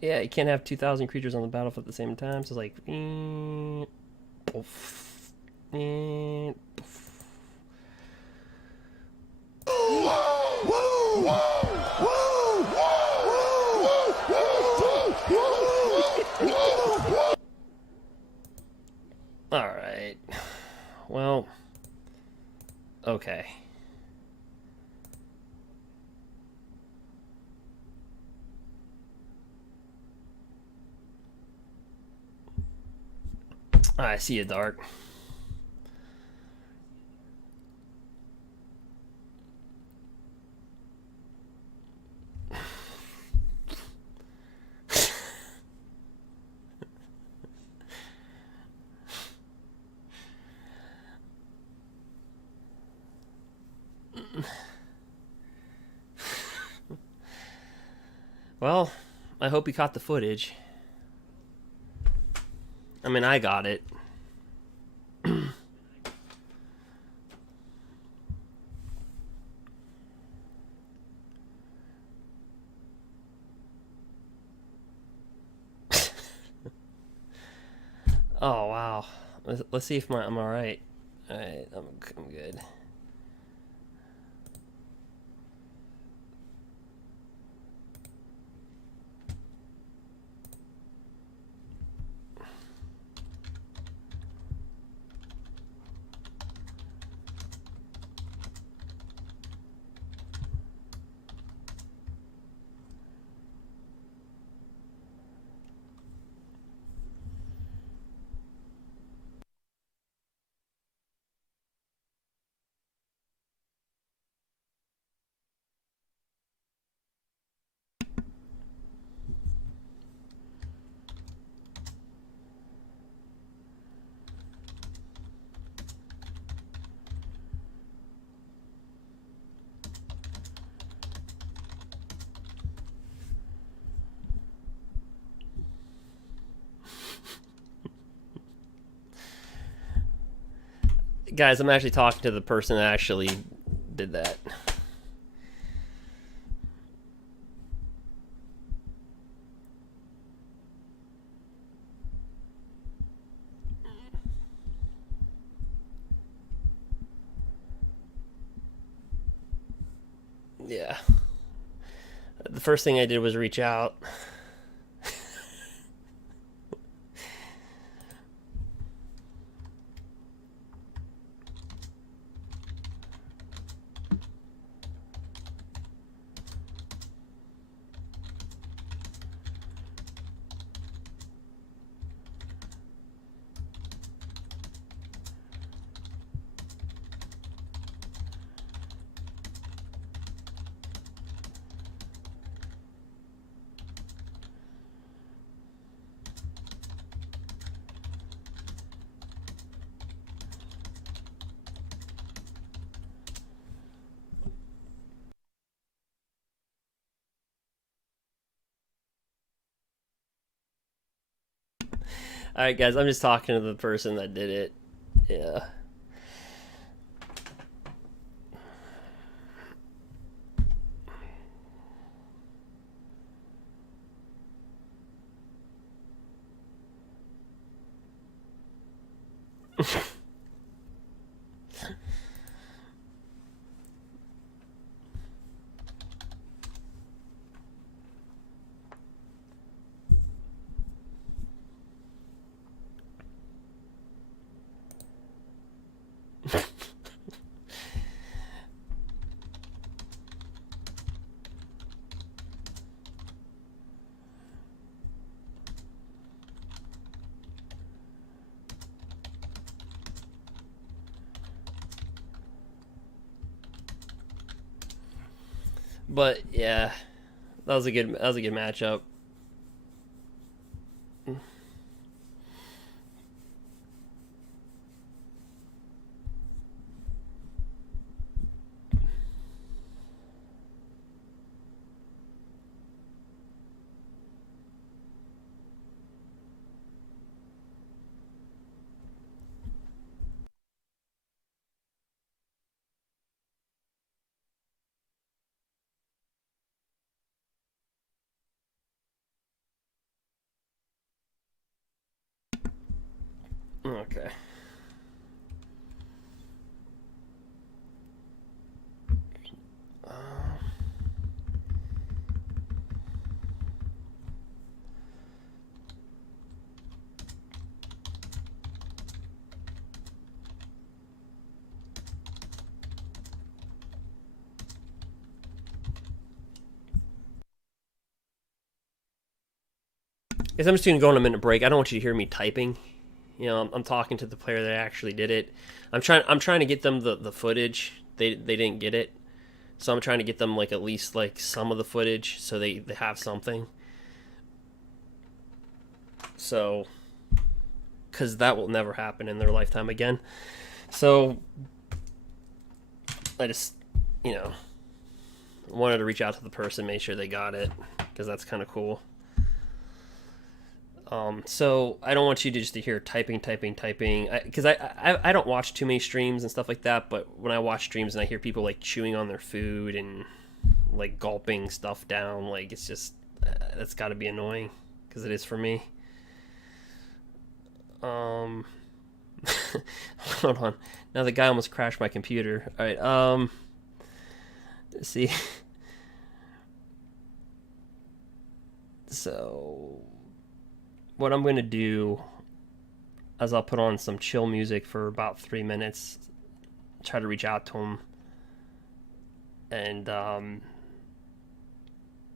Yeah, you can't have 2,000 creatures on the battlefield at the same time. So it's like, poof, poof. All right. Well, okay. I see you, Dark. Well, I hope you caught the footage. I mean, I got it. Oh, wow. Let's see if I'm all right. All right, I'm good. Guys, I'm actually talking to the person that actually did that. Yeah. The first thing I did was reach out. Alright, guys, I'm just talking to the person that did it. Yeah. But yeah, that was a good matchup. Okay. Guess I'm just gonna go on a minute break. I don't want you to hear me typing. You know, I'm talking to the player that actually did it. I'm trying to get them the footage. They didn't get it, so I'm trying to get them like at least like some of the footage so they have something. So, because that will never happen in their lifetime again. So, I just, you know, wanted to reach out to the person, make sure they got it, because that's kind of cool. So I don't want you to just to hear typing, because I don't watch too many streams and stuff like that, but when I watch streams and I hear people like chewing on their food and like gulping stuff down, like it's just, that's got to be annoying, because it is for me. Hold on. Now the guy almost crashed my computer. All right. Let's see. So what I'm going to do is I'll put on some chill music for about 3 minutes, try to reach out to him, and then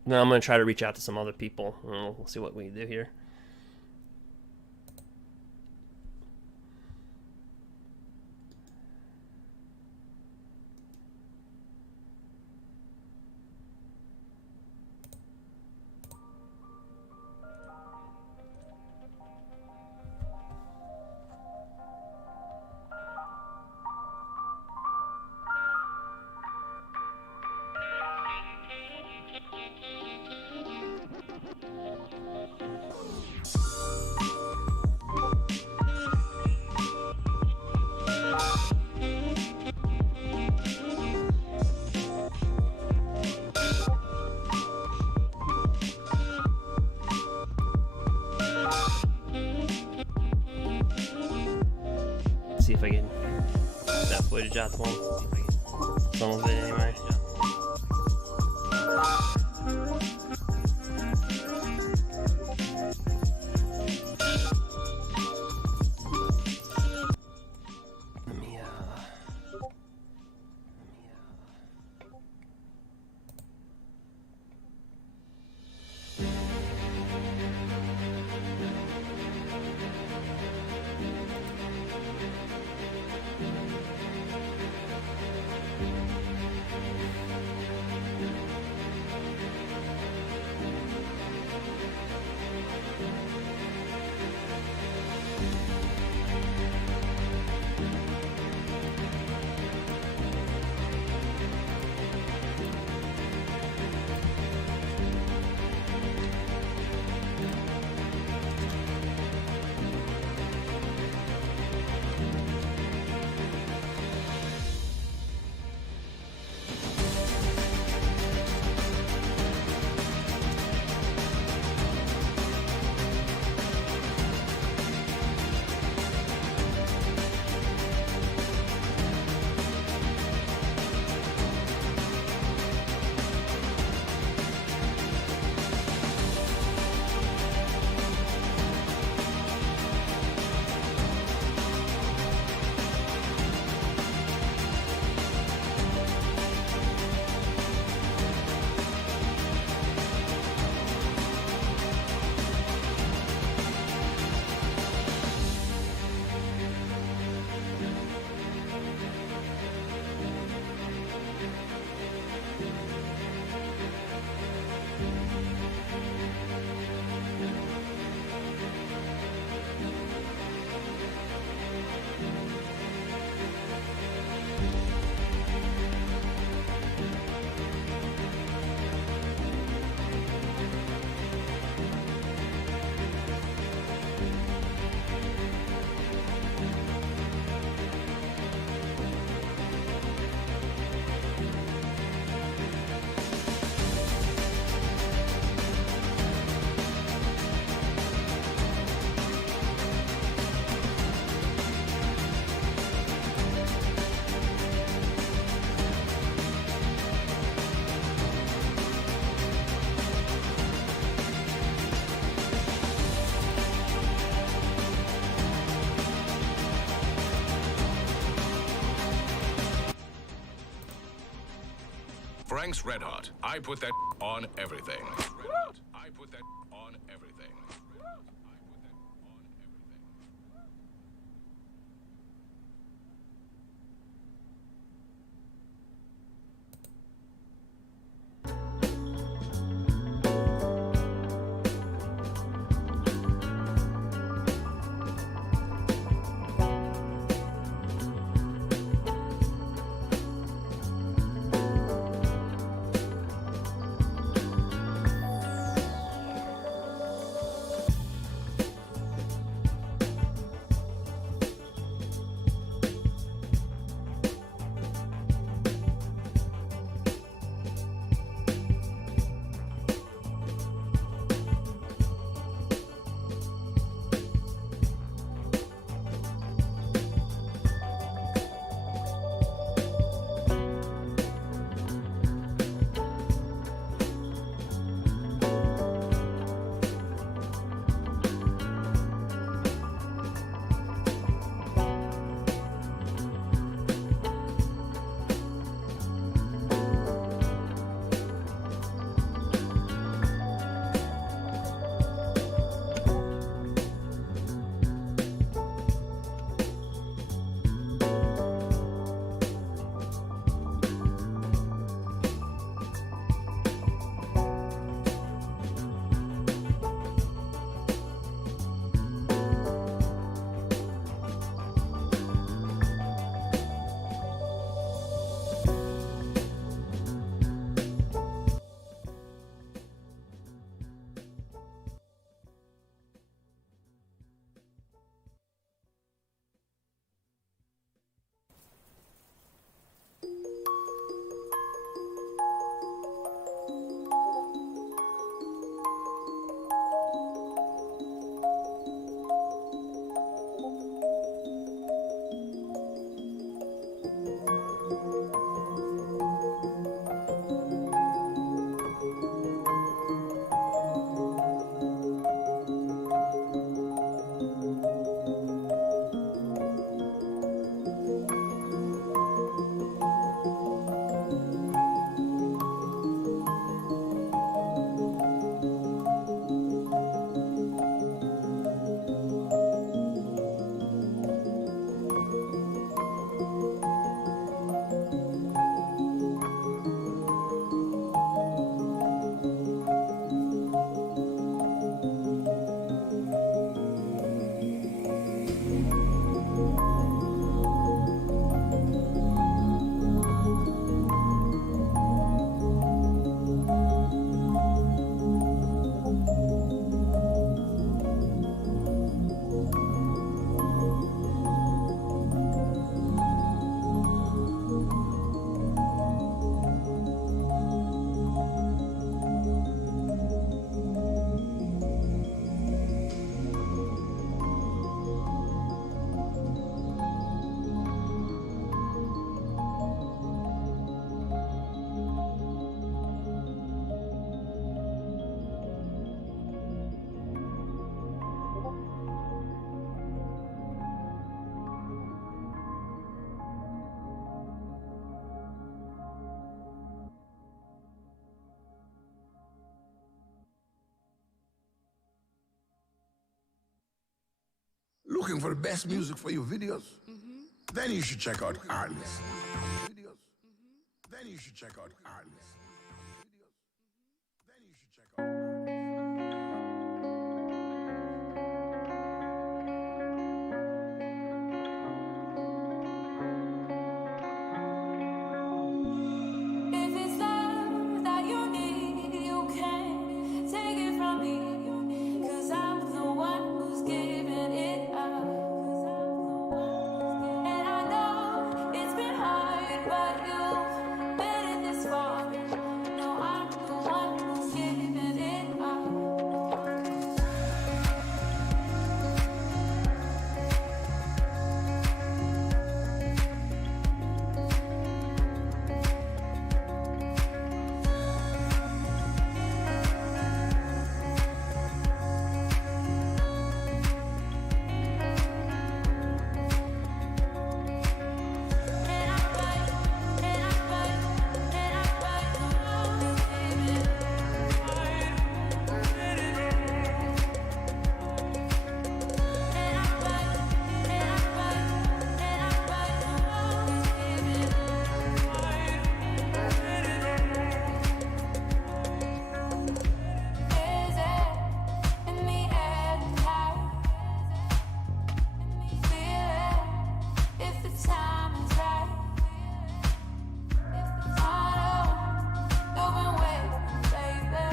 I'm going to try to reach out to some other people. We'll see what we can do here. See if I can that footage out to him. Some of it anyway. Frank's Red Hot. I put that on everything. I put that on everything. Looking for the best music for your videos? Then you should check out Artlist. Then you should check out Artlist. Then you should check out If it's love that you need, you can't take it from me. 'Cause I'm the one who's giving it up. And I know it's been hard, but you've made it this far. No, I'm the one who's giving it up. And I fight, and I fight, and I fight the one who's giving it up. And I fight, and I fight, and I fight the one who's giving it up. Is it in the air tonight? Feel it if the time is right. I know you've been waiting, baby.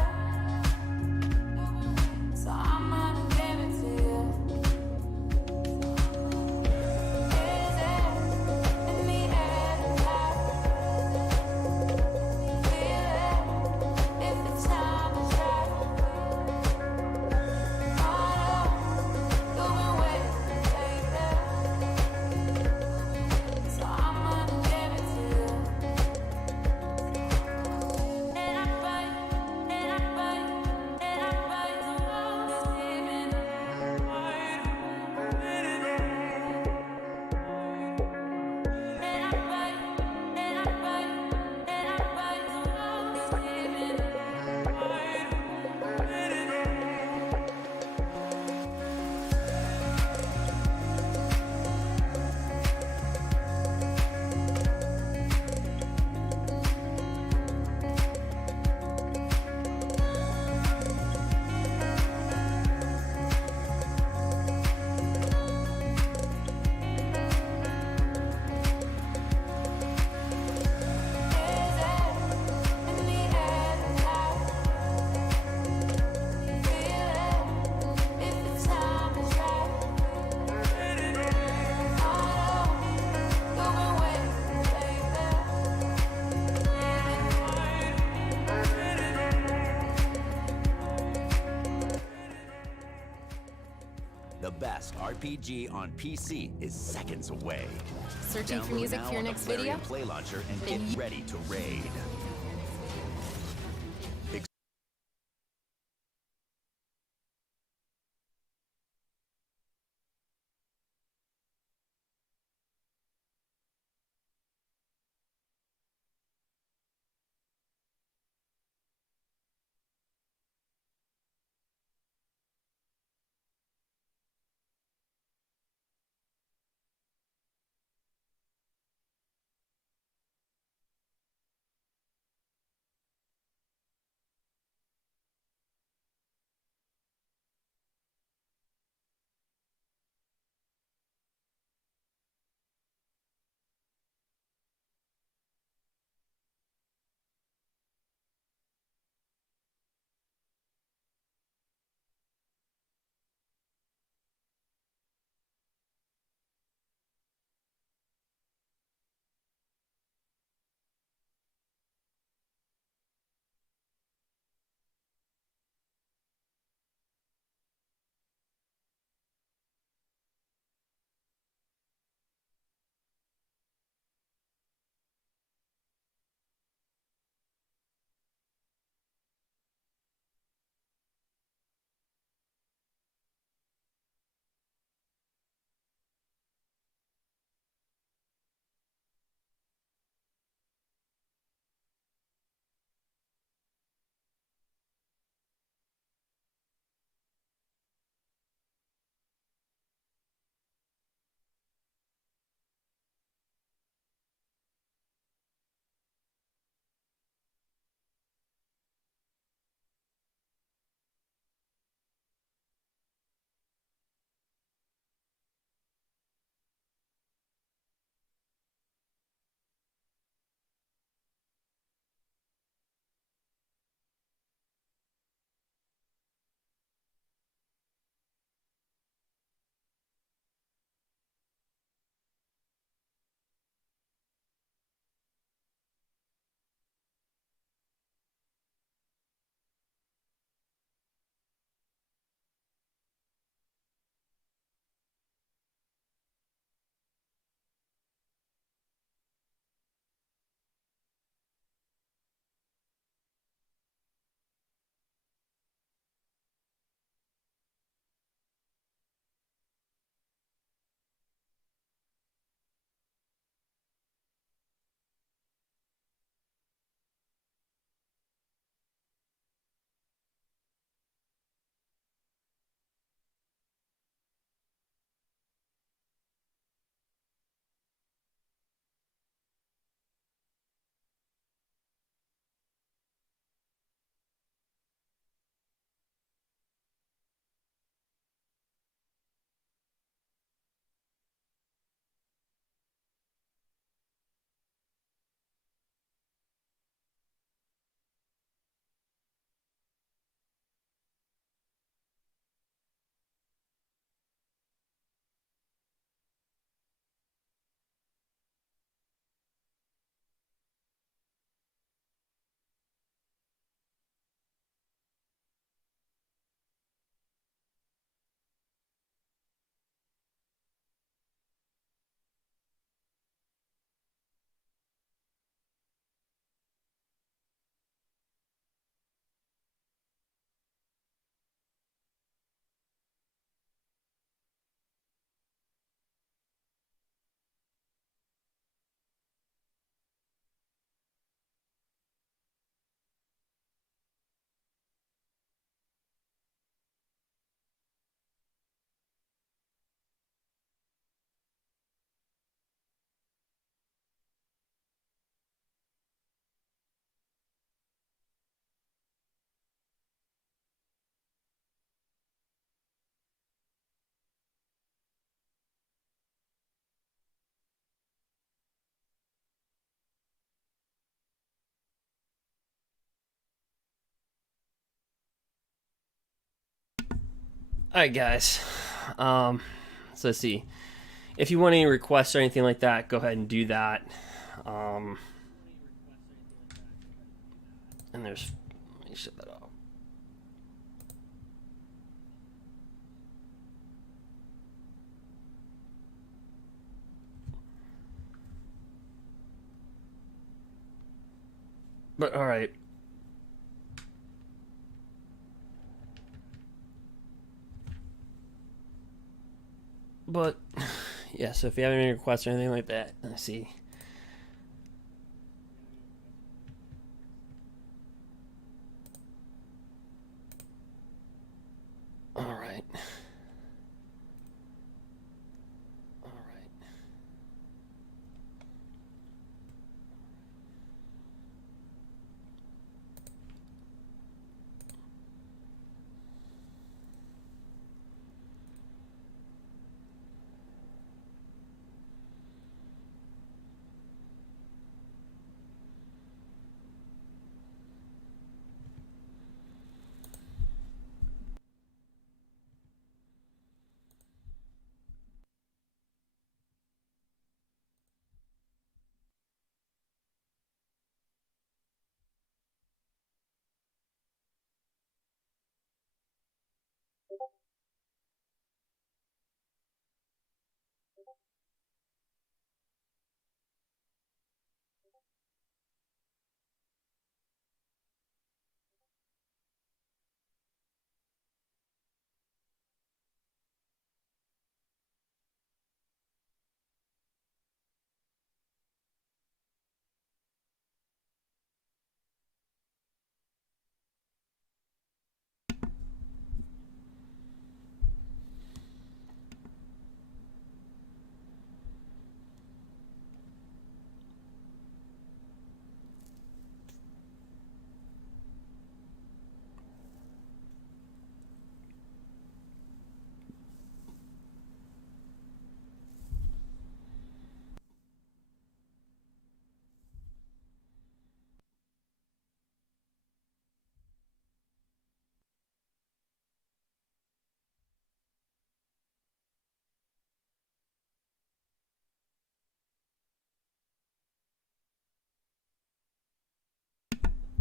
So I'm gonna give it to you. Is it in the air tonight? Feel it if the time is right. I know you've been waiting, baby. So I'm gonna give it to you. And I fight, and I fight, and I fight the one who's giving it up. And I fight, and I fight, and I fight the one who's giving it up. Is it in the air tonight? Feel it if the time is right. I know you've been waiting, baby. The best RPG on PC is seconds away. Searching for Download music now for your on the next Plarium video? Play Launcher and get ready to raid. Alright, guys. So let's see. If you want any requests or anything like that, go ahead and do that. And there's... Let me shut that off. But alright. But, yeah, so if you have any requests or anything like that, let's see. Alright. Alright.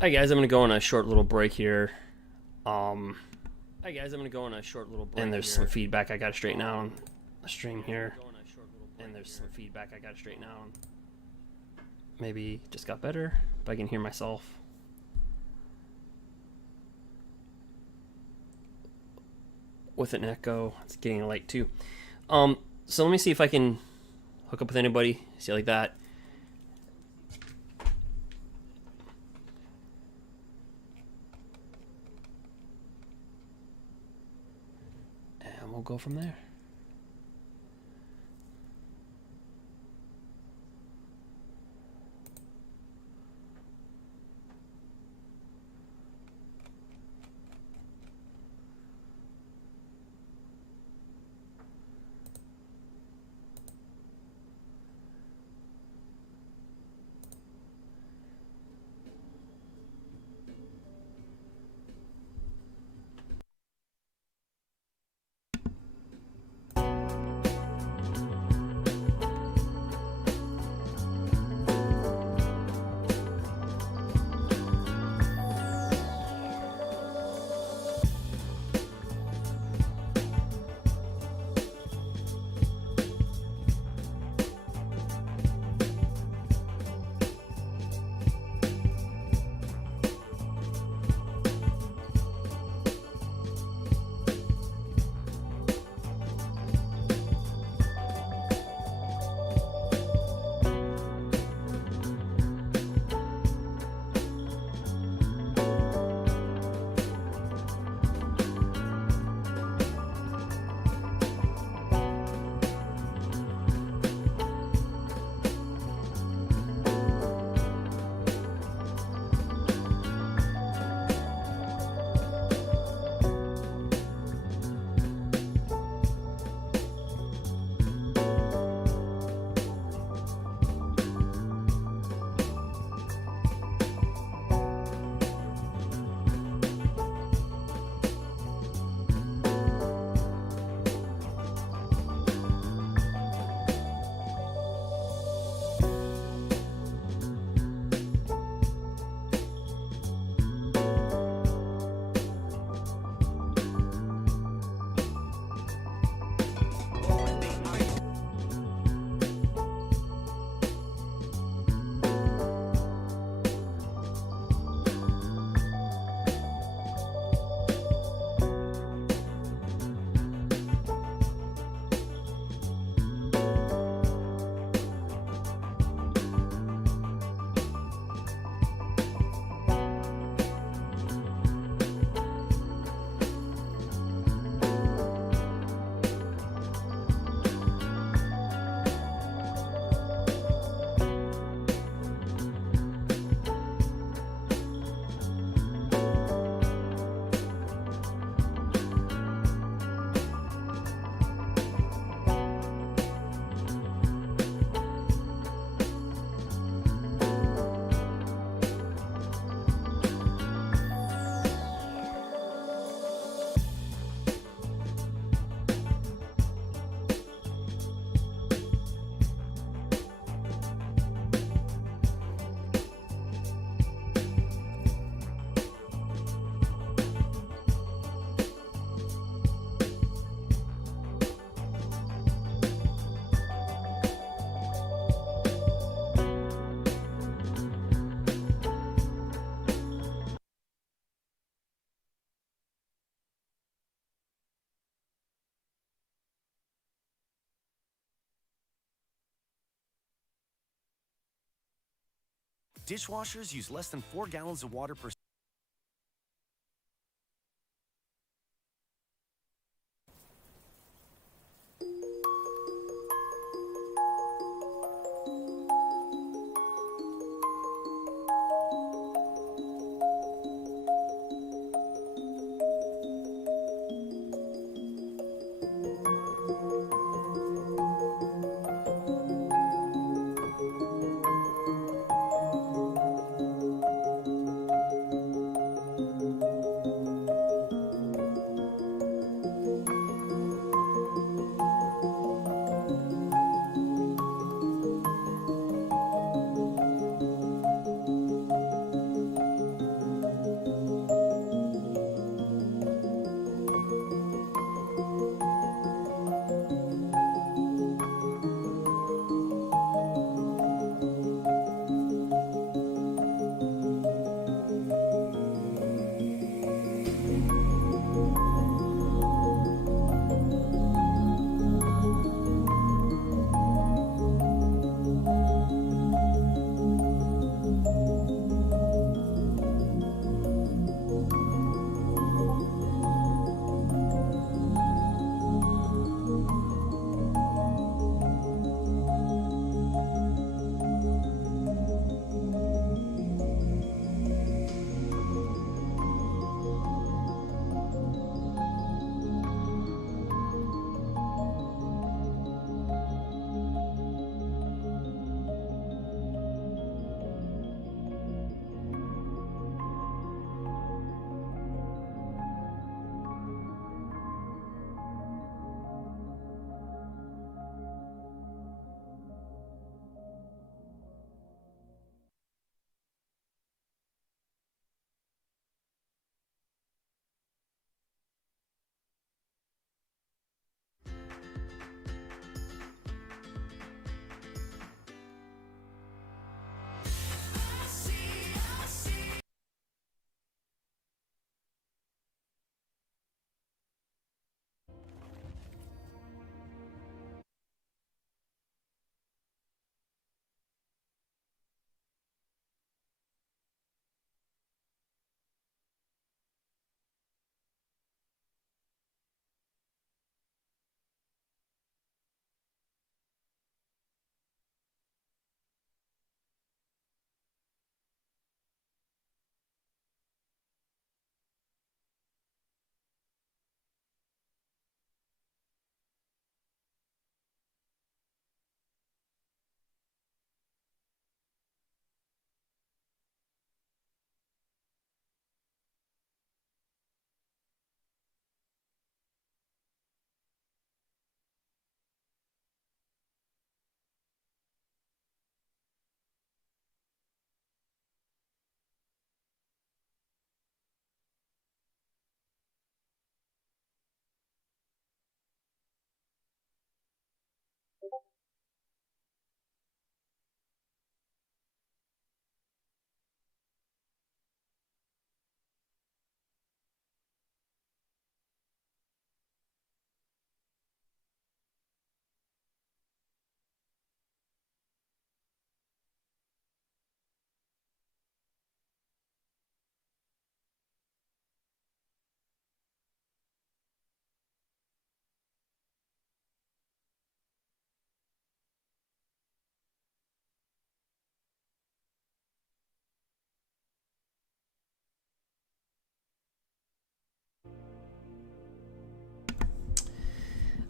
Hi guys, I'm gonna go on a short little break here. Hi guys, I'm gonna go on a short little break. And there's some feedback I gotta straighten out on the stream here. And there's some feedback I gotta straighten out on. Maybe it just got better, but I can hear myself. With an echo, it's getting late too. So let me see if I can hook up with anybody. See like that. And we'll go from there. Dishwashers use less than 4 gallons of water per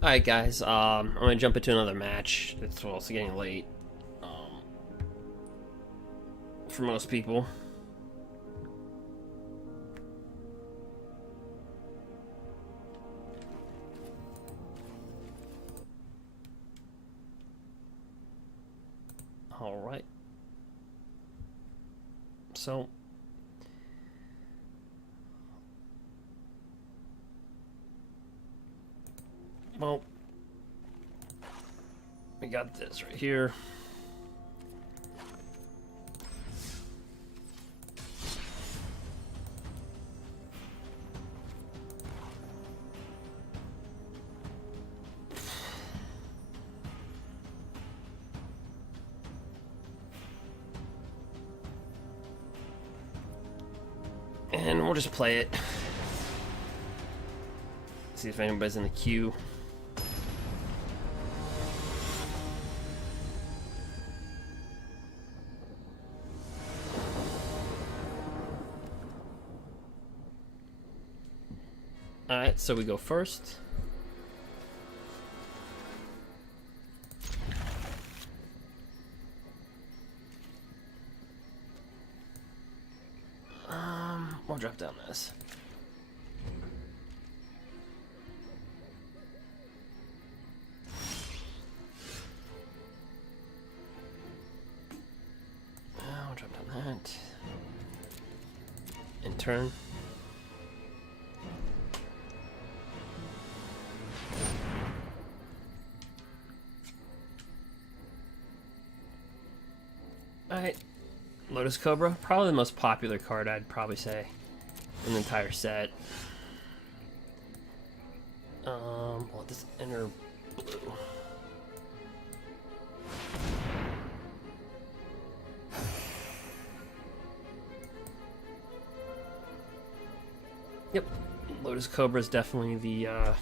Alright, guys, I'm gonna jump into another match. It's getting late. For most people. Alright. So. Well, we got this right here. And we'll just play it. See if anybody's in the queue. Alright, so we go first. We'll drop down this. I'll drop down that. In turn. Alright. Lotus Cobra, probably the most popular card, I'd probably say, in the entire set. Well, this inner blue. Yep, Lotus Cobra is definitely the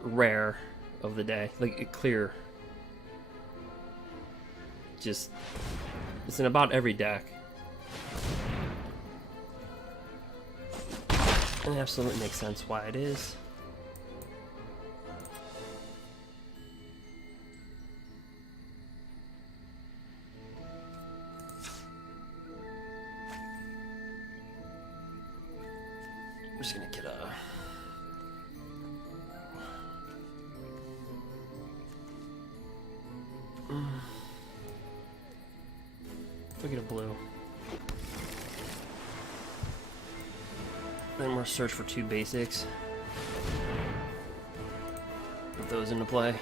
rare of the day, like clear. Just, it's in about every deck. And it absolutely makes sense why it is. I'm just gonna get a... We'll get a blue. Then we'll search for 2 basics. Put those into play.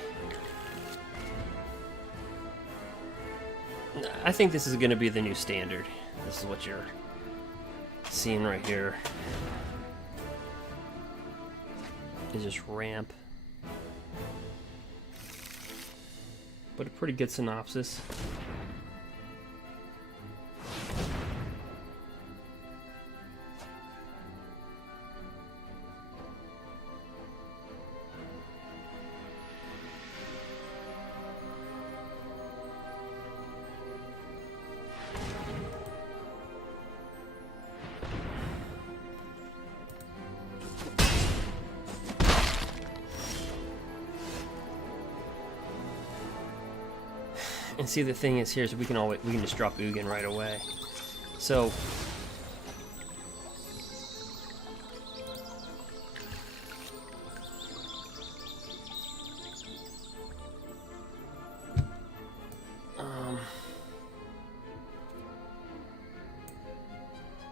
I think this is going to be the new standard. This is what you're seeing right here. Is just ramp. But a pretty good synopsis. And see, the thing is here is we can just drop Ugin right away. So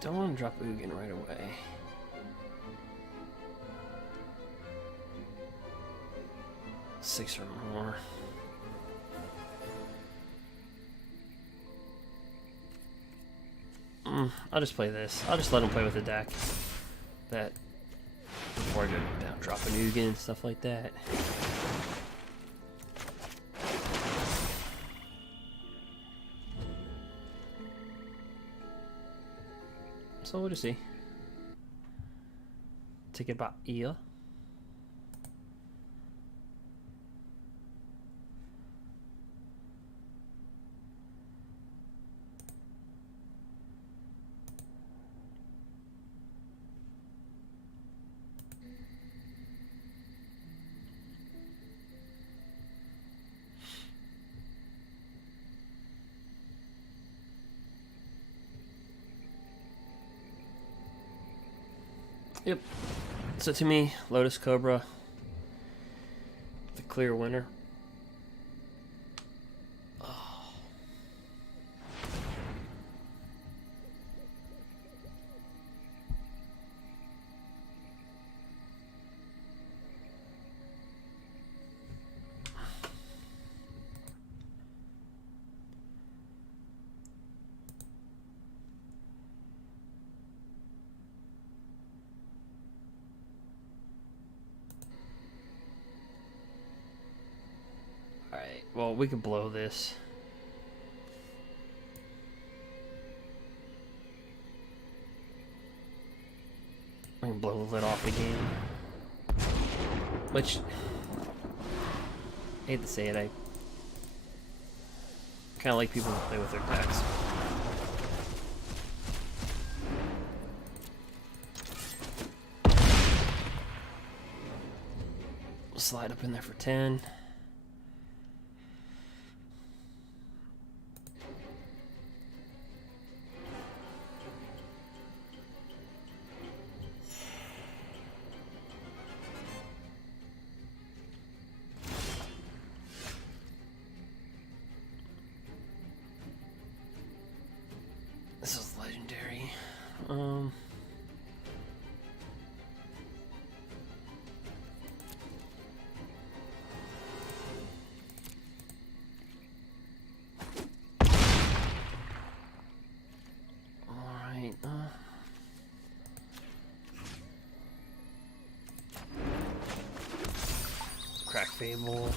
don't want to drop Ugin right away. Six or more. I'll just play this. I'll just let him play with the deck. That before I go down, drop a Ugin and stuff like that. So we'll just see. Take it about ear. Yep. So to me, Lotus Cobra, the clear winner. Oh. Alright, well, we could blow this. . I can blow the lid off the game. Which, I hate to say it, I kind of like people who play with their decks. We'll slide up in there for 10. This is legendary. Alright, Crack Fable.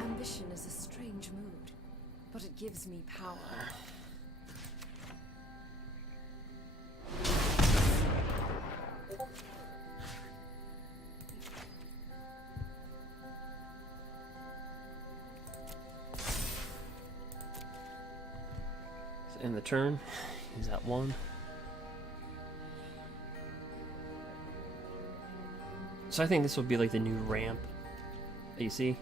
Ambition is a strange mood, but it gives me power. In the turn, use that one. So I think this will be like the new ramp that you see.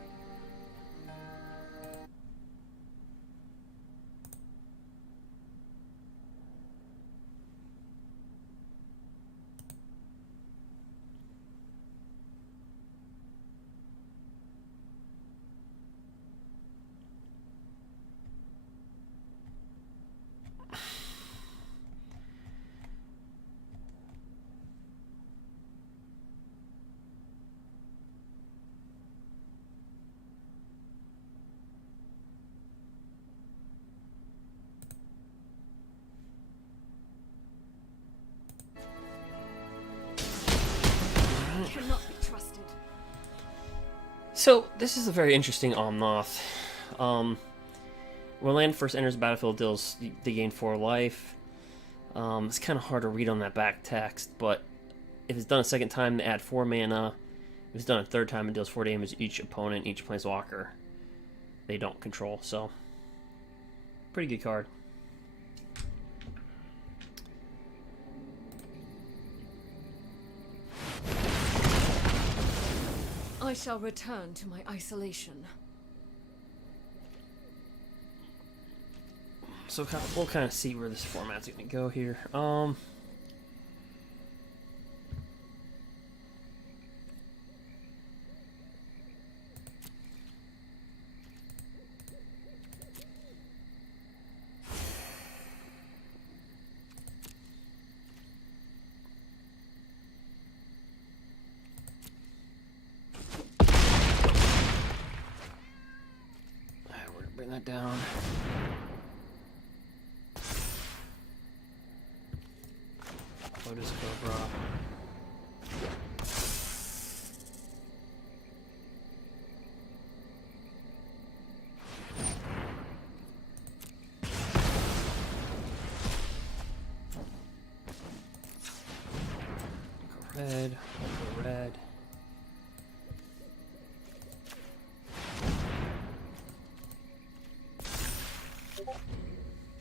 Cannot be trusted. So this is a very interesting Omnoth. When land first enters the battlefield, they gain 4 life. It's kind of hard to read on that back text, but if it's done a second time, they add 4 mana. If it's done a third time, it deals 4 damage to each opponent, each planeswalker they don't control. So, pretty good card. I shall return to my isolation. So we'll kind of see where this format's going to go here. We're going to bring that down. Lotus Cobra. Go red, go red.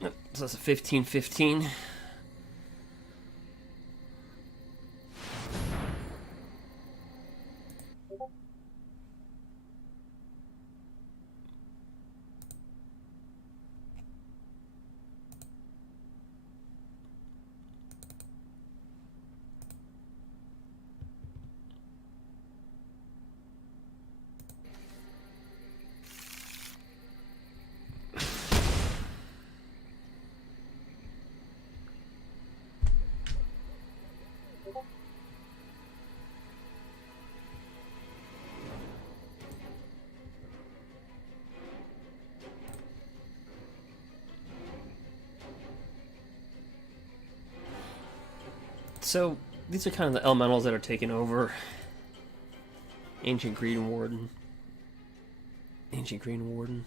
Yep, so that's a 15-15. so these are kind of the elementals that are taking over. Ancient Greenwarden. Ancient Greenwarden.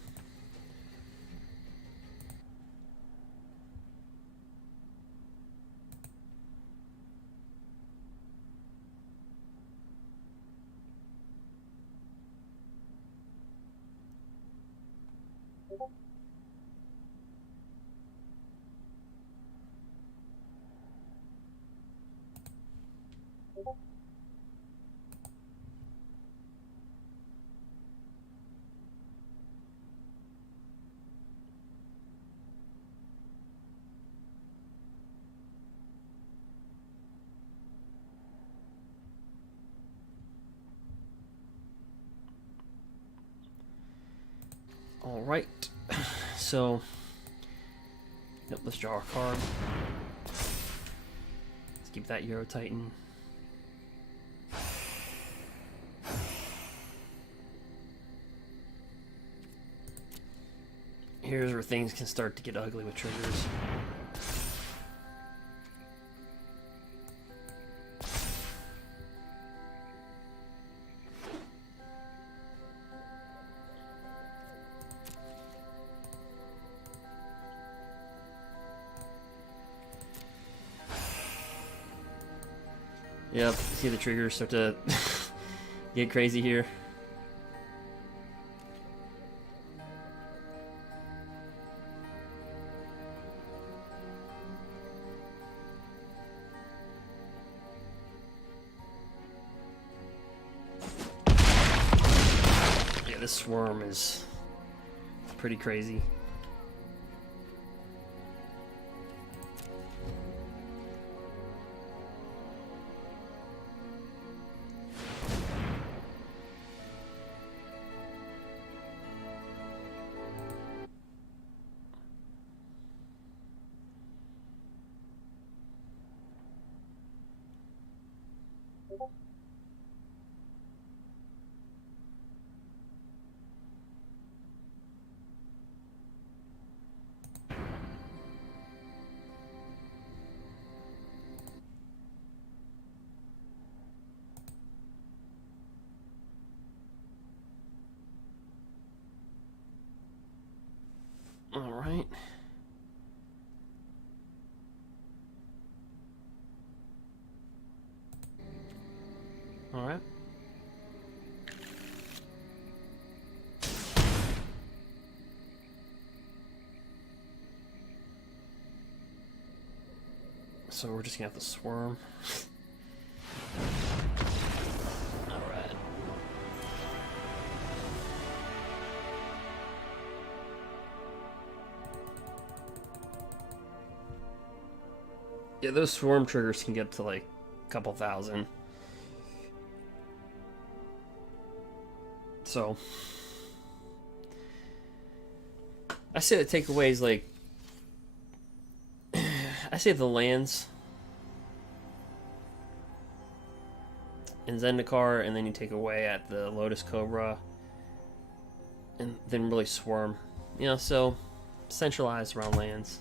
Alright, so yep, let's draw a card. Let's keep that Euro Titan. Here's where things can start to get ugly with triggers. Yep, see the triggers start to get crazy here. Yeah, this swarm is pretty crazy. All right. All right. So we're just gonna have to swarm. All right. Yeah, those swarm triggers can get to like a couple thousand. So I say the takeaways like I say the lands in Zendikar, and then you take away at the Lotus Cobra, and then really swarm. You know, so centralized around lands.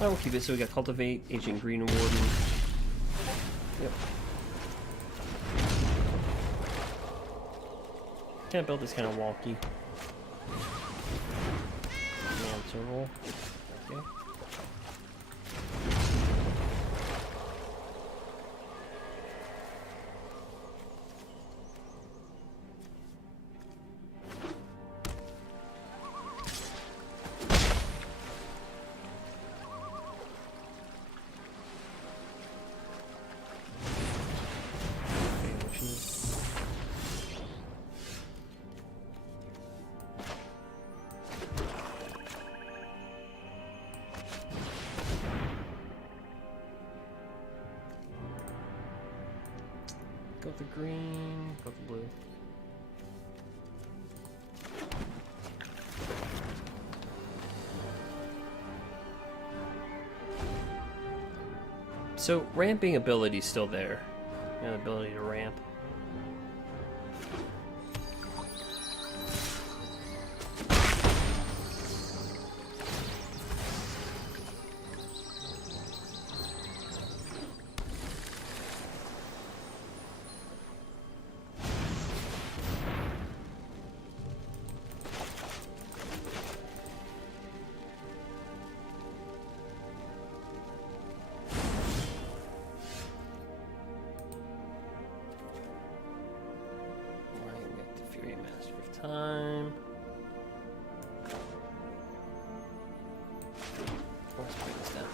I will keep it. So we got Cultivate, Ancient Greenwarden. Yep. Can't build this kind of wonky. Monster roll. Okay. Go with the green, go with the blue. So ramping ability is still there. You know, the ability to ramp. Time. Let's bring this down to 5-5.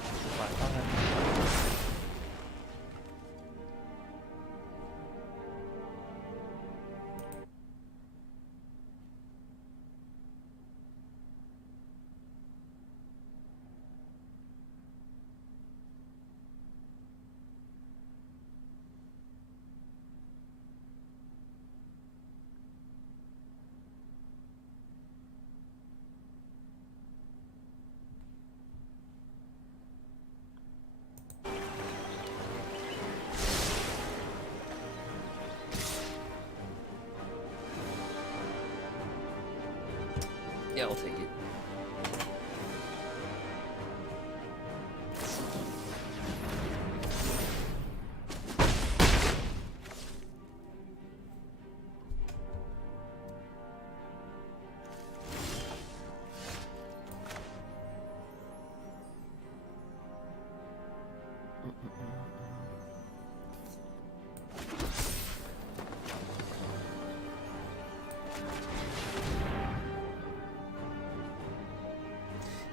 Yeah, I'll take it.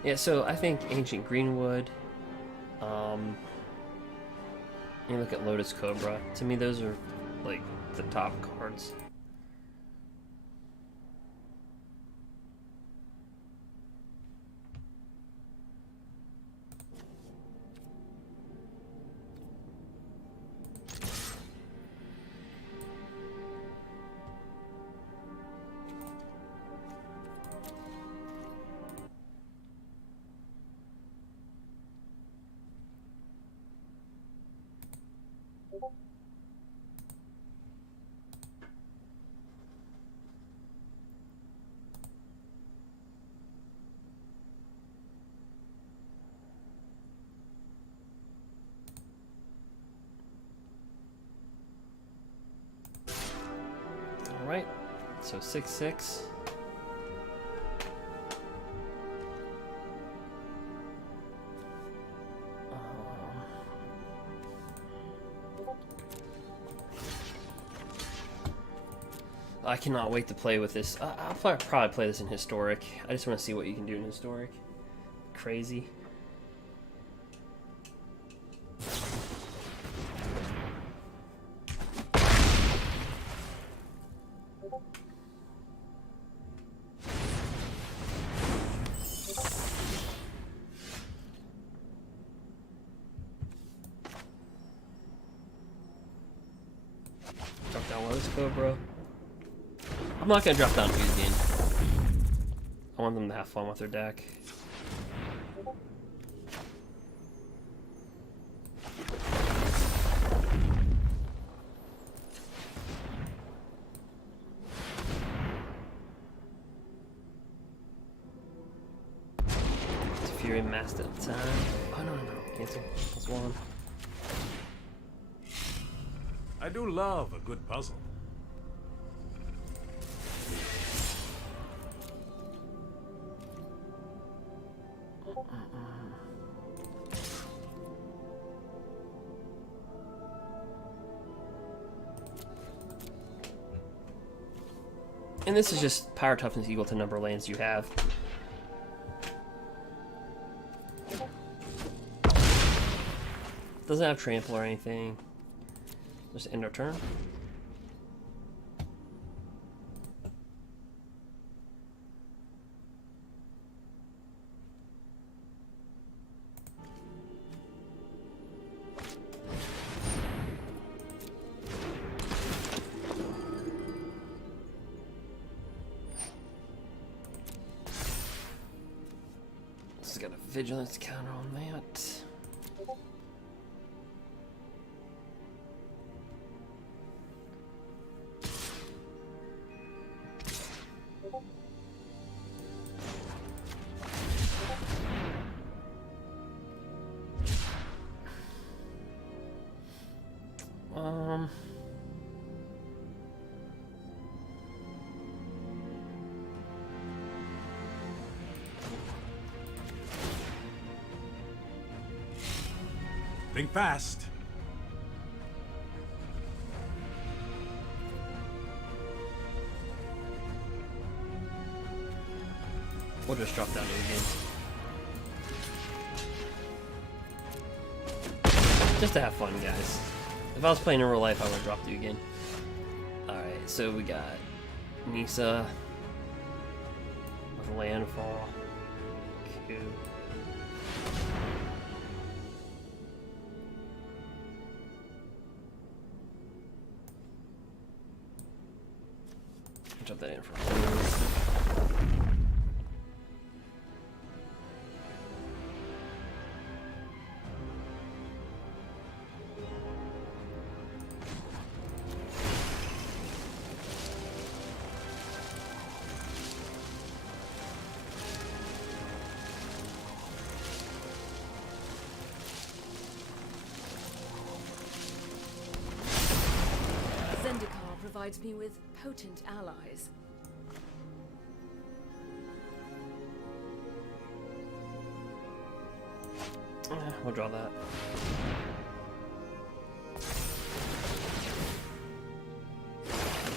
Yeah, so I think Ancient Greenwood, you look at Lotus Cobra, to me those are like the top cards. Alright, so 6/6. I cannot wait to play with this. I'll probably play this in Historic. I just want to see what you can do in Historic. Crazy. Drop down Lotus Cobra. I'm not gonna drop down Uzine. I want them to have fun with their deck. It's Fury Master at the time. Oh no, Cancel. +1. I do love a good puzzle. And this is just power toughness equal to number of lands you have. Doesn't have trample or anything. Just end our turn. This has got a vigilance counter on that. Think fast. We'll just drop down to the game. Just to have fun, guys. If I was playing in real life, I would have dropped you again. Alright, so we got Nissa with landfall. Q. Drop that in for Zendikar provides me with potent allies. we'll draw that.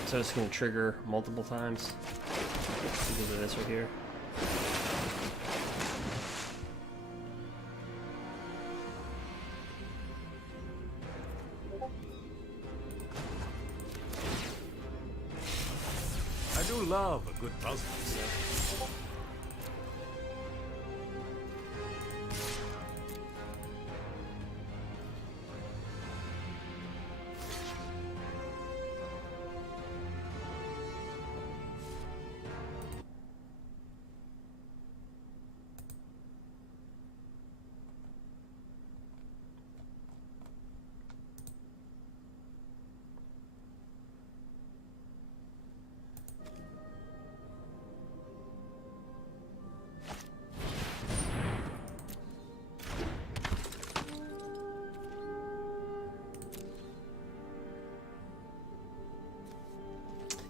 So it's going to trigger multiple times because of this right here. I do love a good puzzle.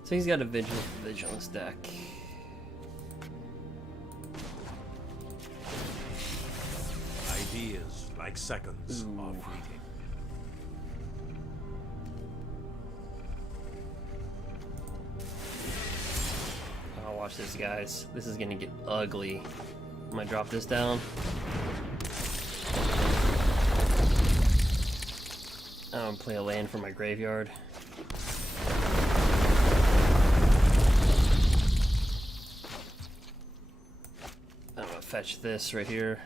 So he's got a vigilance deck. Ideas like seconds are fleeting. Oh, watch this, guys. This is gonna get ugly. I'm gonna drop this down. I'm gonna play a land for my graveyard. I'm gonna fetch this right here.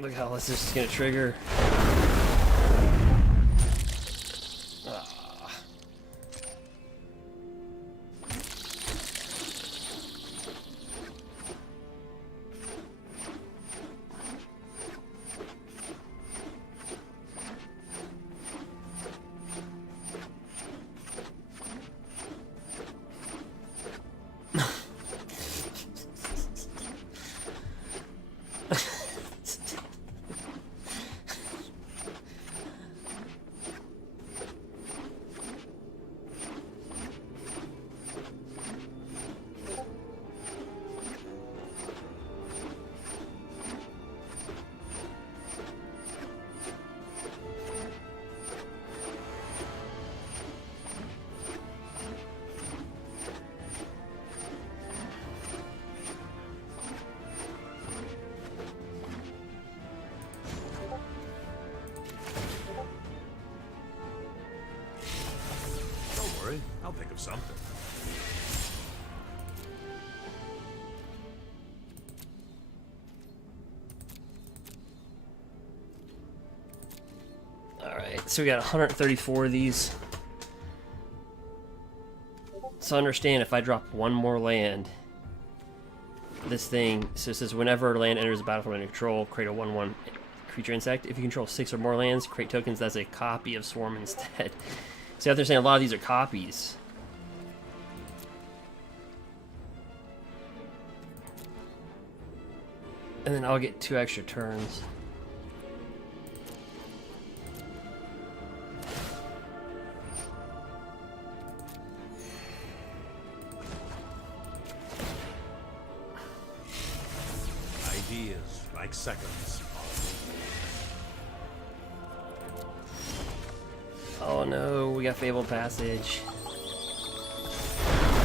Look how this is gonna trigger. I'll think of something. Alright, so we got 134 of these. So understand, if I drop one more land, this thing, so it says whenever a land enters the battlefield under control, create a 1/1 creature insect. If you control 6 or more lands, create tokens that's a copy of Swarm instead. So you have to understand, a lot of these are copies. And then I'll get 2 extra turns. Ideas like seconds. Oh no, we got Fabled Passage.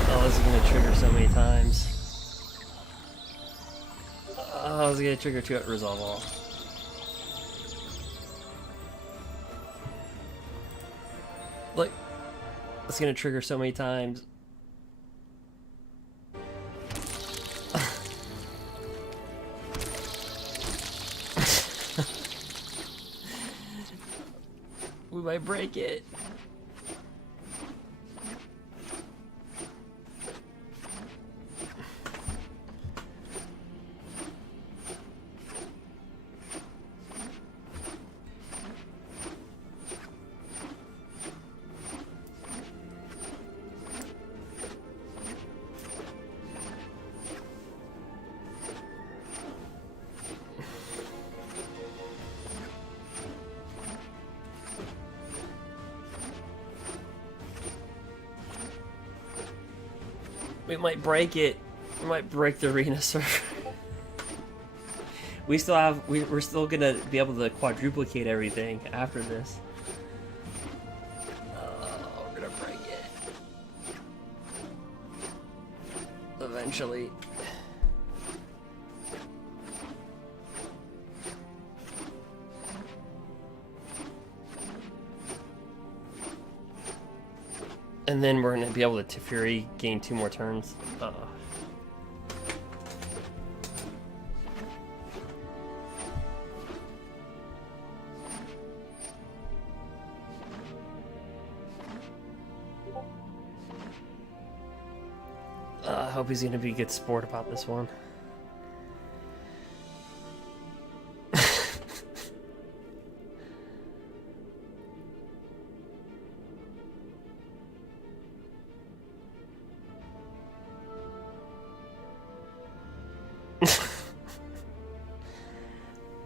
Oh, this is gonna trigger so many times. Oh, I was gonna trigger 2 at Resolve All. Look, it's gonna trigger so many times. We might break it. We might break it. We might break the arena server. We still have. We're still gonna be able to quadruplicate everything after this. Oh, we're gonna break it eventually. And then we're gonna be able to Teferi gain 2 more turns. I hope he's gonna be a good sport about this one.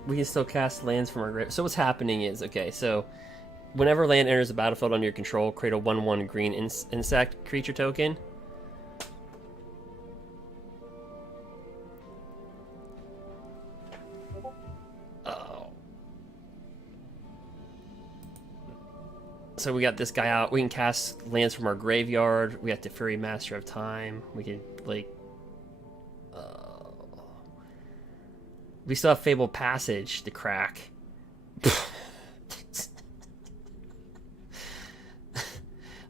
We can still cast lands from our grave. So what's happening is, okay, so whenever land enters the battlefield under your control, create a 1/1 green insect creature token. Oh. So we got this guy out. We can cast lands from our graveyard. We got Teferi, Master of Time. We can, like... We still have Fabled Passage to crack.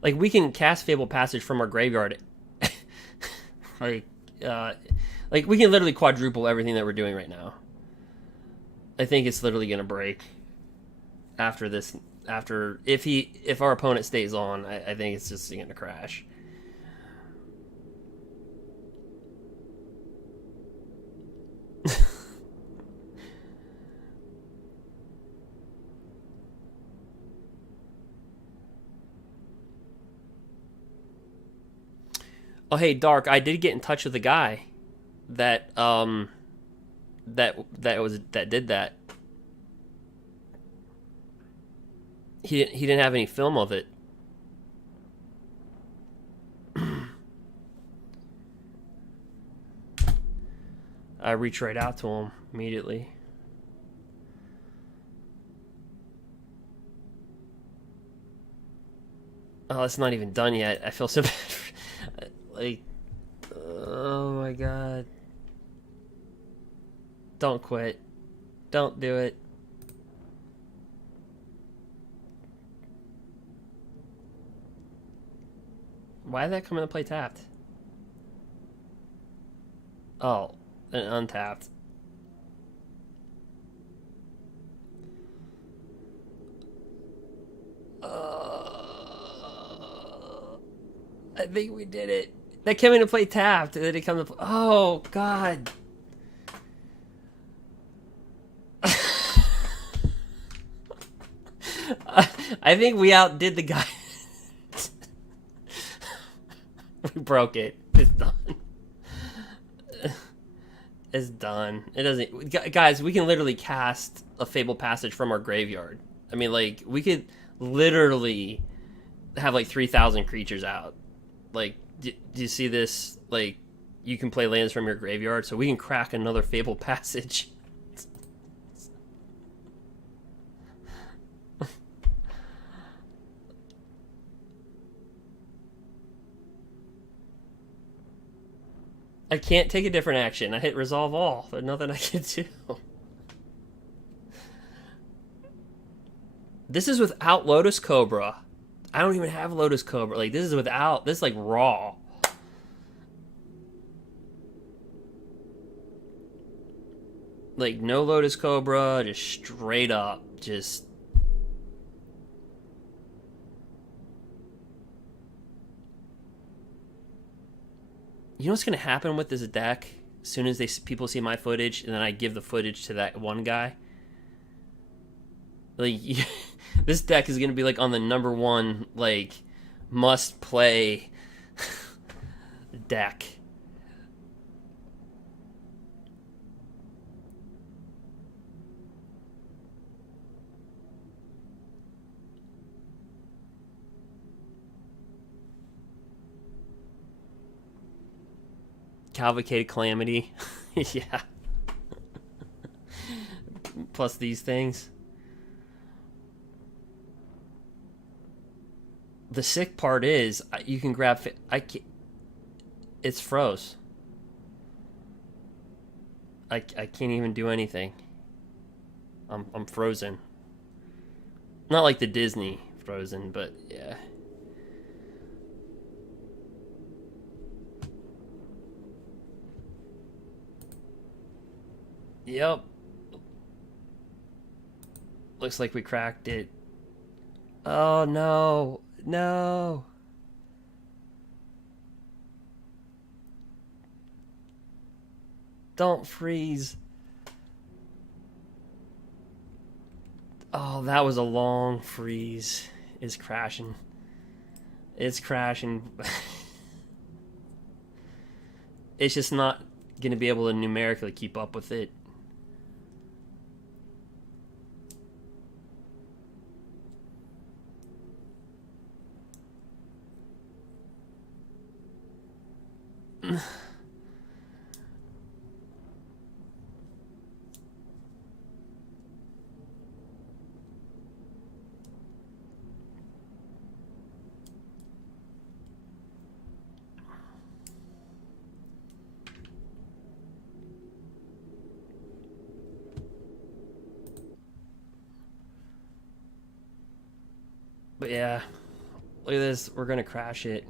Like, we can cast Fabled Passage from our graveyard. like, we can literally quadruple everything that we're doing right now. I think it's literally gonna break after this. If our opponent stays on, I think it's just gonna crash. Oh, hey, Dark, I did get in touch with the guy that did that. He didn't have any film of it. I reached right out to him immediately. Oh, it's not even done yet. I feel so bad. Like, oh my god. Don't quit. Don't do it. Why did that come into play tapped? Oh, and untapped. I think we did it. That came into play tapped, and then it come to play. Oh God. I think we outdid the guy. We broke it. It's done. It's done. It doesn't... Guys, we can literally cast a Fable Passage from our graveyard. I mean, like, we could literally have, like, 3,000 creatures out. Like, do you see this? Like, you can play lands from your graveyard, so we can crack another Fable Passage. I can't take a different action. I hit resolve all. There's nothing I can do. This is without Lotus Cobra. I don't even have Lotus Cobra. Like, this is without... This is, like, raw. Like, no Lotus Cobra. Just straight up. Just... You know what's going to happen with this deck as soon as people see my footage and then I give the footage to that one guy? Like, this deck is going to be, like, on the #1, like, must-play deck. Cavalcade Calamity. Yeah. Plus these things. The sick part is you can grab... It's froze. I can't even do anything. I'm frozen. Not like the Disney Frozen, but yeah. Yep. Looks like we cracked it. Oh no. No. Don't freeze. Oh, that was a long freeze. It's crashing. It's crashing. It's just not going to be able to numerically keep up with it. But yeah, look at this. We're going to crash it.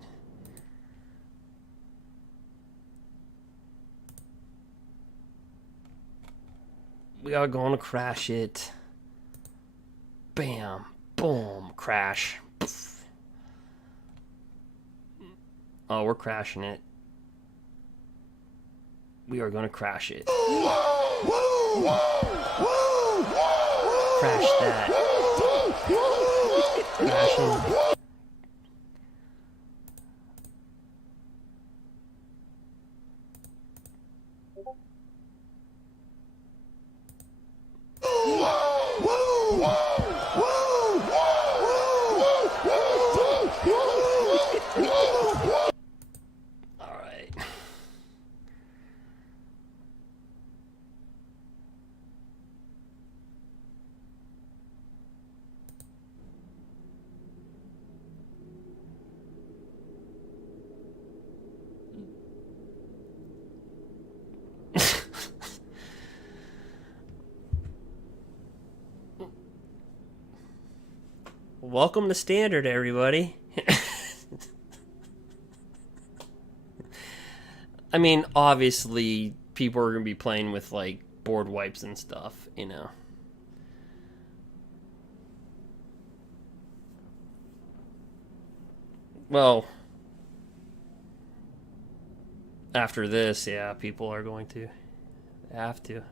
We are going to crash it. Bam. Boom. Crash. Poof. Oh, we're crashing it. We are going to crash it. Crash that. Crashing. Welcome to Standard, everybody. I mean, obviously, people are going to be playing with, like, board wipes and stuff, you know. Well, after this, yeah, people are going to. They have to.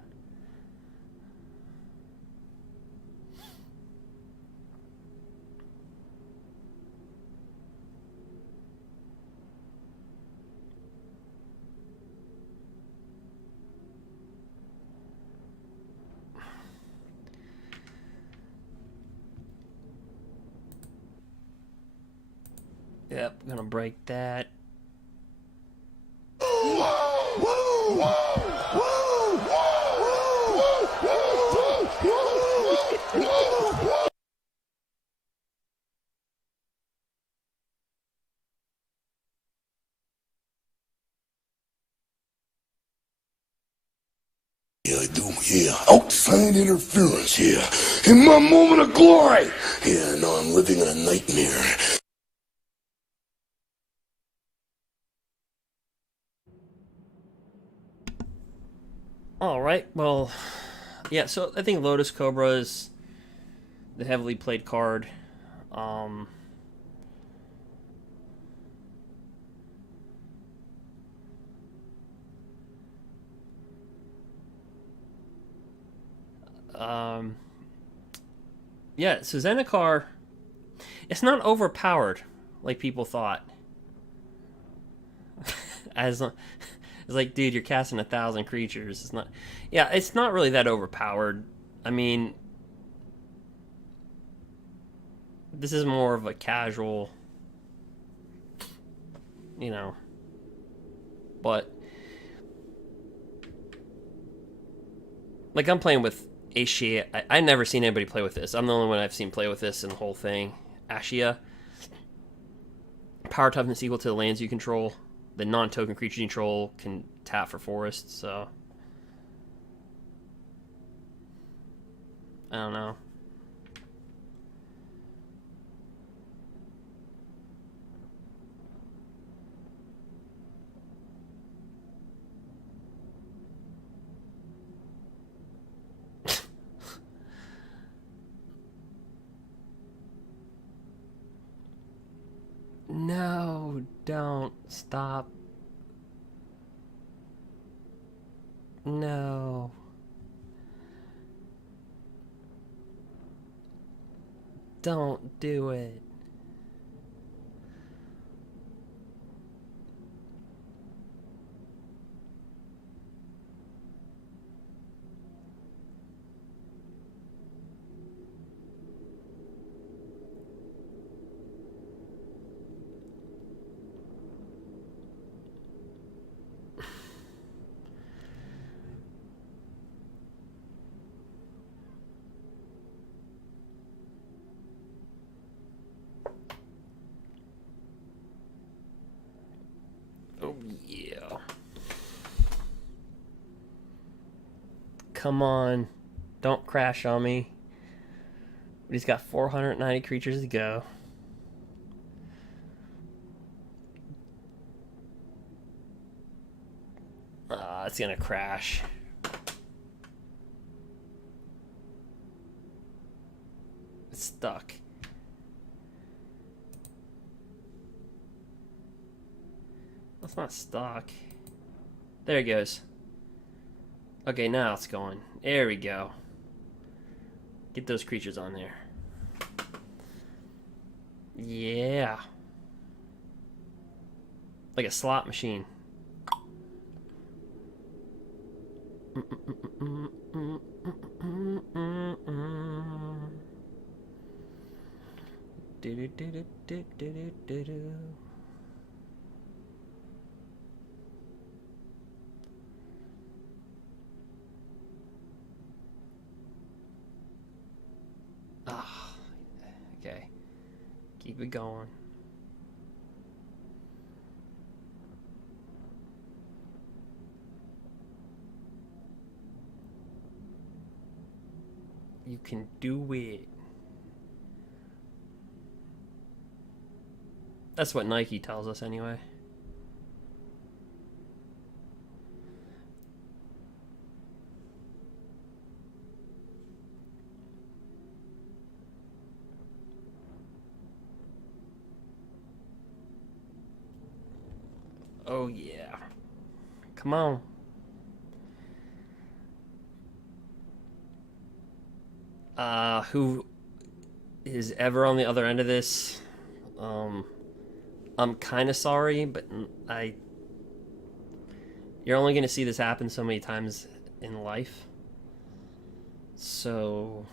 Yep, gonna break that. Yeah, I do, yeah. Outside interference, yeah. In my moment of glory. Yeah, now I'm living in a nightmare. Alright, well, yeah, so I think Lotus Cobra is the heavily played card. Um, yeah, so Zendikar, it's not overpowered like people thought. As it's like, dude, you're casting 1,000 creatures. It's not. Yeah, it's not really that overpowered. I mean, this is more of a casual, you know. But like, I'm playing with Ashia. I've never seen anybody play with this. I'm the only one I've seen play with this in the whole thing. Ashia. Power toughness equal to the lands you control. The non-token creature you control can tap for forests, so I don't know. No, don't stop. No. Don't do it. Oh, yeah. Come on. Don't crash on me. He's got 490 creatures to go. It's gonna crash. It's stuck. That's not stuck. There it goes. Okay, now it's going. There we go. Get those creatures on there. Yeah. Like a slot machine. Ah, okay. Keep it going. You can do it. That's what Nike tells us anyway. Oh yeah. Come on. Who is ever on the other end of this? I'm kind of sorry, but you're only going to see this happen so many times in life. So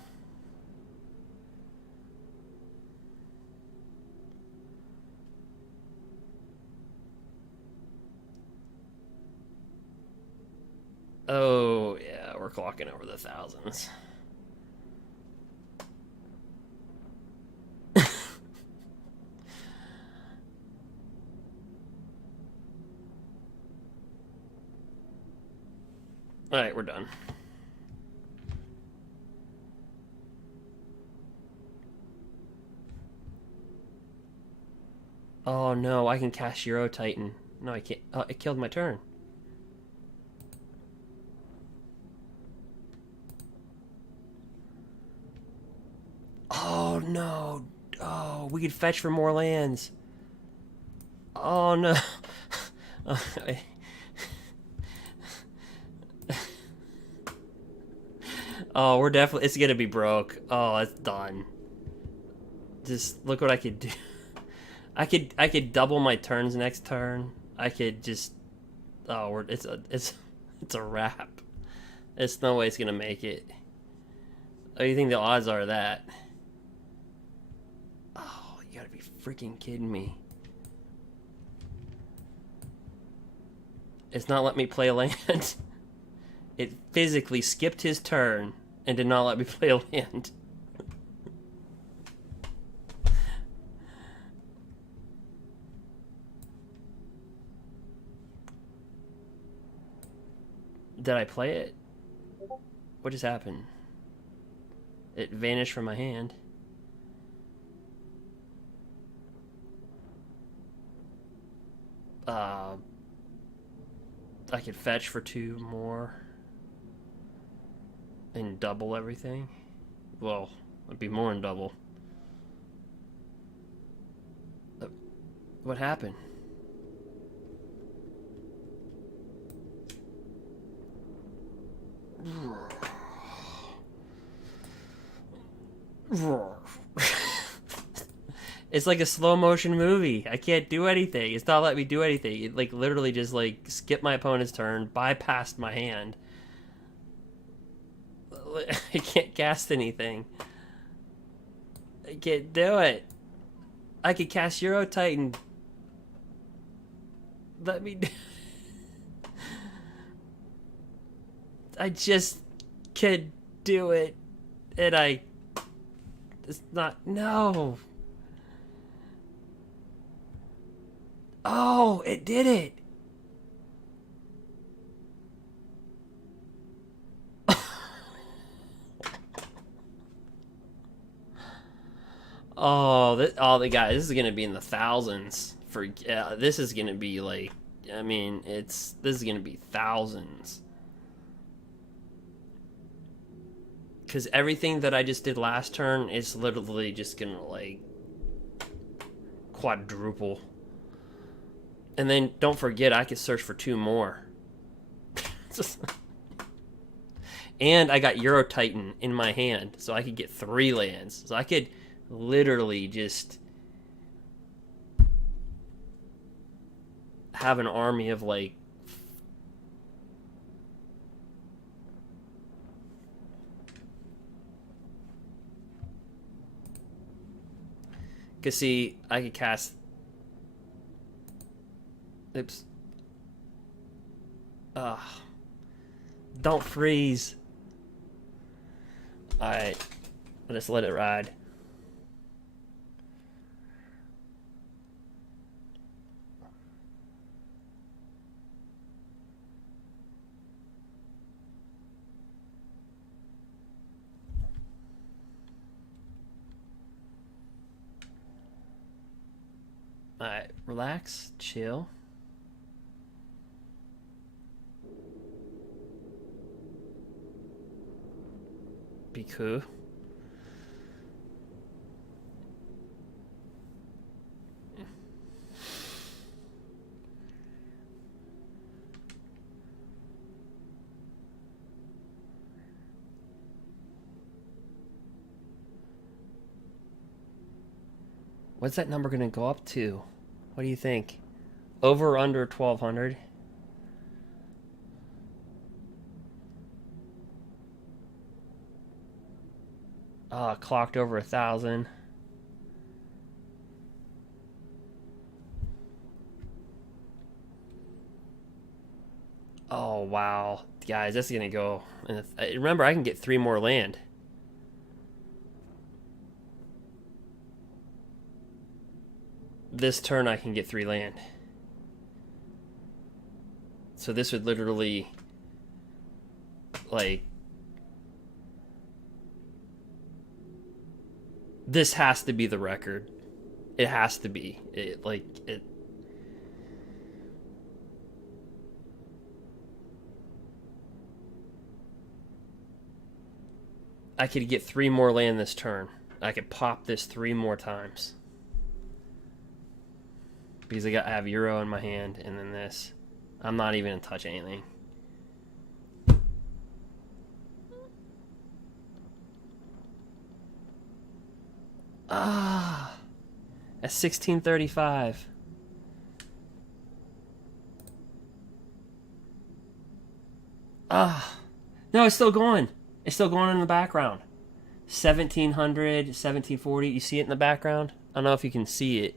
oh yeah, we're clocking over the thousands. All right, we're done. Oh no, I can cast Euro Titan. No, I can't. Oh, it killed my turn. Oh no. Oh, we could fetch for more lands. Oh no. Oh, we're definitely, it's gonna be broke. Oh, it's done. Just look what I could do. I could double my turns next turn. I could just, oh, it's a wrap. There's no way it's gonna make it. What do you think the odds are of that? Oh, you gotta be freaking kidding me. It's not letting me play a land. It physically skipped his turn and did not let me play a land. Did I play it? What just happened? It vanished from my hand. I could fetch for 2 more and double everything. Well, it'd be more than double. What happened? It's like a slow motion movie. I can't do anything. It's not letting me do anything. It like literally just like skipped my opponent's turn, bypassed my hand. I can't cast anything. I can't do it. I could cast Euro Titan. Let me do I just could do it. And it's not, no. Oh, it did it. Oh, the guys, this is gonna be in the thousands. This is gonna be like, I mean, this is gonna be thousands. Because everything that I just did last turn is literally just gonna like quadruple. And then don't forget, I could search for 2 more. And I got Euro Titan in my hand, so I could get 3 lands. So I could literally just have an army of like see, I could cast. Oops. Don't freeze. Alright. I'll just let it ride. Alright, relax, chill. Be cool. What's that number going to go up to? What do you think? Over or under 1,200? Clocked over 1,000. Oh, wow. Guys, that's going to go... Remember, I can get 3 more land. This turn, I can get 3 land. So this would literally... Like... This has to be the record. It has to be. I could get 3 more land this turn. I could pop this 3 more times. Because I have Euro in my hand, and then this. I'm not even going to touch anything. At 1635. No, it's still going. It's still going in the background. 1700, 1740. You see it in the background? I don't know if you can see it.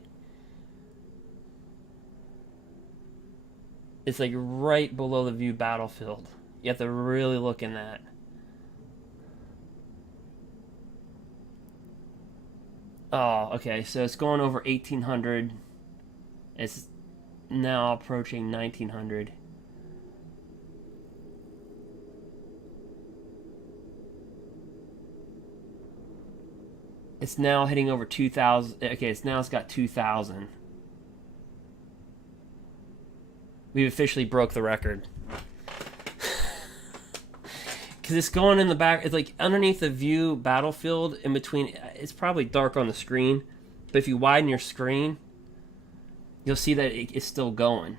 It's like right below the view battlefield. You have to really look in that. Oh, okay. So it's going over 1800. It's now approaching 1900. It's now hitting over 2000. Okay, it's got 2000. We've officially broke the record. Because it's going in the back. It's like underneath the view battlefield in between. It's probably dark on the screen. But if you widen your screen, you'll see that it's still going.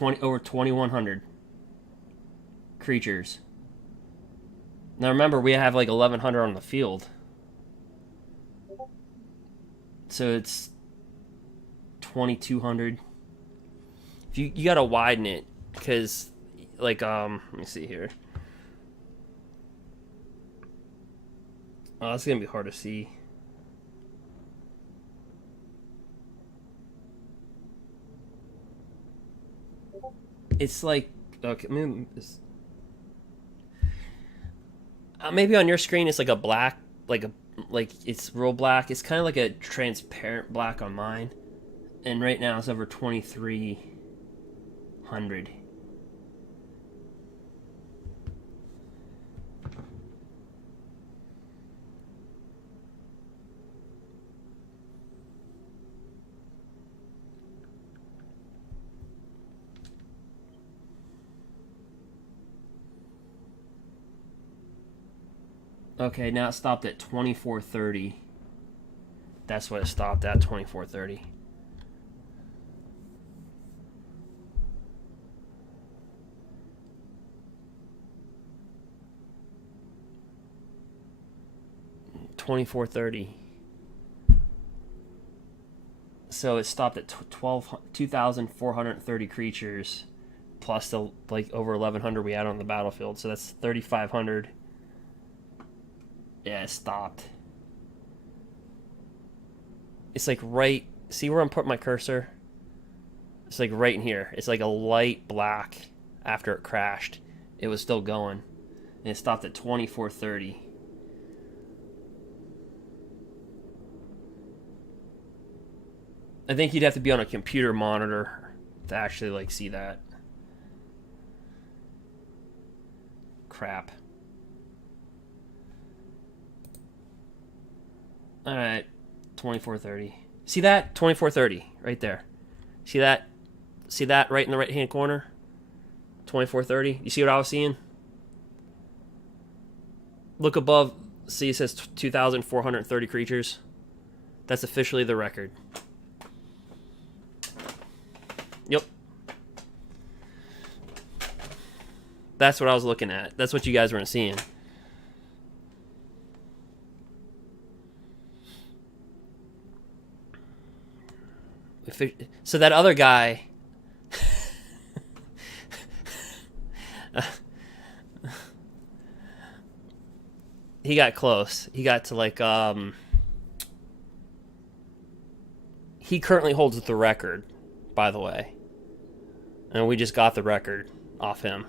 Over 2100 creatures. Now remember, we have like 1100 on the field. So it's 2200. You gotta widen it, because like let me see here. Oh, it's gonna be hard to see. It's like, okay, maybe on your screen it's like a black, like it's real black. It's kind of like a transparent black on mine, and right now it's over 2300. Okay, now it stopped at 2430. That's what it stopped at, 2430. So it stopped at 2,430 creatures, plus the like over 1,100 we had on the battlefield. So that's 3,500. Yeah, it stopped. It's like right... See where I'm putting my cursor? It's like right in here. It's like a light black after it crashed. It was still going. And it stopped at 2430. I think you'd have to be on a computer monitor to actually like see that. Crap. Alright, 2430. See that? 2430, right there. See that? See that right in the right-hand corner? 2430. You see what I was seeing? Look above. See, it says 2,430 creatures. That's officially the record. Yep. That's what I was looking at. That's what you guys weren't seeing. So that other guy. He got close. He got to like he currently holds the record, by the way. And we just got the record off him.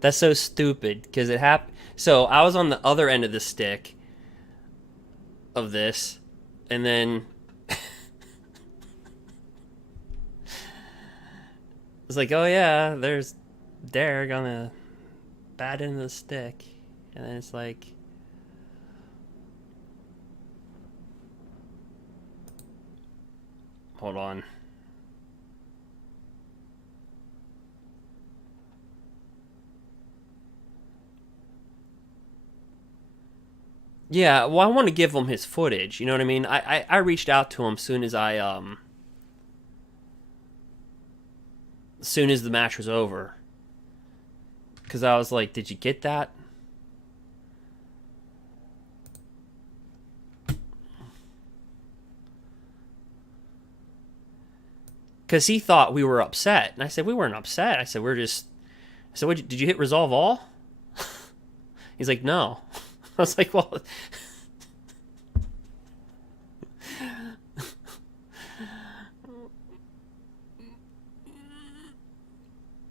That's so stupid because it happened. So I was on the other end of the stick of this, and then it's like, oh yeah, there's Derek on the bad end of the stick, and then it's like, hold on. Yeah, well, I want to give him his footage. You know what I mean? I reached out to him soon as soon as the match was over, because I was like, "Did you get that?" Because he thought we were upset, and I said we weren't upset. I said we're just. I said, "Did you hit resolve all?" He's like, "No." I was like, well,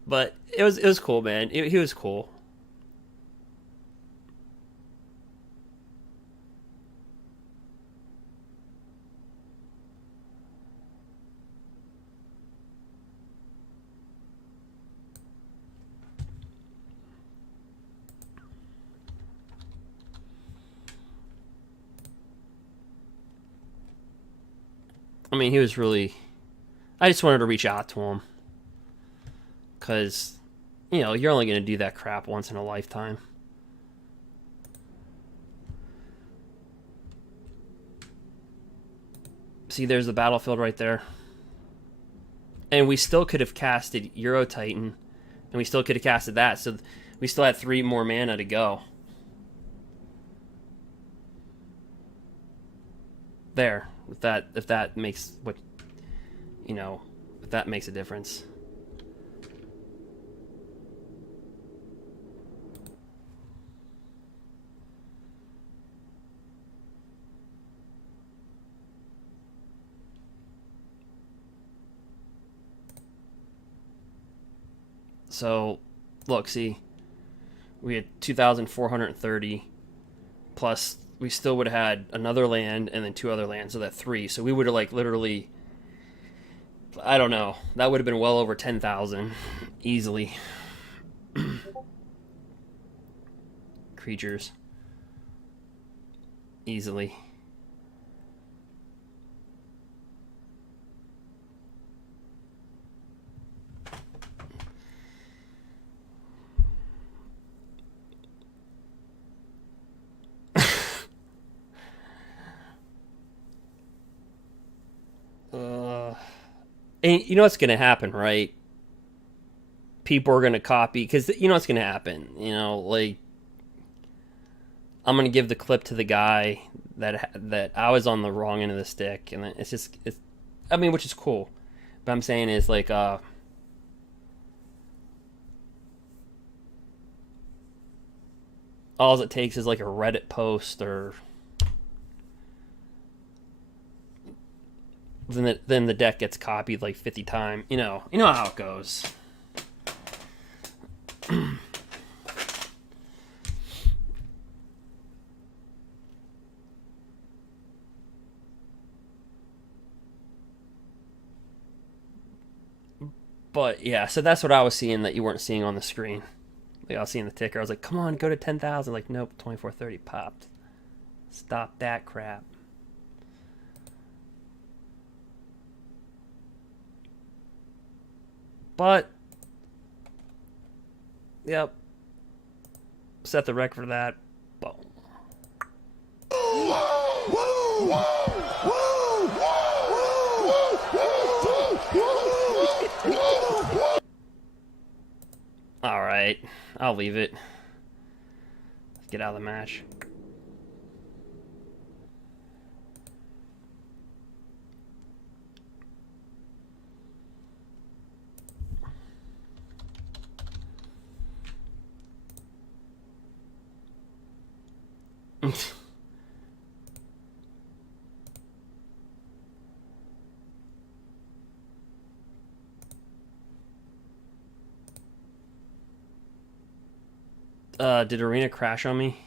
but it was cool, man. He was cool. I mean, he was really... I just wanted to reach out to him. Because, you know, you're only going to do that crap once in a lifetime. See, there's the battlefield right there. And we still could have casted Euro Titan. And we still could have casted that. So we still had 3 more mana to go. There. If that makes what, you know, if that makes a difference. So, look, see, we had 2,430 plus. We still would have had another land and then 2 other lands, so that 3. So we would have, like, literally, I don't know, that would have been well over 10,000 easily. Creatures. Easily. And you know what's going to happen, right? People are going to copy, because you know what's going to happen. You know, like, I'm going to give the clip to the guy that I was on the wrong end of the stick, and it's I mean, which is cool. But I'm saying is, like, all it takes is, like, a Reddit post, or then the deck gets copied like 50 times. You know how it goes. But yeah, so that's what I was seeing that you weren't seeing on the screen. Like, I was seeing the ticker. I was like, come on, go to 10,000. Like, nope, 2430 popped. Stop that crap. But, yep, set the record for that. Boom. All right, I'll leave it. Let's get out of the match. Did Arena crash on me?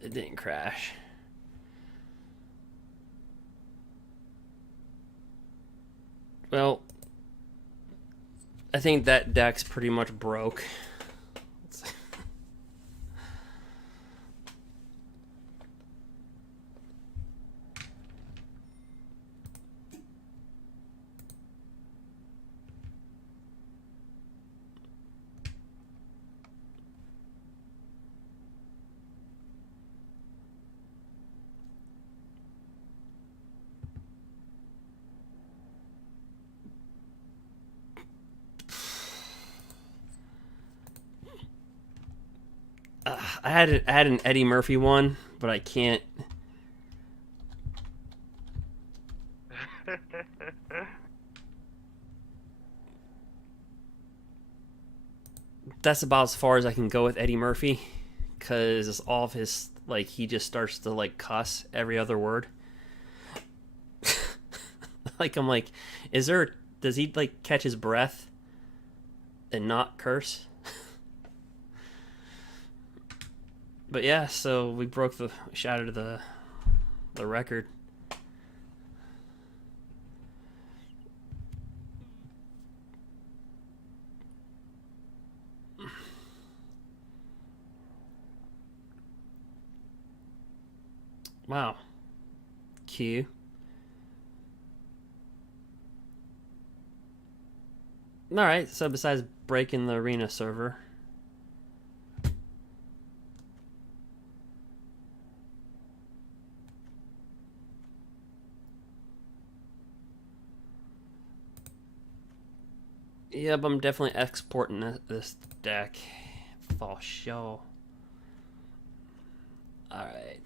It didn't crash. Well, I think that deck's pretty much broke. I had an Eddie Murphy one, but I can't. That's about as far as I can go with Eddie Murphy, because all of his, like, he just starts to, like, cuss every other word. Like, I'm like, does he, like, catch his breath and not curse? But yeah, so we shattered the record. Wow. Q. Alright, so besides breaking the arena server, yep, I'm definitely exporting this deck for sure. Alright,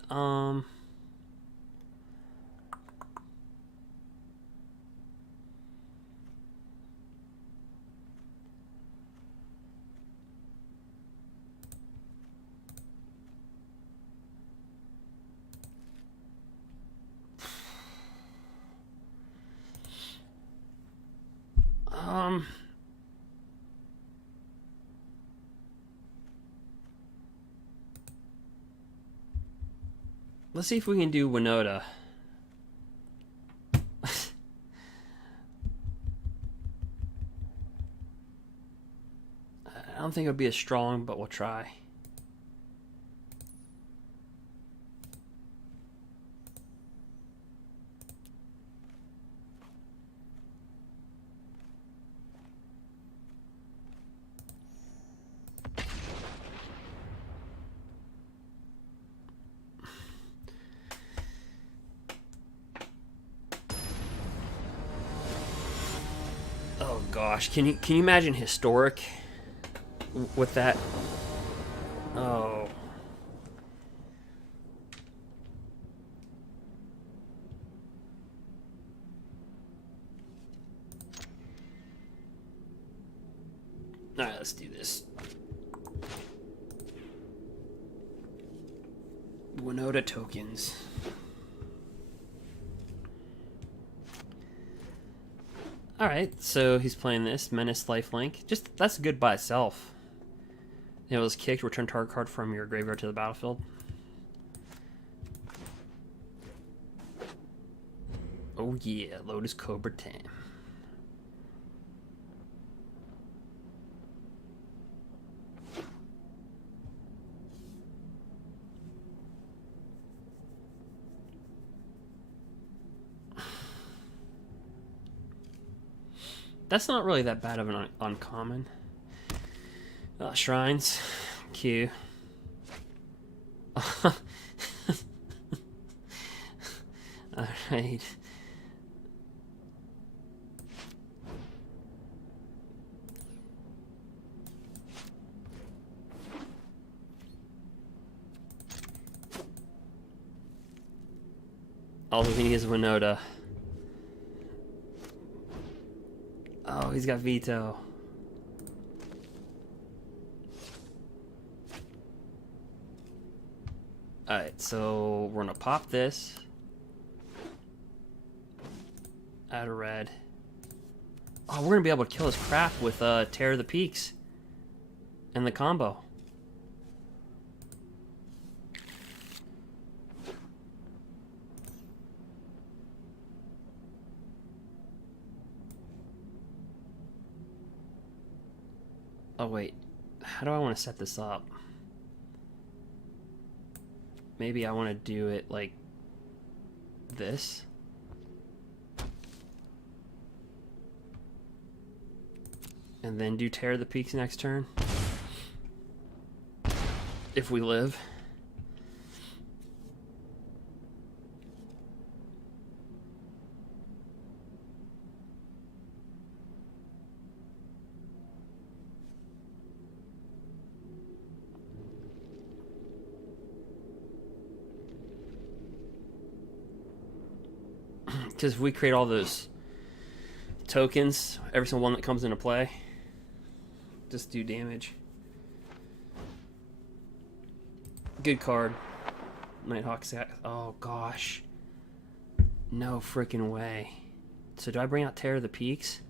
let's see if we can do Winota. I don't think it'll be as strong, but we'll try. Oh gosh, can you imagine historic with that? Oh. Alright, let's do this. Winota tokens. Alright, so he's playing this. Menace Lifelink. Just, that's good by itself. It was kicked, return target card from your graveyard to the battlefield. Oh yeah, Lotus Cobra 10. That's not really that bad of an uncommon. Shrines. Q. Alright. All he needs is Winota. Oh, he's got veto. Alright, so we're gonna pop this. Add a red. Oh, we're gonna be able to kill his crap with Tear of the Peaks and the combo. Oh wait, how do I want to set this up? Maybe I want to do it like this. And then do Tear the Peaks next turn. If we live. Because if we create all those tokens, every single one that comes into play, just do damage. Good card. Nighthawk Sack. Oh gosh. No freaking way. So do I bring out Tear of the Peaks?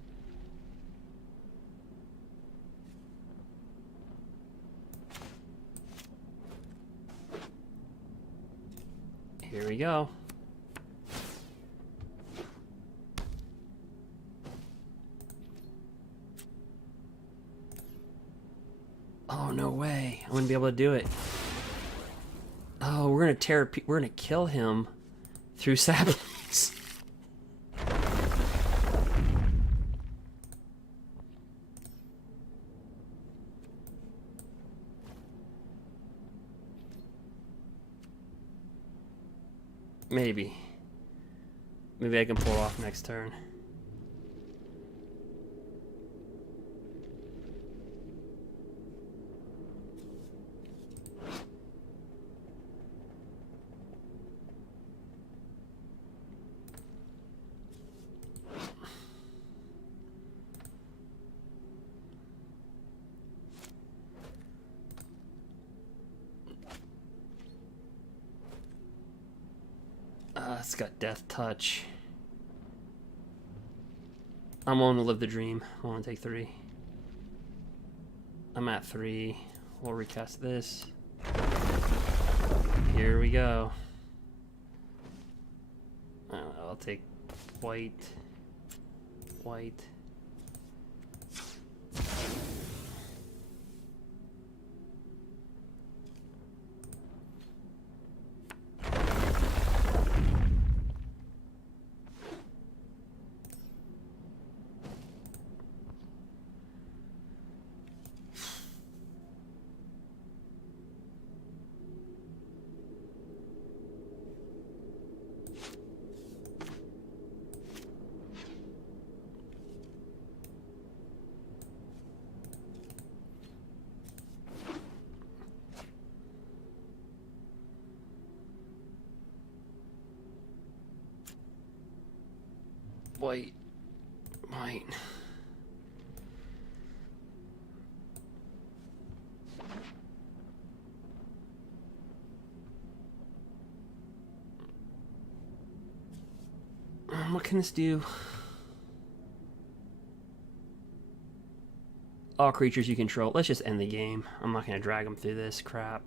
Here we go. Oh, no way. I wouldn't be able to do it. Oh, we're gonna kill him through saplings. Maybe. Maybe I can pull it off next turn. It's got Death Touch. I'm willing to live the dream. I want to take 3. I'm at 3. We'll recast this. Here we go. I'll take white. White. White. White. What can this do? All creatures you control. Let's just end the game. I'm not going to drag them through this crap.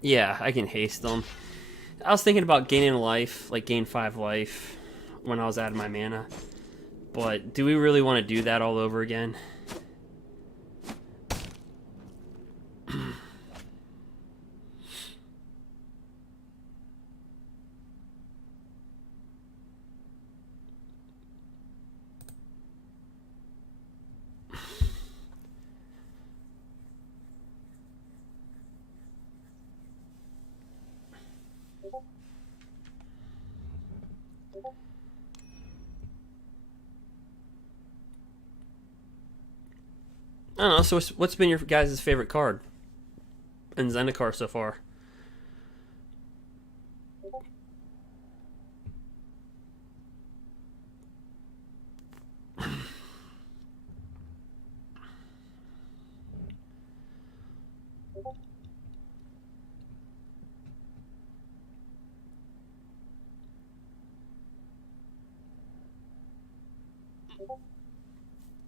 Yeah, I can haste them. I was thinking about gaining life, like gain 5 life when I was out of my mana. But do we really want to do that all over again? I don't know. So what's been your guys' favorite card in Zendikar so far?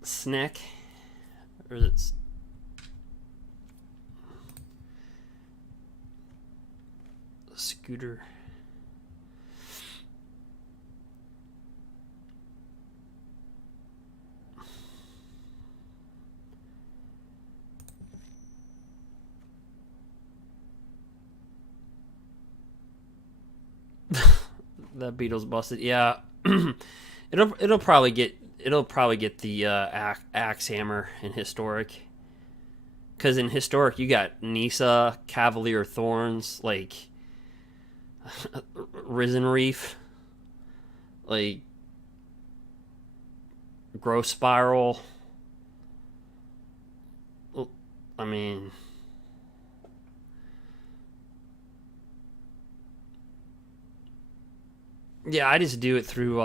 Snack, or is it Scooter? That beetle's busted. Yeah, it'll probably get the axe hammer in historic. Because in historic you got Nissa, Cavalier Thorns, like Risen Reef, like Growth Spiral. I mean, yeah, I just do it through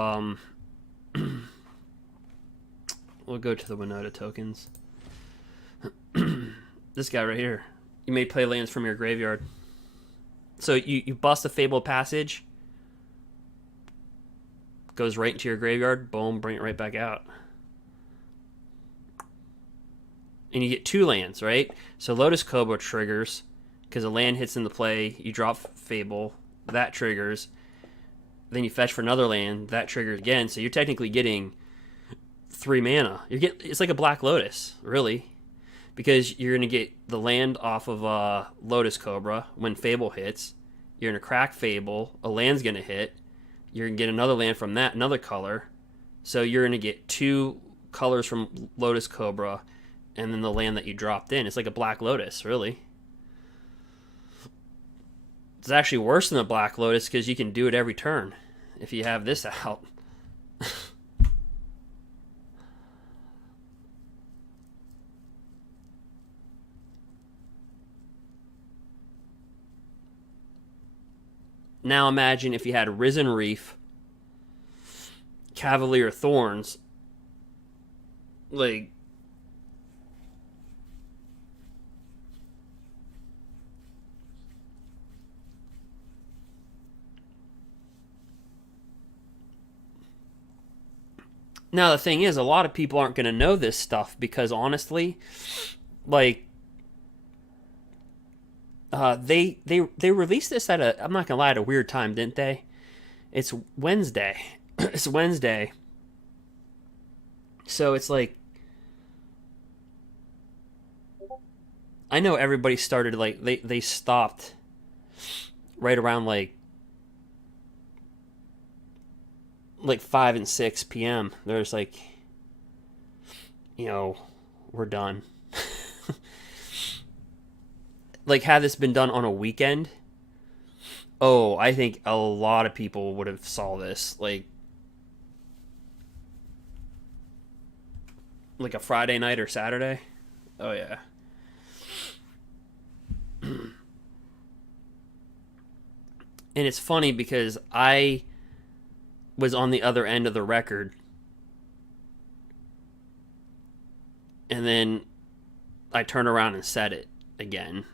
we'll go to the Winota tokens. This guy right here. You may play lands from your graveyard. So you bust a Fabled Passage, goes right into your graveyard, boom, bring it right back out. And you get 2 lands, right? So Lotus Cobra triggers, because a land hits into play, you drop Fable, that triggers. Then you fetch for another land, that triggers again. So you're technically getting 3 mana. It's like a Black Lotus, really. Because you're going to get the land off of Lotus Cobra when Fable hits. You're going to crack Fable. A land's going to hit. You're going to get another land from that, another color. So you're going to get 2 colors from Lotus Cobra and then the land that you dropped in. It's like a Black Lotus, really. It's actually worse than a Black Lotus because you can do it every turn if you have this out. Now imagine if you had Risen Reef, Cavalier Thorns, like, now the thing is, a lot of people aren't going to know this stuff because honestly, like, they released this at I'm not gonna lie, at a weird time, didn't they? It's Wednesday. It's Wednesday. So it's like, I know everybody started, like, they stopped right around like 5 and 6 p.m. There's like, we're done. Like, had this been done on a weekend, I think a lot of people would have saw this, like a Friday night or Saturday. Oh, yeah. And it's funny because I was on the other end of the record, and then I turn around and said it again.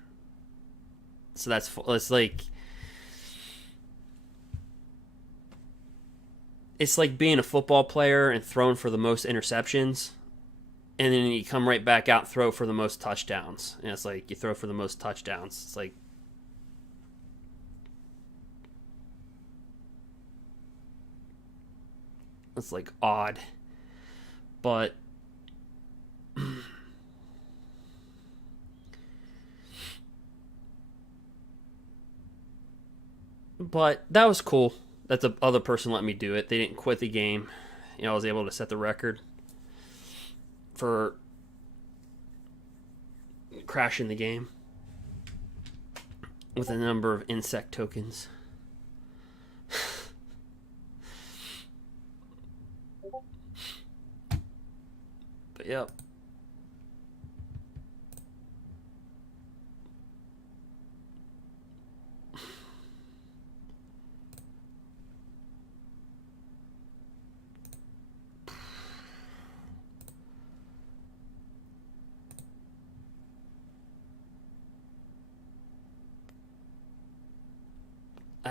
So it's like being a football player and throwing for the most interceptions, and then you come right back out and throw for the most touchdowns. And it's like you throw for the most touchdowns. It's like, it's like odd, but that was cool that the other person let me do it. They didn't quit the game. I was able to set the record for crashing the game with a number of insect tokens. But yep.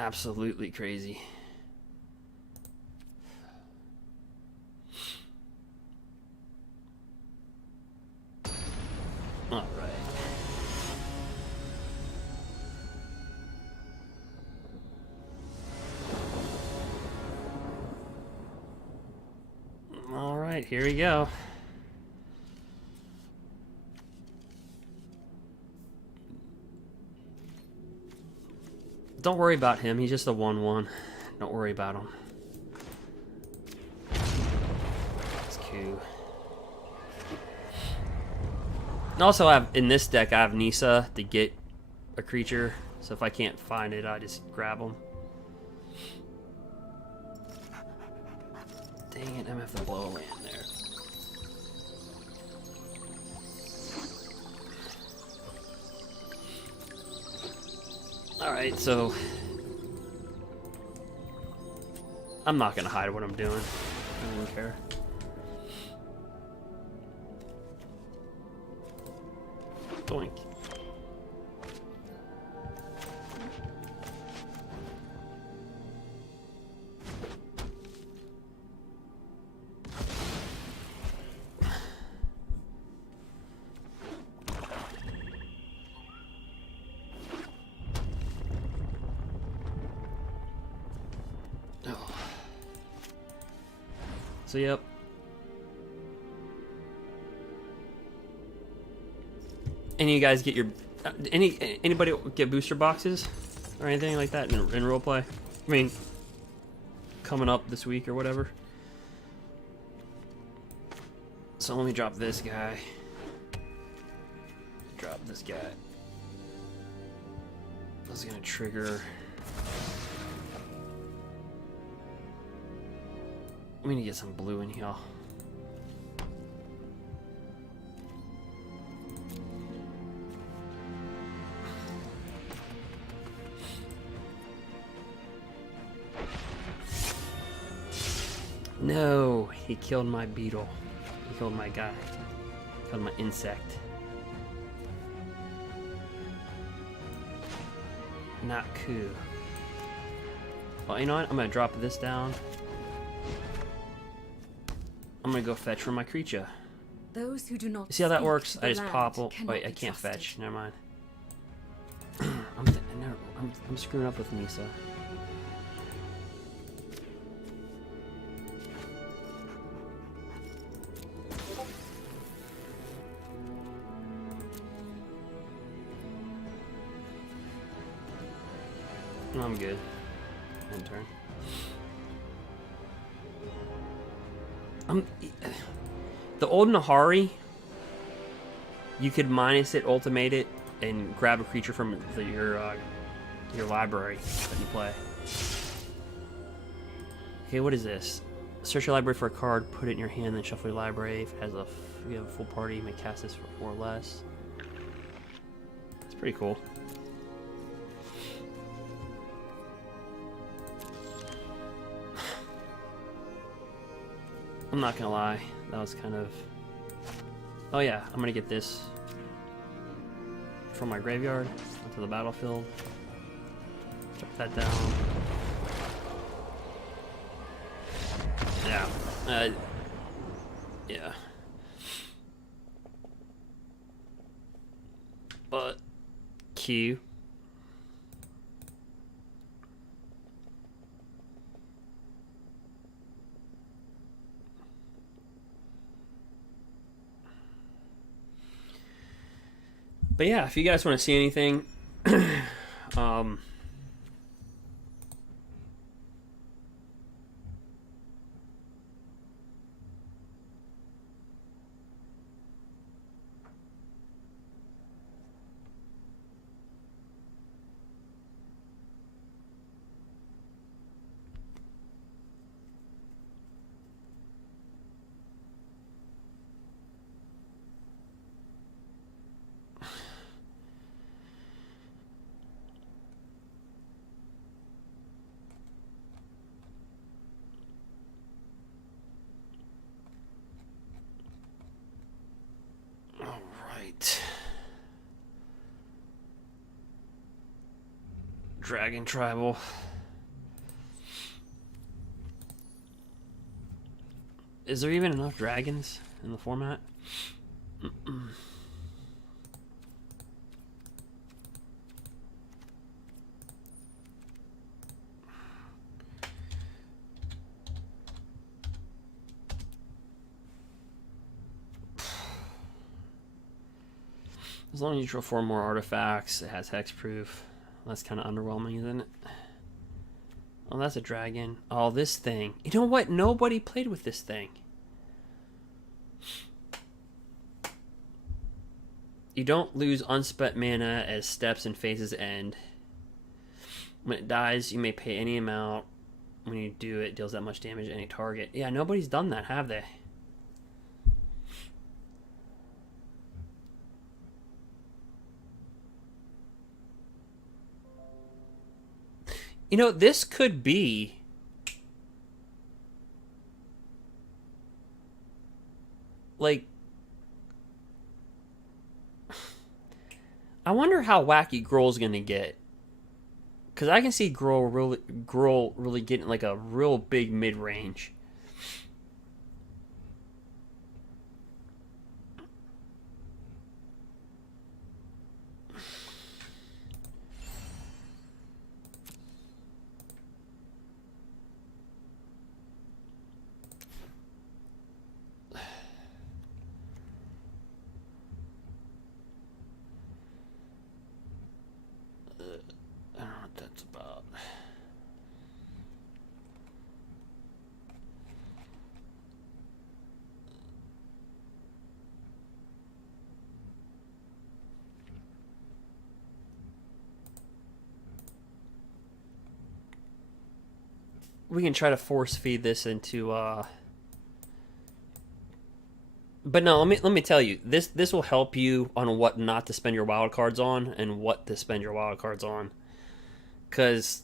absolutely crazy. All right. All right, here we go. Don't worry about him. He's just a 1/1. Don't worry about him. That's cool. And also, I have in this deck, I have Nissa to get a creature. So if I can't find it, I just grab them. Dang it, I'm gonna have to blow a land there. Alright, so I'm not gonna hide what I'm doing. I don't care. Doink. So yep. Any of you guys get your anybody get booster boxes or anything like that in roleplay? I mean, coming up this week or whatever. So let me drop this guy. Drop this guy. This is gonna trigger. We need to get some blue in here. No, he killed my beetle. He killed my guy. He killed my insect. Not cool. Well, you know what? I'm gonna drop this down. I'm gonna go fetch for my creature. Those who do not You see how that seek works? the I just land pop. Oh, cannot wait, I be can't trusted. fetch. Never mind. I'm screwing up with Nissa. No, I'm good. End turn. The old Nahari, you could minus it, ultimate it, and grab a creature from your library that you play. Okay, what is this? Search your library for a card, put it in your hand, then shuffle your library. If it has you have a full party, you may cast this for 4 or less. It's pretty cool. I'm not gonna lie, that was kind of... Oh yeah, I'm gonna get this from my graveyard onto the battlefield. Drop that down. Yeah. Yeah. But... Q. But yeah, if you guys want to see anything, Dragon Tribal. Is there even enough dragons in the format? As long as you draw 4 more artifacts, it has hexproof. That's kind of underwhelming, isn't it? Oh, that's a dragon. Oh, this thing. You know what? Nobody played with this thing. You don't lose unspent mana as steps and phases end. When it dies, you may pay any amount. When you do, it deals that much damage to any target. Yeah, nobody's done that, have they? You know, this could be like, I wonder how wacky Gruul's gonna get, because I can see Gruul really getting like a real big mid range. I don't know what that's about. We can try to force feed this into but no, let me tell you, this will help you on what not to spend your wild cards on and what to spend your wild cards on. Cause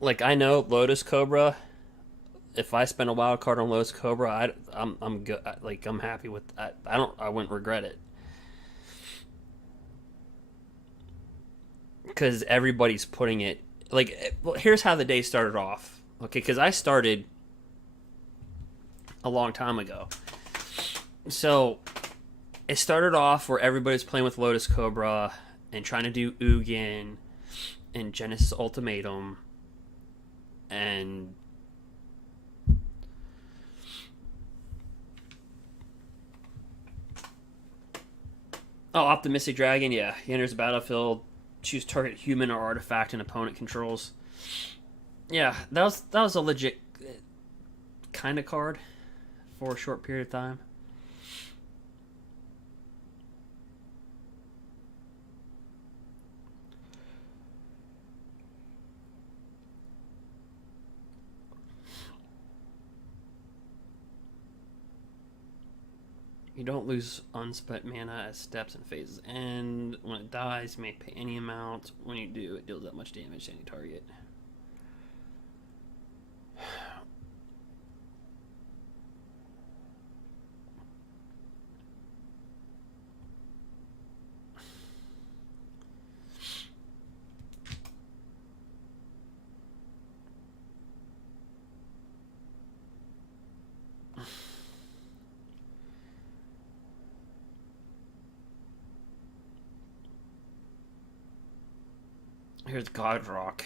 like, I know Lotus Cobra, if I spend a wild card on Lotus Cobra, I'm good. Like, I'm happy with that. I wouldn't regret it. Because everybody's putting it, like, well, here's how the day started off. Okay, because I started a long time ago. So it started off where everybody's playing with Lotus Cobra and trying to do Ugin and Genesis Ultimatum and Optimistic Dragon, yeah. He enters the battlefield, choose target human or artifact and opponent controls. Yeah, that was a legit kind of card for a short period of time. You don't lose unspent mana as steps and phases end. When it dies, you may pay any amount. When you do, it deals that much damage to any target. Here's Godrock.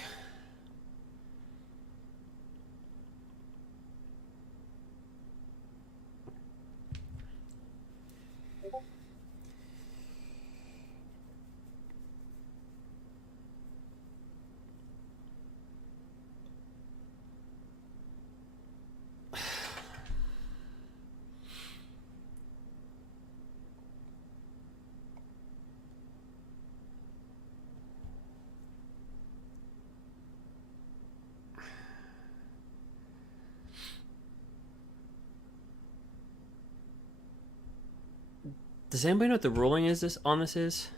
Does anybody know what the ruling is on this is?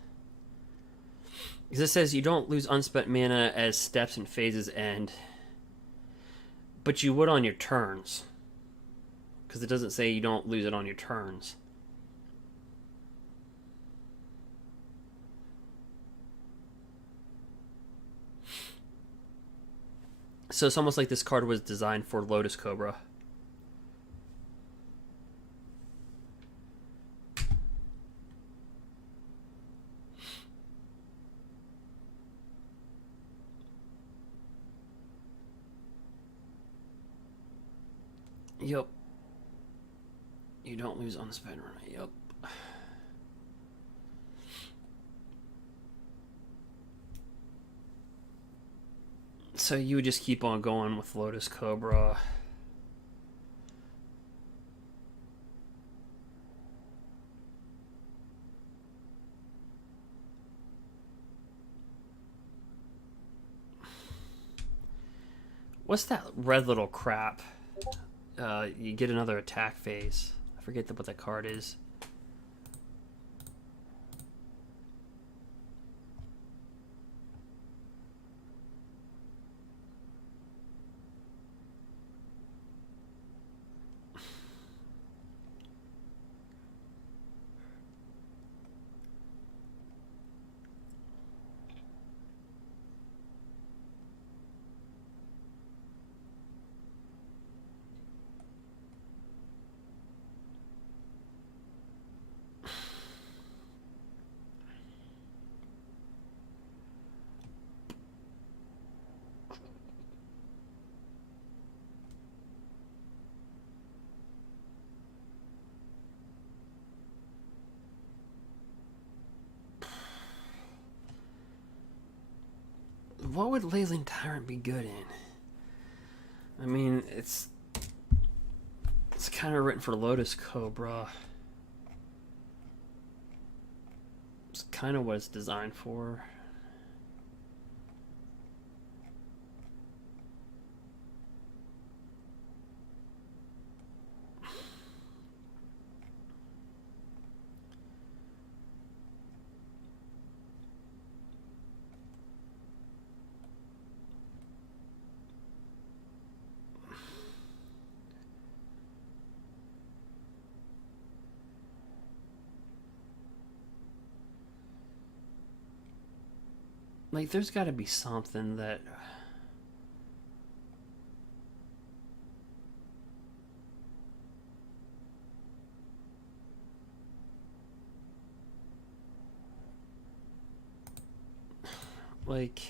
Because it says you don't lose unspent mana as steps and phases end, but you would on your turns. Because it doesn't say you don't lose it on your turns. So it's almost like this card was designed for Lotus Cobra. Yep. You don't lose on the spin run. Yep. So you would just keep on going with Lotus Cobra. What's that red little crap? You get another attack phase. I forget what that card is. What would Leyland Tyrant be good in? I mean, it's kind of written for Lotus Cobra. It's kind of what it's designed for. Like, there's got to be something that... Like...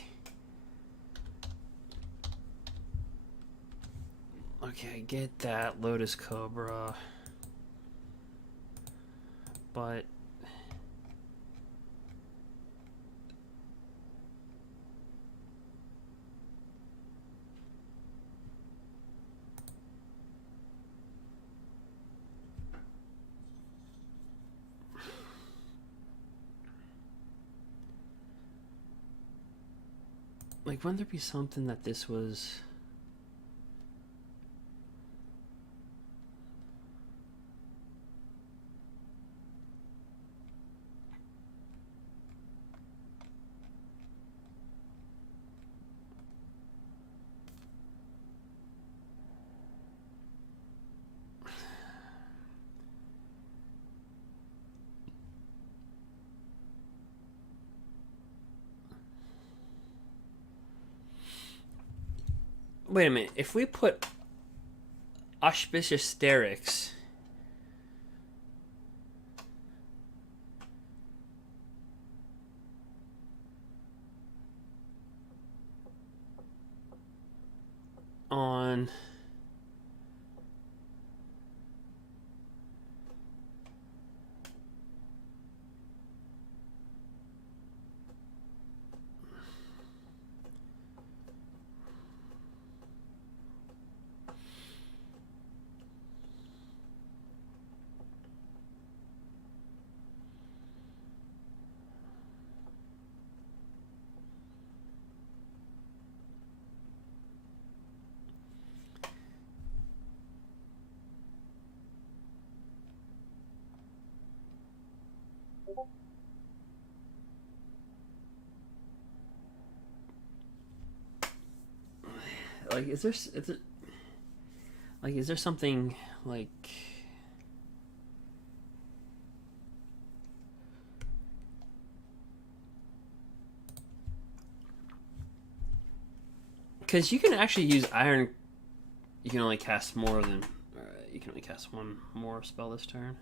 Okay, I get that, Lotus Cobra. But... Like, wouldn't there be something that this was... Wait a minute. If we put Auspicious Sterix on like, is there like, is there something like... Because you can actually use iron. You can only cast more than. You can only cast one more spell this turn.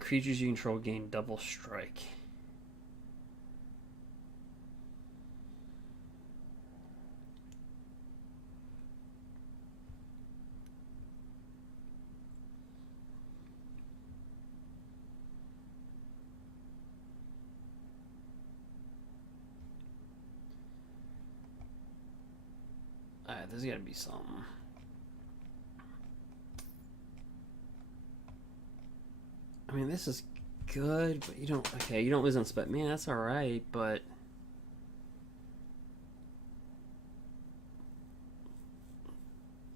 Creatures you control gain double strike. Alright, there's gotta be something. I mean, this is good, but you don't... Okay, you don't lose on spec. Man, that's alright, but...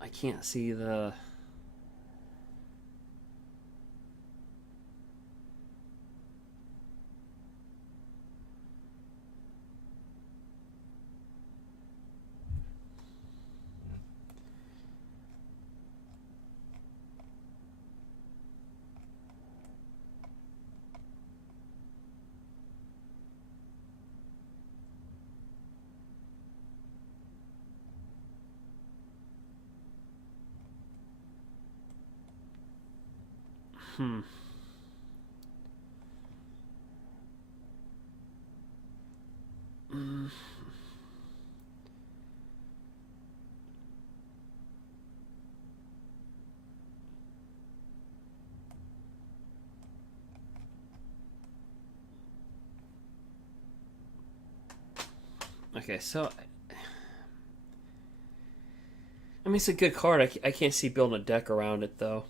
I can't see the... Okay, so... I mean, it's a good card. I can't see building a deck around it, though.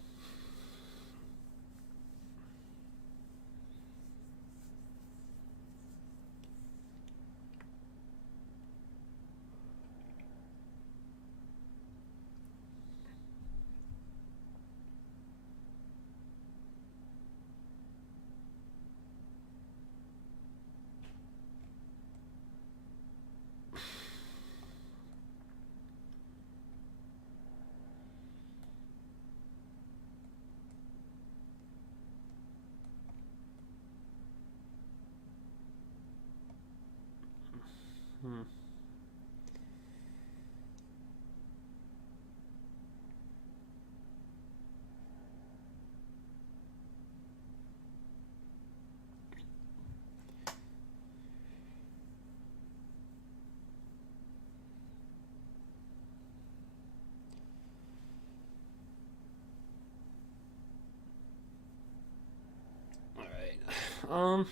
Alright.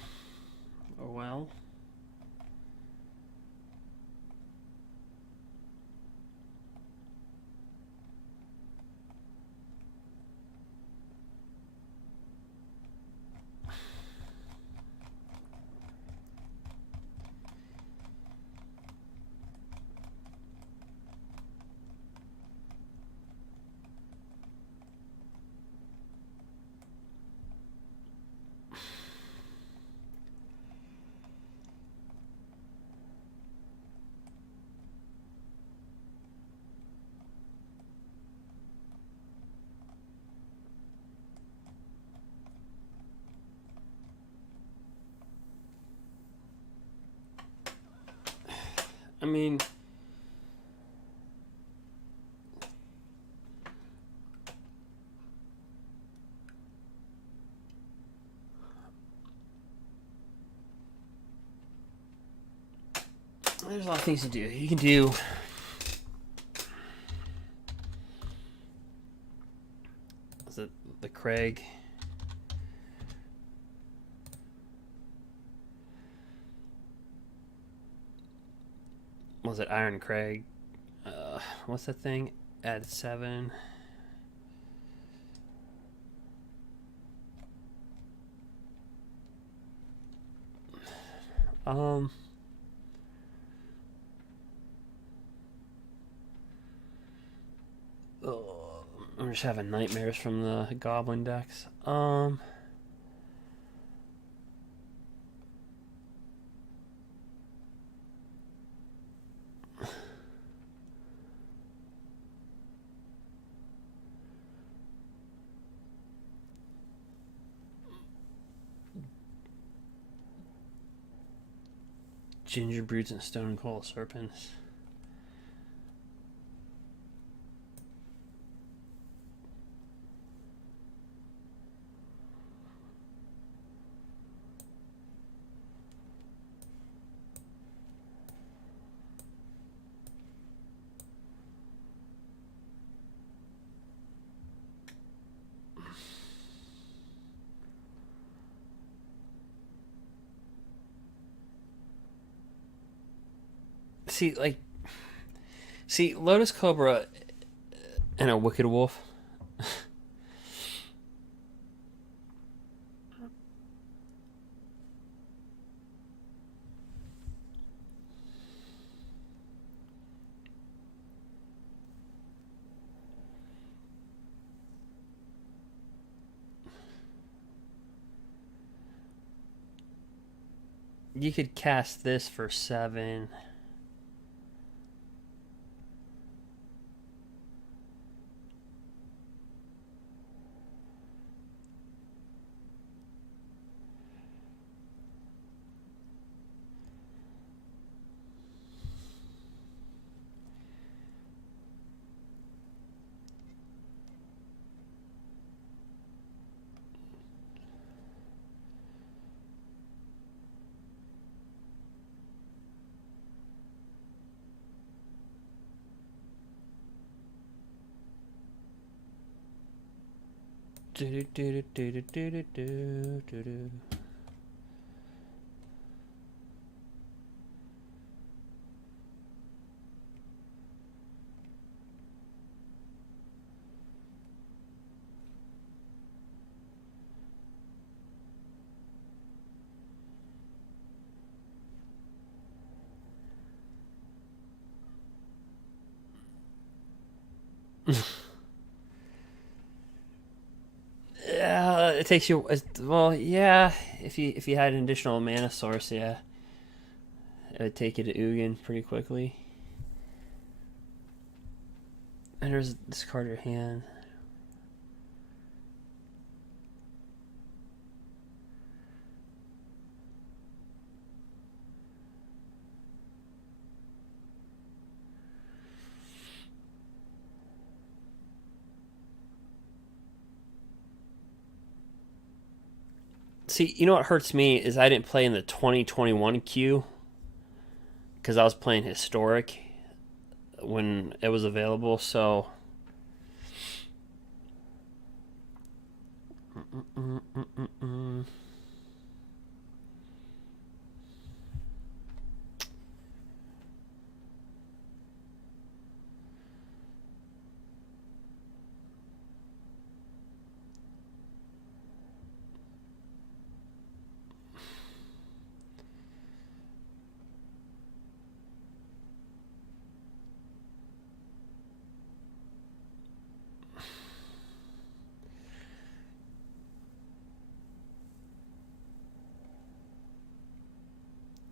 mean, there's a lot of things to do. You can do the Craig. Was it Iron Craig? What's that thing? Add 7. I'm just having nightmares from the Goblin decks. Ginger Broods and Stone Cold Serpents. See, Lotus Cobra and a Wicked Wolf. You could cast this for 7. It takes you, well, yeah. If you had an additional mana source, yeah, it would take you to Ugin pretty quickly. And there's discard your hand. See, you know what hurts me is I didn't play in the 2021 queue because I was playing Historic when it was available, so...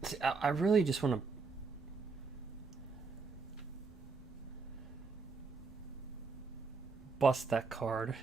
See, I really just want to bust that card.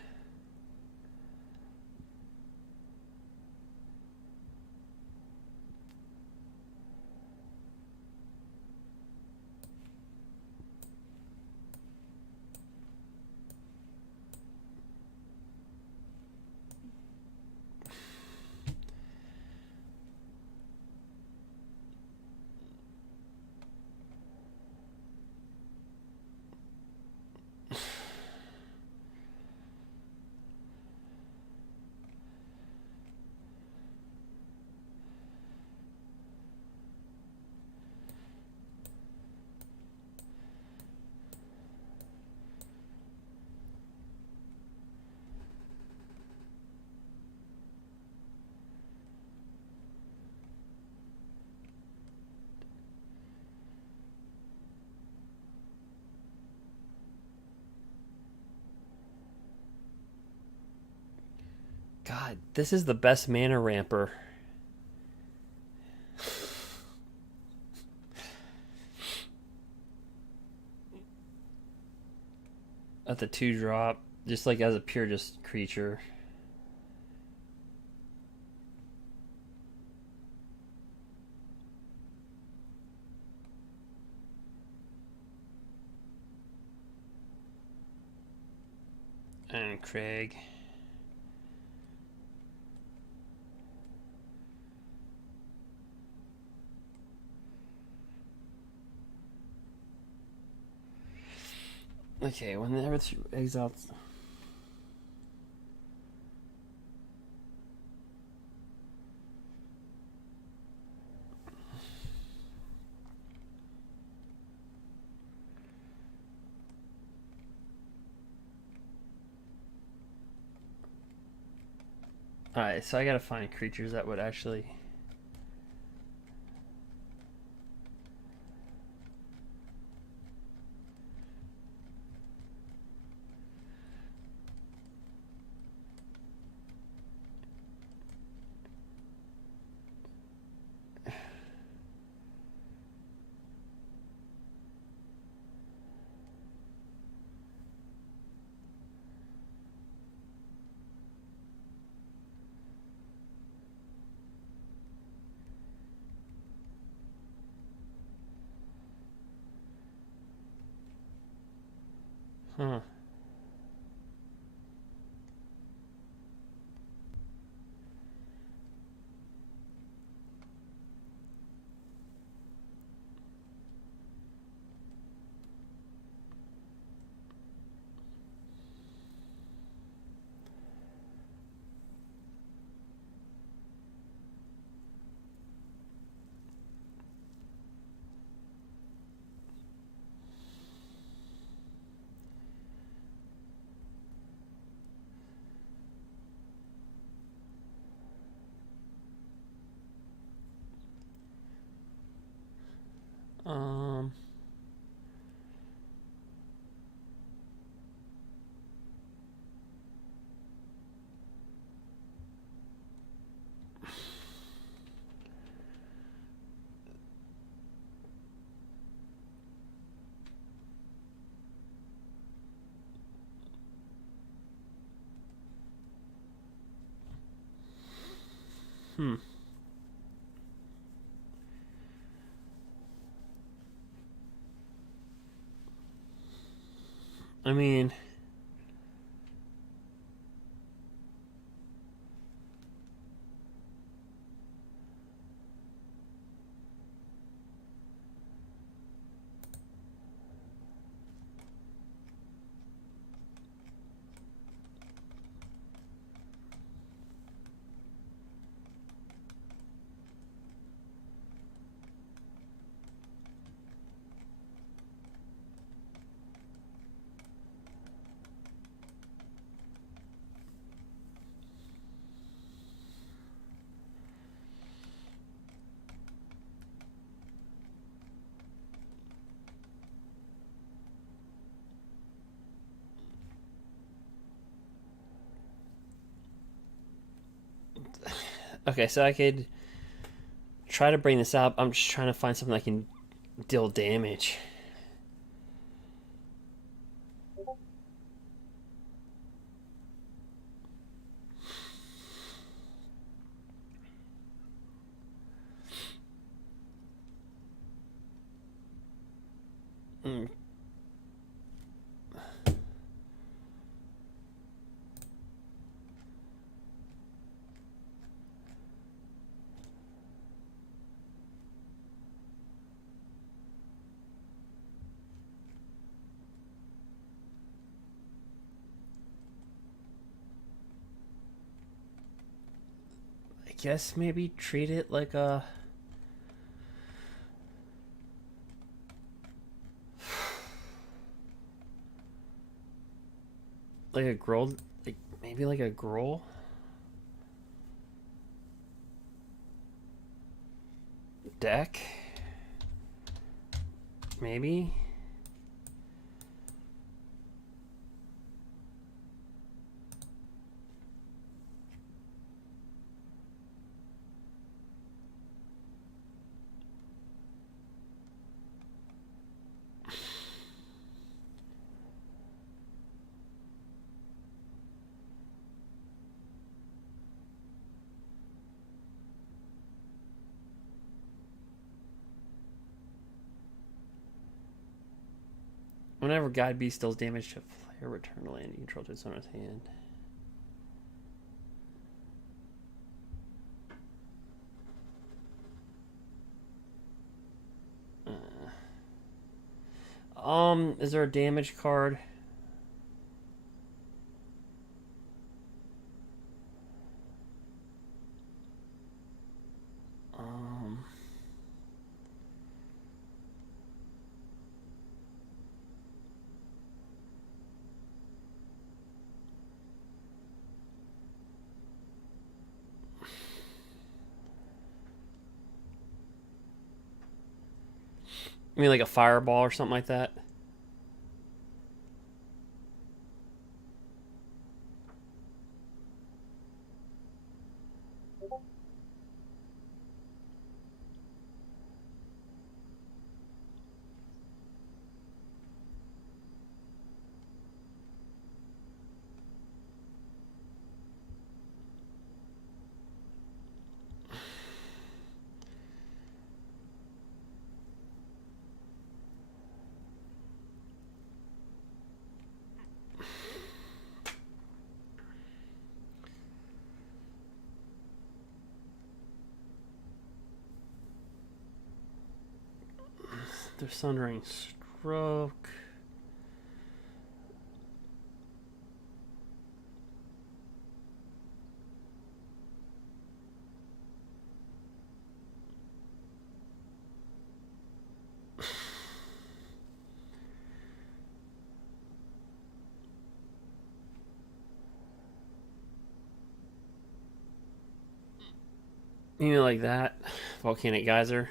This is the best mana ramper. At the 2-drop, just like as a pure just creature. And Craig. Okay, whenever it's exiled. Alright, so I gotta find creatures that would actually. Huh. Um. Hmm. I mean, okay, so I could try to bring this up. I'm just trying to find something that can deal damage. Mm. I guess maybe treat it like a growl, like maybe like a growl deck, maybe. Whenever Guide Beast deals damage to a player, return a land you control to its owner's hand. Is there a damage card? You mean like a fireball or something like that? There's Sundering Stroke. You mean like that? Volcanic Geyser.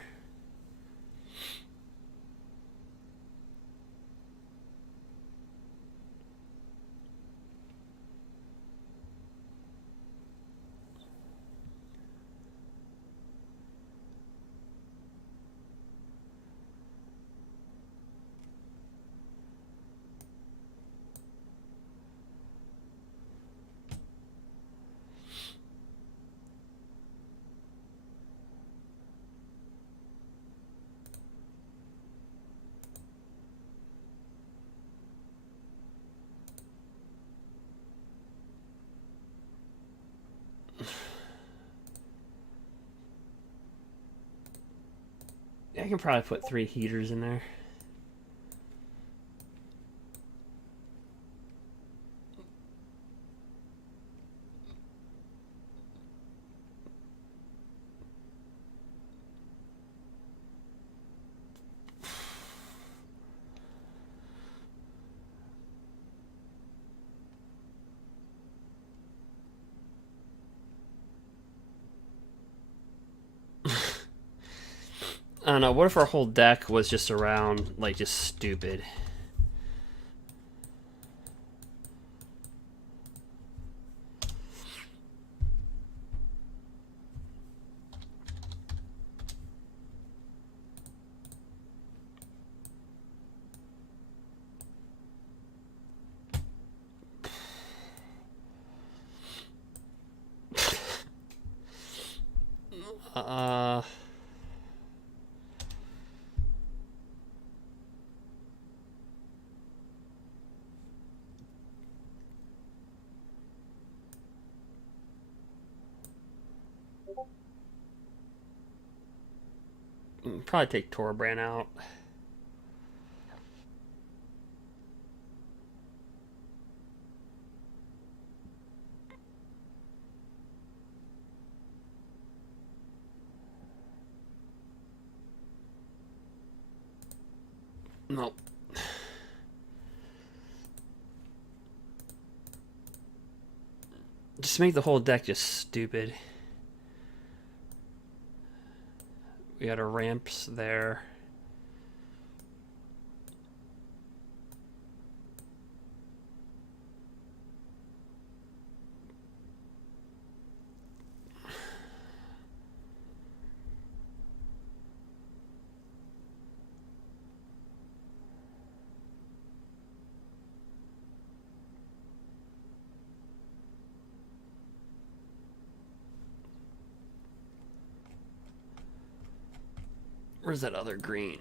I can probably put 3 heaters in there. I don't know, what if our whole deck was just around, like, just stupid? Probably take Torbrand out. Nope. Just make the whole deck just stupid. We got our ramps there. Where's that other green?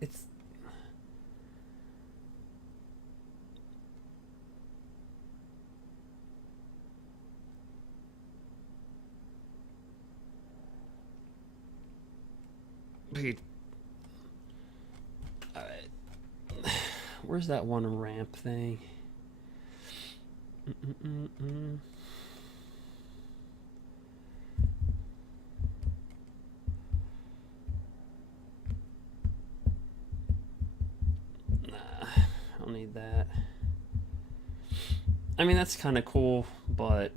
it's wait. Alright. Where's that one ramp thing? Nah, I don't need that. I mean, that's kind of cool, but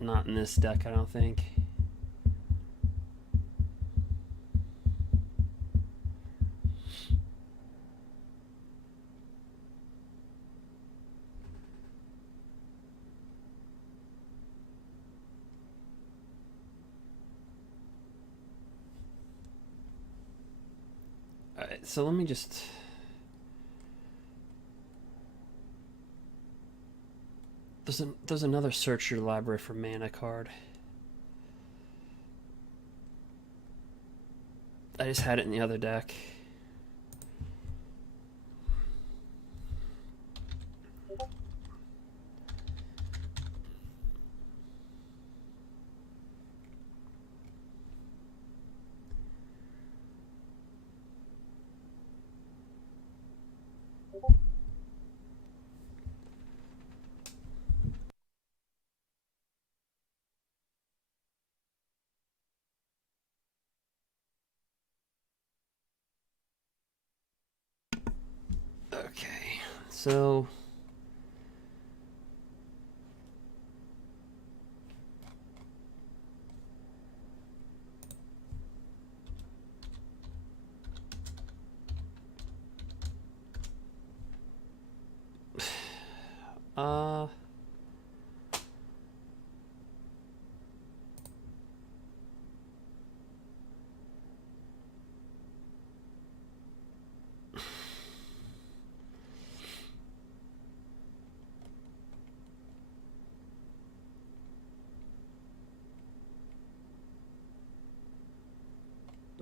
not in this deck, I don't think. Alright, so let me just... There's another search your library for mana card. I just had it in the other deck. Okay, so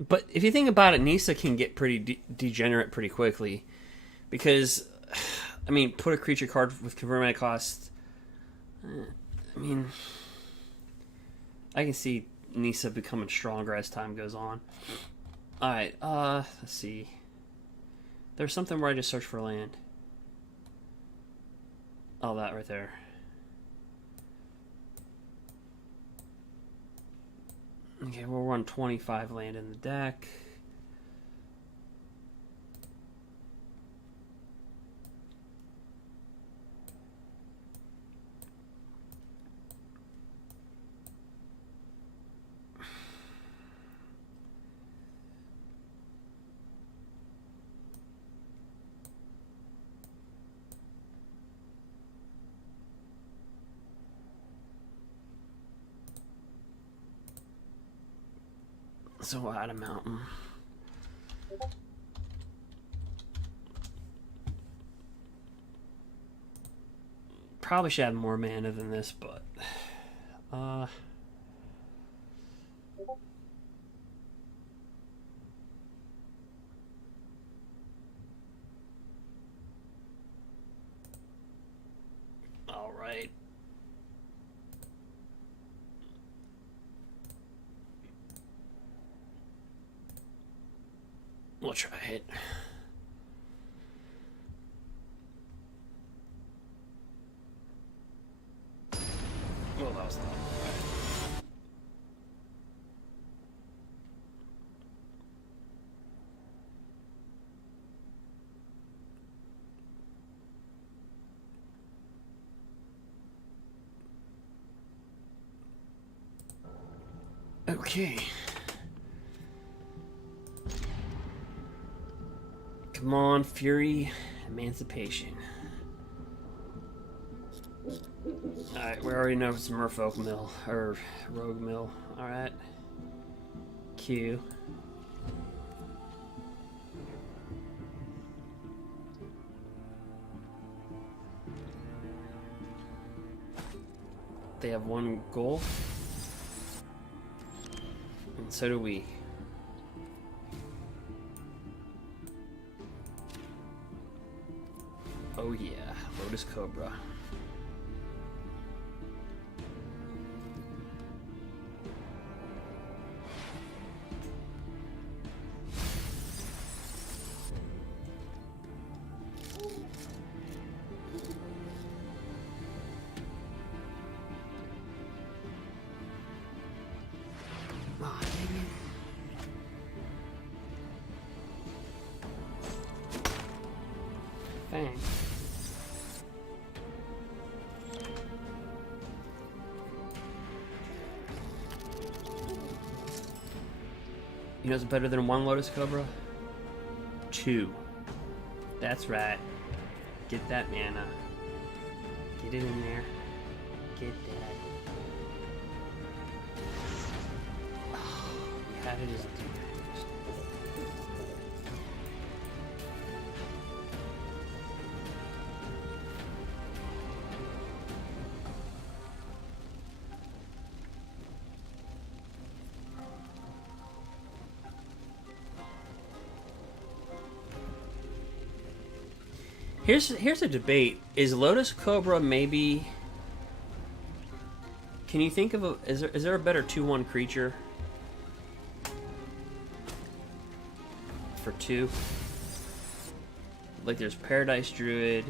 but if you think about it, Nissa can get pretty degenerate pretty quickly, because, I mean, put a creature card with convert mana cost. I mean, I can see Nissa becoming stronger as time goes on. All right, let's see. There's something where I just search for land. Oh, that right there. Okay, we'll run 25 land in the deck. So add a mountain. Probably should have more mana than this, but all right. We'll try it. Well, that was not right. Okay. Come on, Fury, Emancipation. Alright, we already know it's Merfolk Mill, or Rogue Mill. Alright. Q. They have one goal. And so do we. Oh yeah, Lotus Cobra. Thanks. You know what's better than one Lotus Cobra? Two. That's right. Get that mana. Get it in there. Get that. Oh, you had to just do that. Here's a debate. Is Lotus Cobra maybe... Can you think of a... Is there a better 2/1 creature? For 2? Like there's Paradise Druid.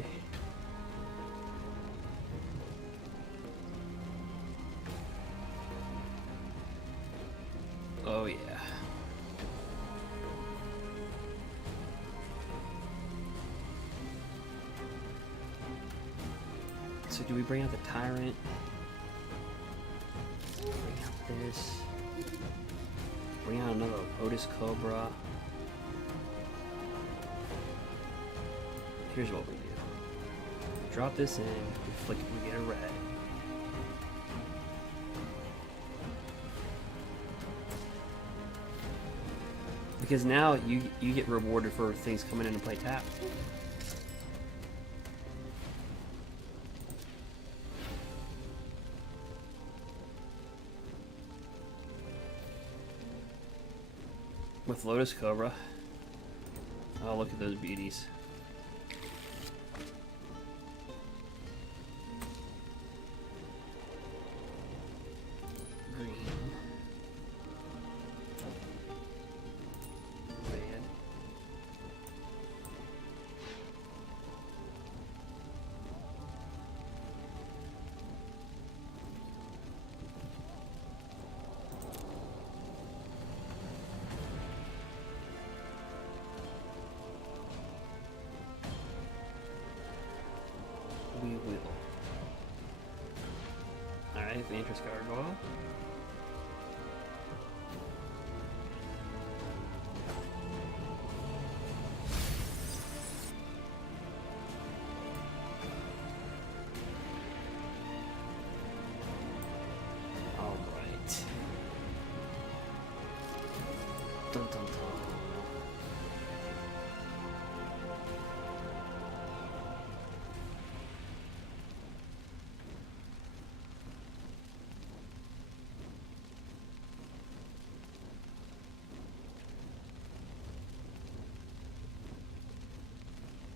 Oh yeah. So do we bring out the Tyrant? Bring out this. Bring out another Lotus Cobra. Here's what we do. Drop this in, we flick it, we get a red. Because now you get rewarded for things coming in and play tap. With Lotus Cobra. Oh, look at those beauties. Green. Red. We will. Alright, the interest gargoyle. Alright. Dun dun dun.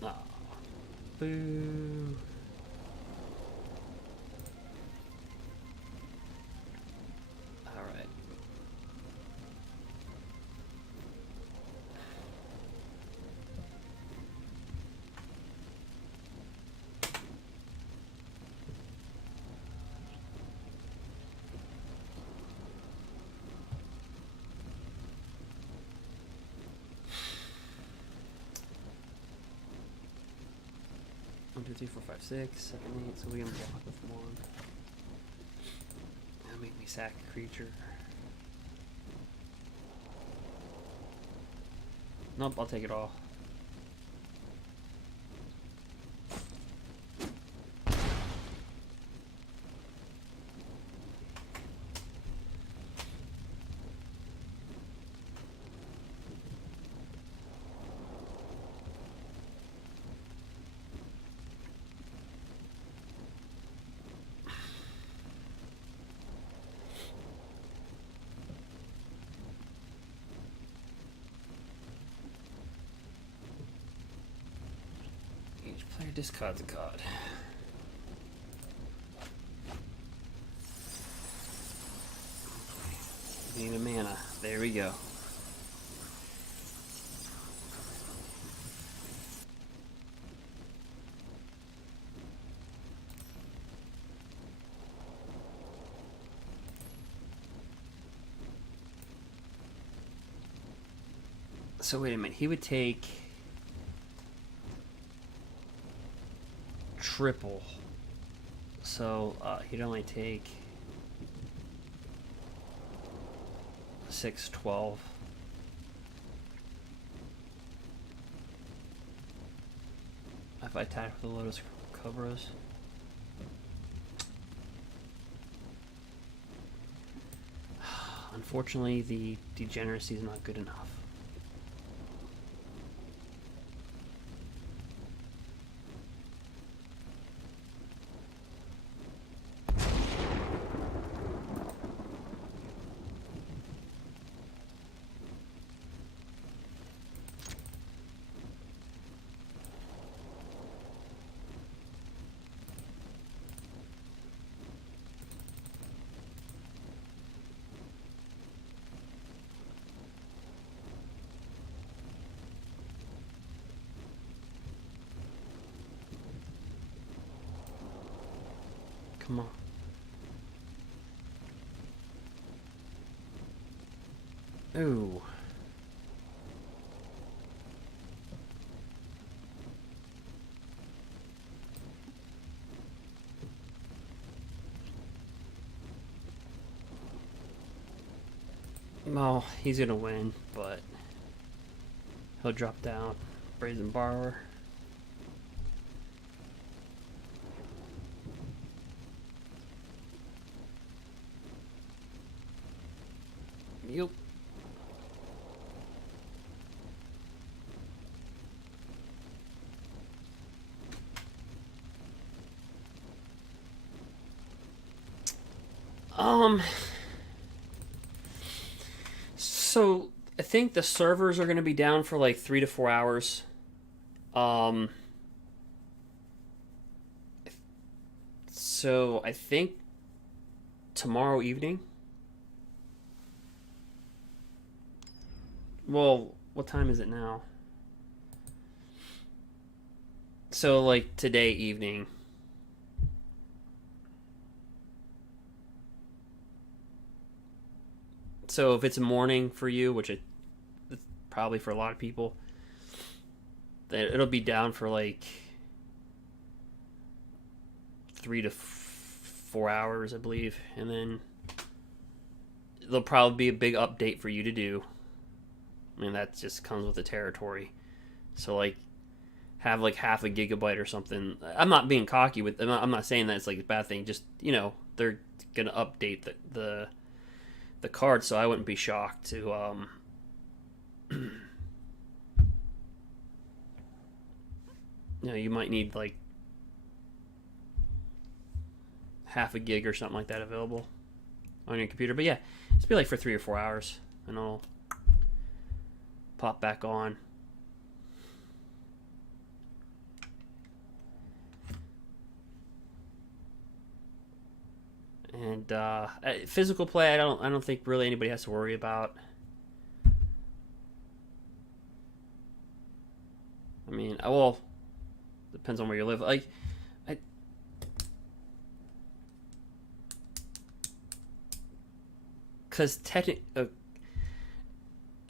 Aw. Boo. Alright. One, two, three, four, five, six, 7, 8. So we can block with 1. That'll make me sack a creature. Nope, I'll take it all. Player discards a card. Need a mana. There we go. So wait a minute. He would take triple. So he'd only take 6, 12. If I attack with the Lotus Cobras. Unfortunately, the degeneracy is not good enough. Come on. Ooh. Well, he's gonna win, but he'll drop down. Brazen Borrower. Yep. So I think the servers are going to be down for like 3 to 4 hours. So I think tomorrow evening. Well, what time is it now? So, like, today evening. So, if it's a morning for you, which it's probably for a lot of people, then it'll be down for, like, 3 to 4 hours, I believe. And then there'll probably be a big update for you to do. I mean, that just comes with the territory. So, like, have, like, half a gigabyte or something. I'm not being cocky with... I'm not saying that it's, like, a bad thing. Just, you know, they're going to update the card, so I wouldn't be shocked to... you know, you might need, like, half a gig or something like that available on your computer. But, yeah, it's be, like, for 3 or 4 hours. And I'll pop back on. And physical play, I don't think really anybody has to worry about. I mean, well, depends on where you live. Like, because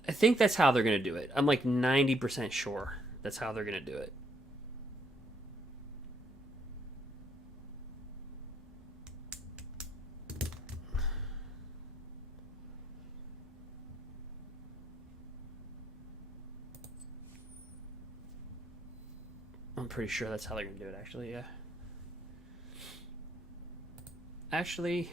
I think that's how they're going to do it. I'm like 90% sure that's how they're going to do it. I'm pretty sure that's how they're going to do it, actually, yeah. Actually,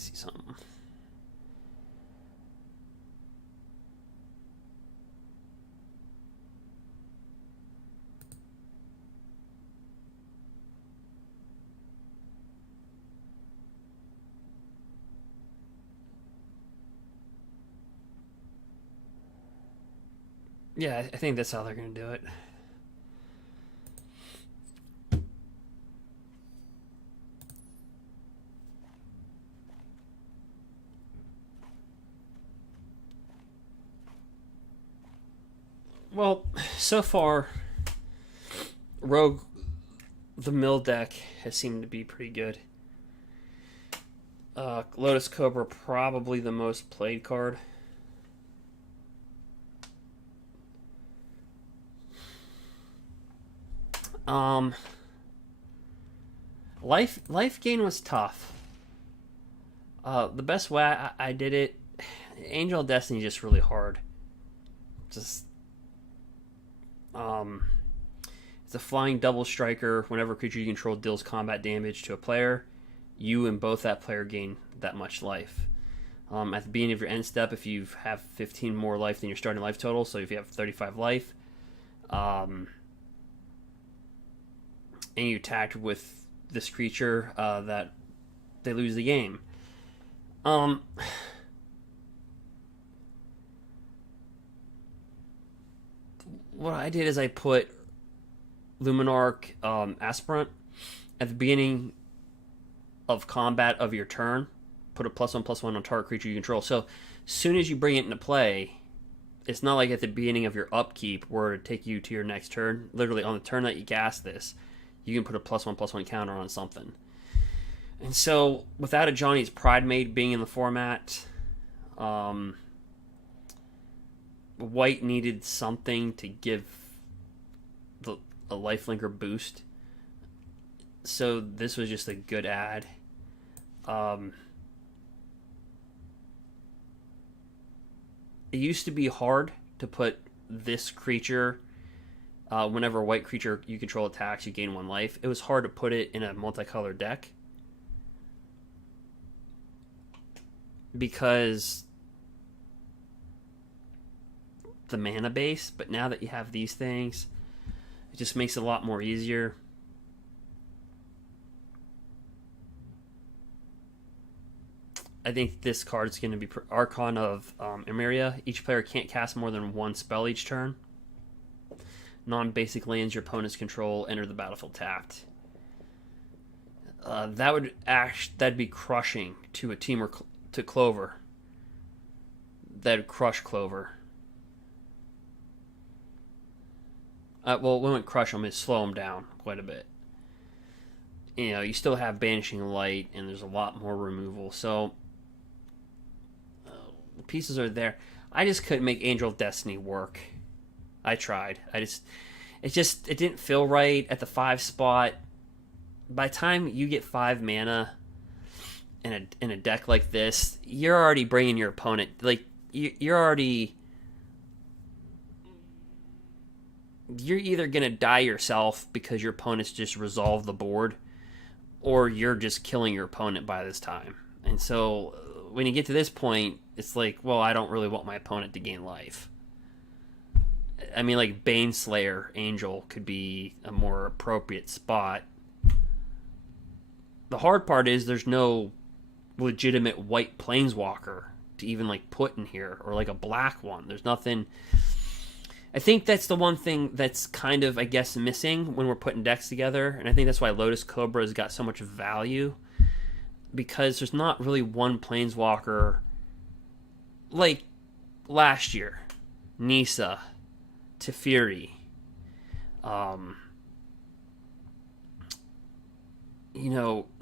see something. Yeah, I think that's how they're going to do it. Well, so far, Rogue, the mill deck, has seemed to be pretty good. Lotus Cobra, probably the most played card. Life gain was tough. The best way I did it, Angel of Destiny is just really hard. Just it's a flying double striker. Whenever a creature you control deals combat damage to a player, you and both that player gain that much life. At the beginning of your end step, if you have 15 more life than your starting life total, so if you have 35 life, and you attacked with this creature, that they lose the game. What I did is I put Luminarch Aspirant at the beginning of combat of your turn. Put a +1/+1 on target creature you control. So, as soon as you bring it into play, it's not like at the beginning of your upkeep where it take you to your next turn. Literally, on the turn that you cast this, you can put a +1/+1 counter on something. And so, without a Johnny's Pride Mate being in the format, White needed something to give a lifelinker boost. So, this was just a good add. It used to be hard to put this creature, whenever a white creature you control attacks, you gain 1 life. It was hard to put it in a multicolored deck because the mana base, but now that you have these things, it just makes it a lot more easier. I think this card is going to be Archon of Emeria. Each player can't cast more than 1 spell each turn. Non-basic lands your opponent's control enter the battlefield tapped. That'd be crushing to a team or to Clover. That'd crush Clover. Well, it wouldn't crush them; it'd slow them down quite a bit. You know, you still have Banishing Light, and there's a lot more removal. So the pieces are there. I just couldn't make Angel of Destiny work. I tried. It didn't feel right at the 5 spot. By the time you get 5 mana in a deck like this, you're already bringing your opponent. Like you're either gonna die yourself because your opponent's just resolved the board, or you're just killing your opponent by this time. And so when you get to this point, it's like, well, I don't really want my opponent to gain life. I mean, like Baneslayer Angel could be a more appropriate spot. The hard part is there's no legitimate white planeswalker to even like put in here, or like a black one. There's nothing. I think that's the one thing that's kind of, I guess, missing when we're putting decks together, and I think that's why Lotus Cobra has got so much value, because there's not really one planeswalker like last year. Nissa, Teferi,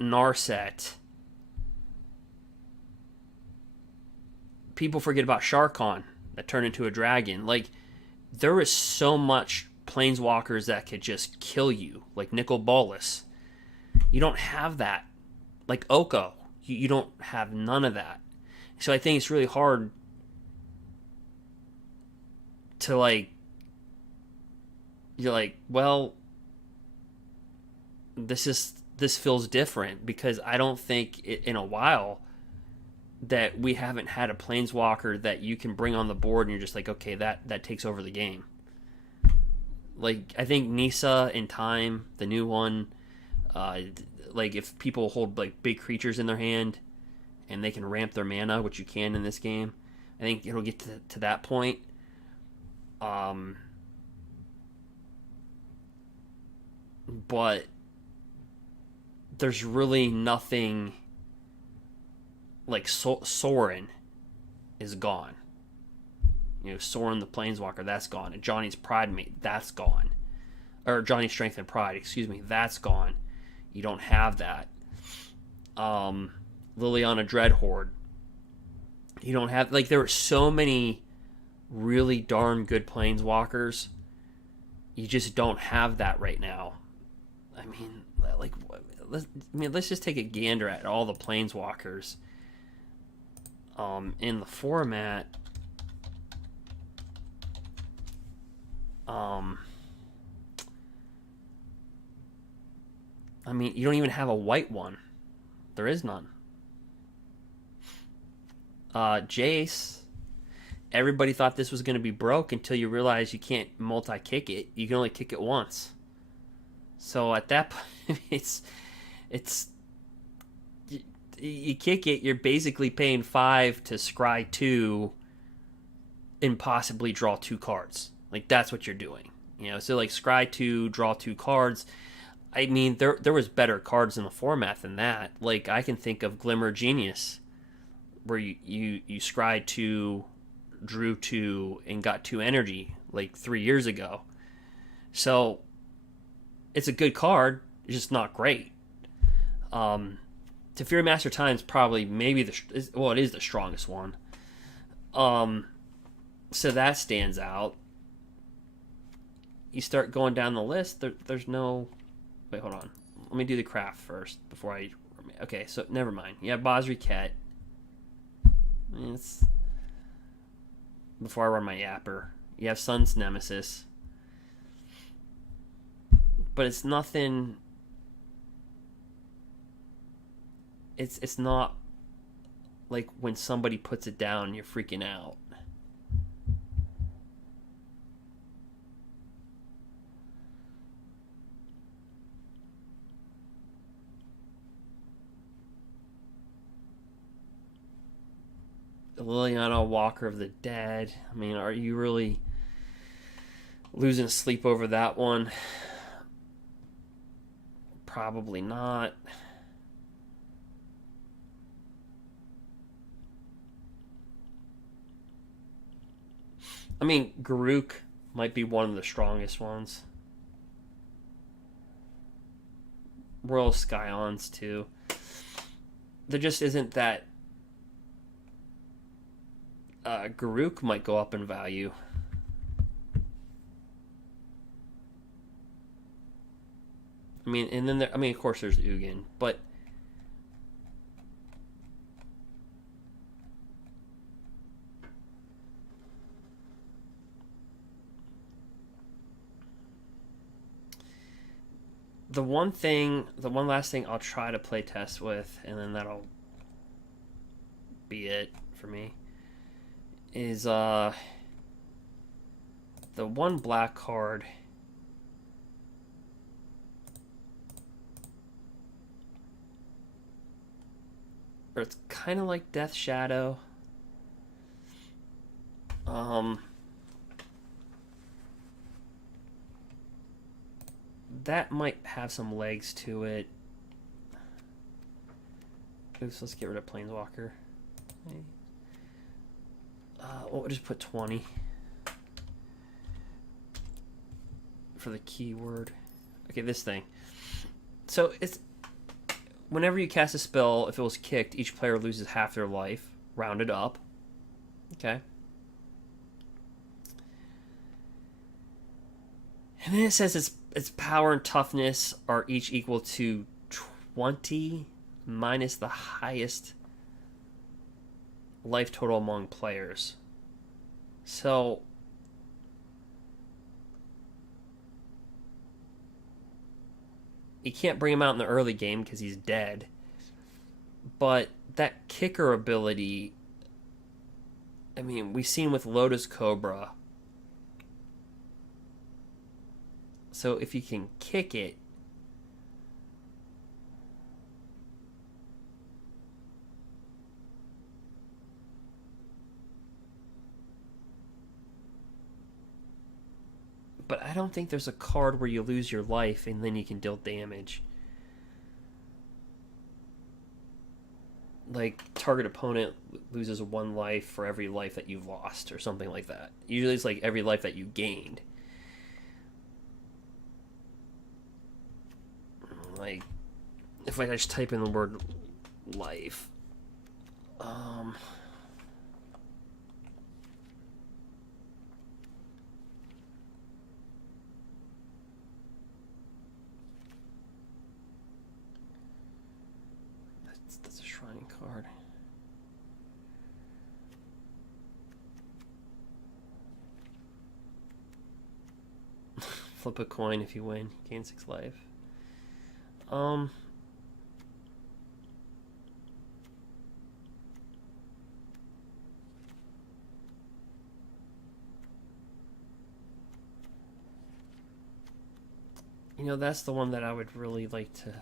Narset. People forget about Sharkon that turned into a dragon. Like, there is so much planeswalkers that could just kill you, like Nicol Bolas. You don't have that. Like Oko, you don't have none of that. So I think it's really hard to you're like, well, this feels different, because I don't think in a while that we haven't had a planeswalker that you can bring on the board and you're just like, okay, that takes over the game. Like, I think Nissa in time, the new one, like if people hold like big creatures in their hand and they can ramp their mana, which you can in this game, I think it'll get to that point. But there's really nothing. Like Sorin is gone. You know, Sorin the Planeswalker, that's gone. And Johnny's Pride Mate, that's gone. Or Johnny's Strength and Pride, excuse me, that's gone. You don't have that. Liliana Dreadhorde. You don't have, like, there are so many really darn good Planeswalkers. You just don't have that right now. I mean, like, let's just take a gander at all the Planeswalkers. In the format, I mean, you don't even have a white one. There is none. Jace, everybody thought this was going to be broke until you realize you can't multi-kick it. You can only kick it once. So at that point, it's you kick it, you're basically paying 5 to scry 2 and possibly draw 2 cards. Like, that's what you're doing. You know, so like scry 2, draw 2 cards. I mean, there was better cards in the format than that. Like, I can think of Glimmer Genius, where you scry 2, drew 2, and got 2 energy like 3 years ago. So it's a good card, it's just not great. Teferi Master Time is probably maybe it is the strongest one. So that stands out. You start going down the list, there's no... Wait, hold on. Let me do the craft first before I... Okay, so never mind. You have Basri Ket. It's... Before I run my Yapper. You have Sun's Nemesis. But it's nothing... It's not like when somebody puts it down, you're freaking out. Liliana, Walker of the Dead. I mean, are you really losing sleep over that one? Probably not. I mean, Garruk might be one of the strongest ones. Royal Scions, too. There just isn't that... Garruk might go up in value. I mean, and then of course there's Ugin, but the one last thing I'll try to play test with, and then that'll be it for me, is the one black card. Or it's kind of like Death Shadow. That might have some legs to it. Oops, let's get rid of Planeswalker. We'll just put 20 for the keyword. Okay, this thing. So it's whenever you cast a spell, if it was kicked, each player loses half their life, rounded up. Okay. And then it says its power and toughness are each equal to 20 minus the highest life total among players. So you can't bring him out in the early game because he's dead. But that kicker ability, I mean, we've seen with Lotus Cobra. So if you can kick it, but I don't think there's a card where you lose your life and then you can deal damage. Like, target opponent loses 1 life for every life that you've lost, or something like that. Usually it's like every life that you gained. Like, if I just type in the word life. That's a shrine card. Flip a coin if you win. Gain 6 life. You know, that's the one that I would really like to...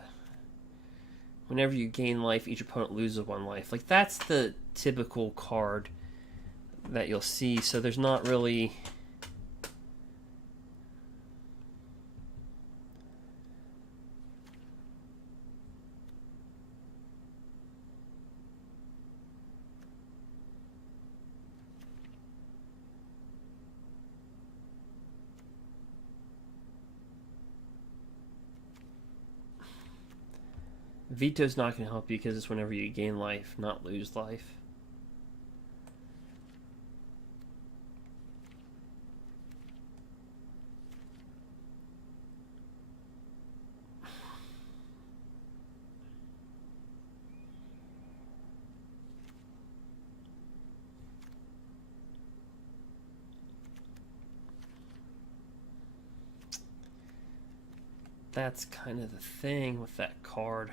Whenever you gain life, each opponent loses 1 life. Like, that's the typical card that you'll see, so there's not really... Veto's not going to help you because it's whenever you gain life, not lose life. That's kind of the thing with that card.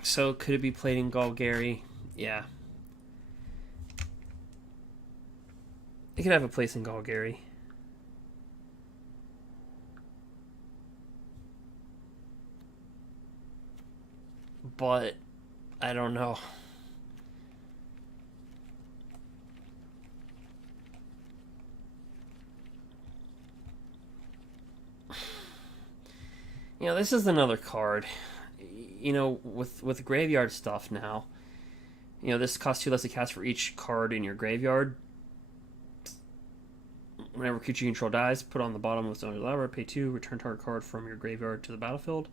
So, could it be played in Golgari? Yeah. It could have a place in Golgari. But, I don't know. You know, this is another card. You know, with graveyard stuff now, you know, this costs 2 less to cast for each card in your graveyard. Whenever creature you control dies, put on the bottom of its owner's library, pay 2, return target card from your graveyard to the battlefield.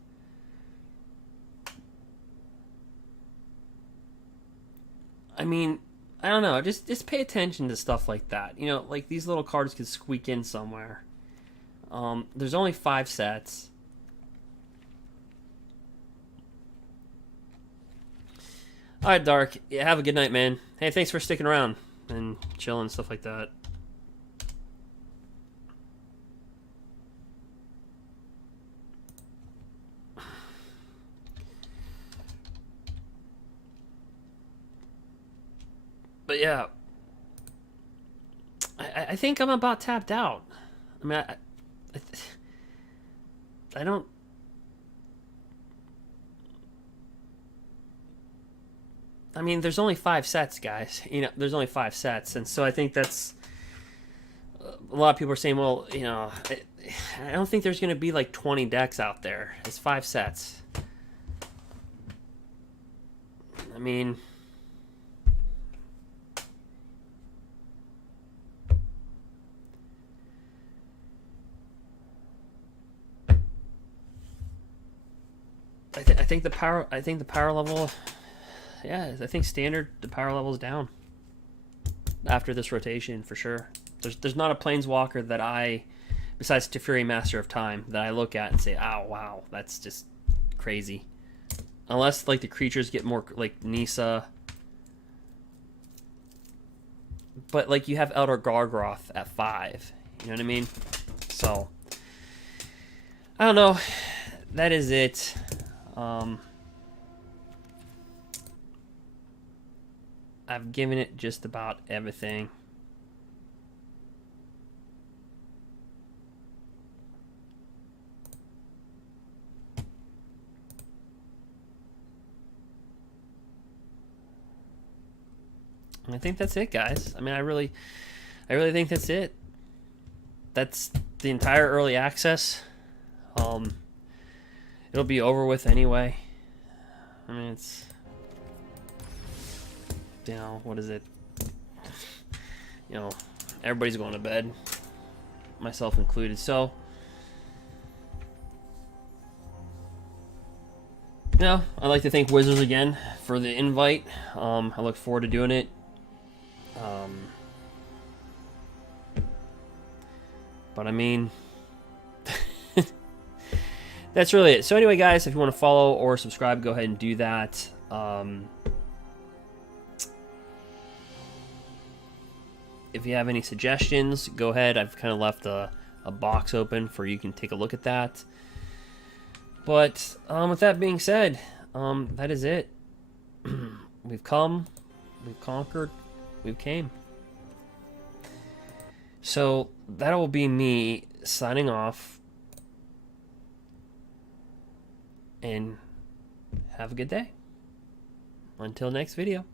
I mean, I don't know, just pay attention to stuff like that. You know, like these little cards could squeak in somewhere. There's only 5 sets. Alright, Dark. Yeah, have a good night, man. Hey, thanks for sticking around and chilling and stuff like that. But yeah, I think I'm about tapped out. I mean, I don't... I mean, there's only 5 sets, guys. You know, there's only 5 sets, and so I think that's... A lot of people are saying, well, you know, I don't think there's going to be like 20 decks out there. It's 5 sets. I mean... I think the power level yeah, I think standard, the power level's down after this rotation for sure. There's not a planeswalker that I, besides Teferi Master of Time, that I look at and say, oh wow, that's just crazy. Unless like the creatures get more like Nissa. But like you have Elder Gargroth at 5. You know what I mean? So I don't know. That is it. I've given it just about everything. And I think that's it, guys. I mean, I really think that's it. That's the entire early access. It'll be over with anyway. I mean, it's, you know, what is it? You know, everybody's going to bed, myself included. So, yeah, I'd like to thank Wizards again for the invite. I look forward to doing it. But I mean, that's really it. So anyway, guys, if you want to follow or subscribe, go ahead and do that. If you have any suggestions, go ahead. I've kind of left a box open for you can take a look at that. But with that being said, that is it. We've come, we've conquered, we've came. So that will be me signing off. And have a good day. Until next video.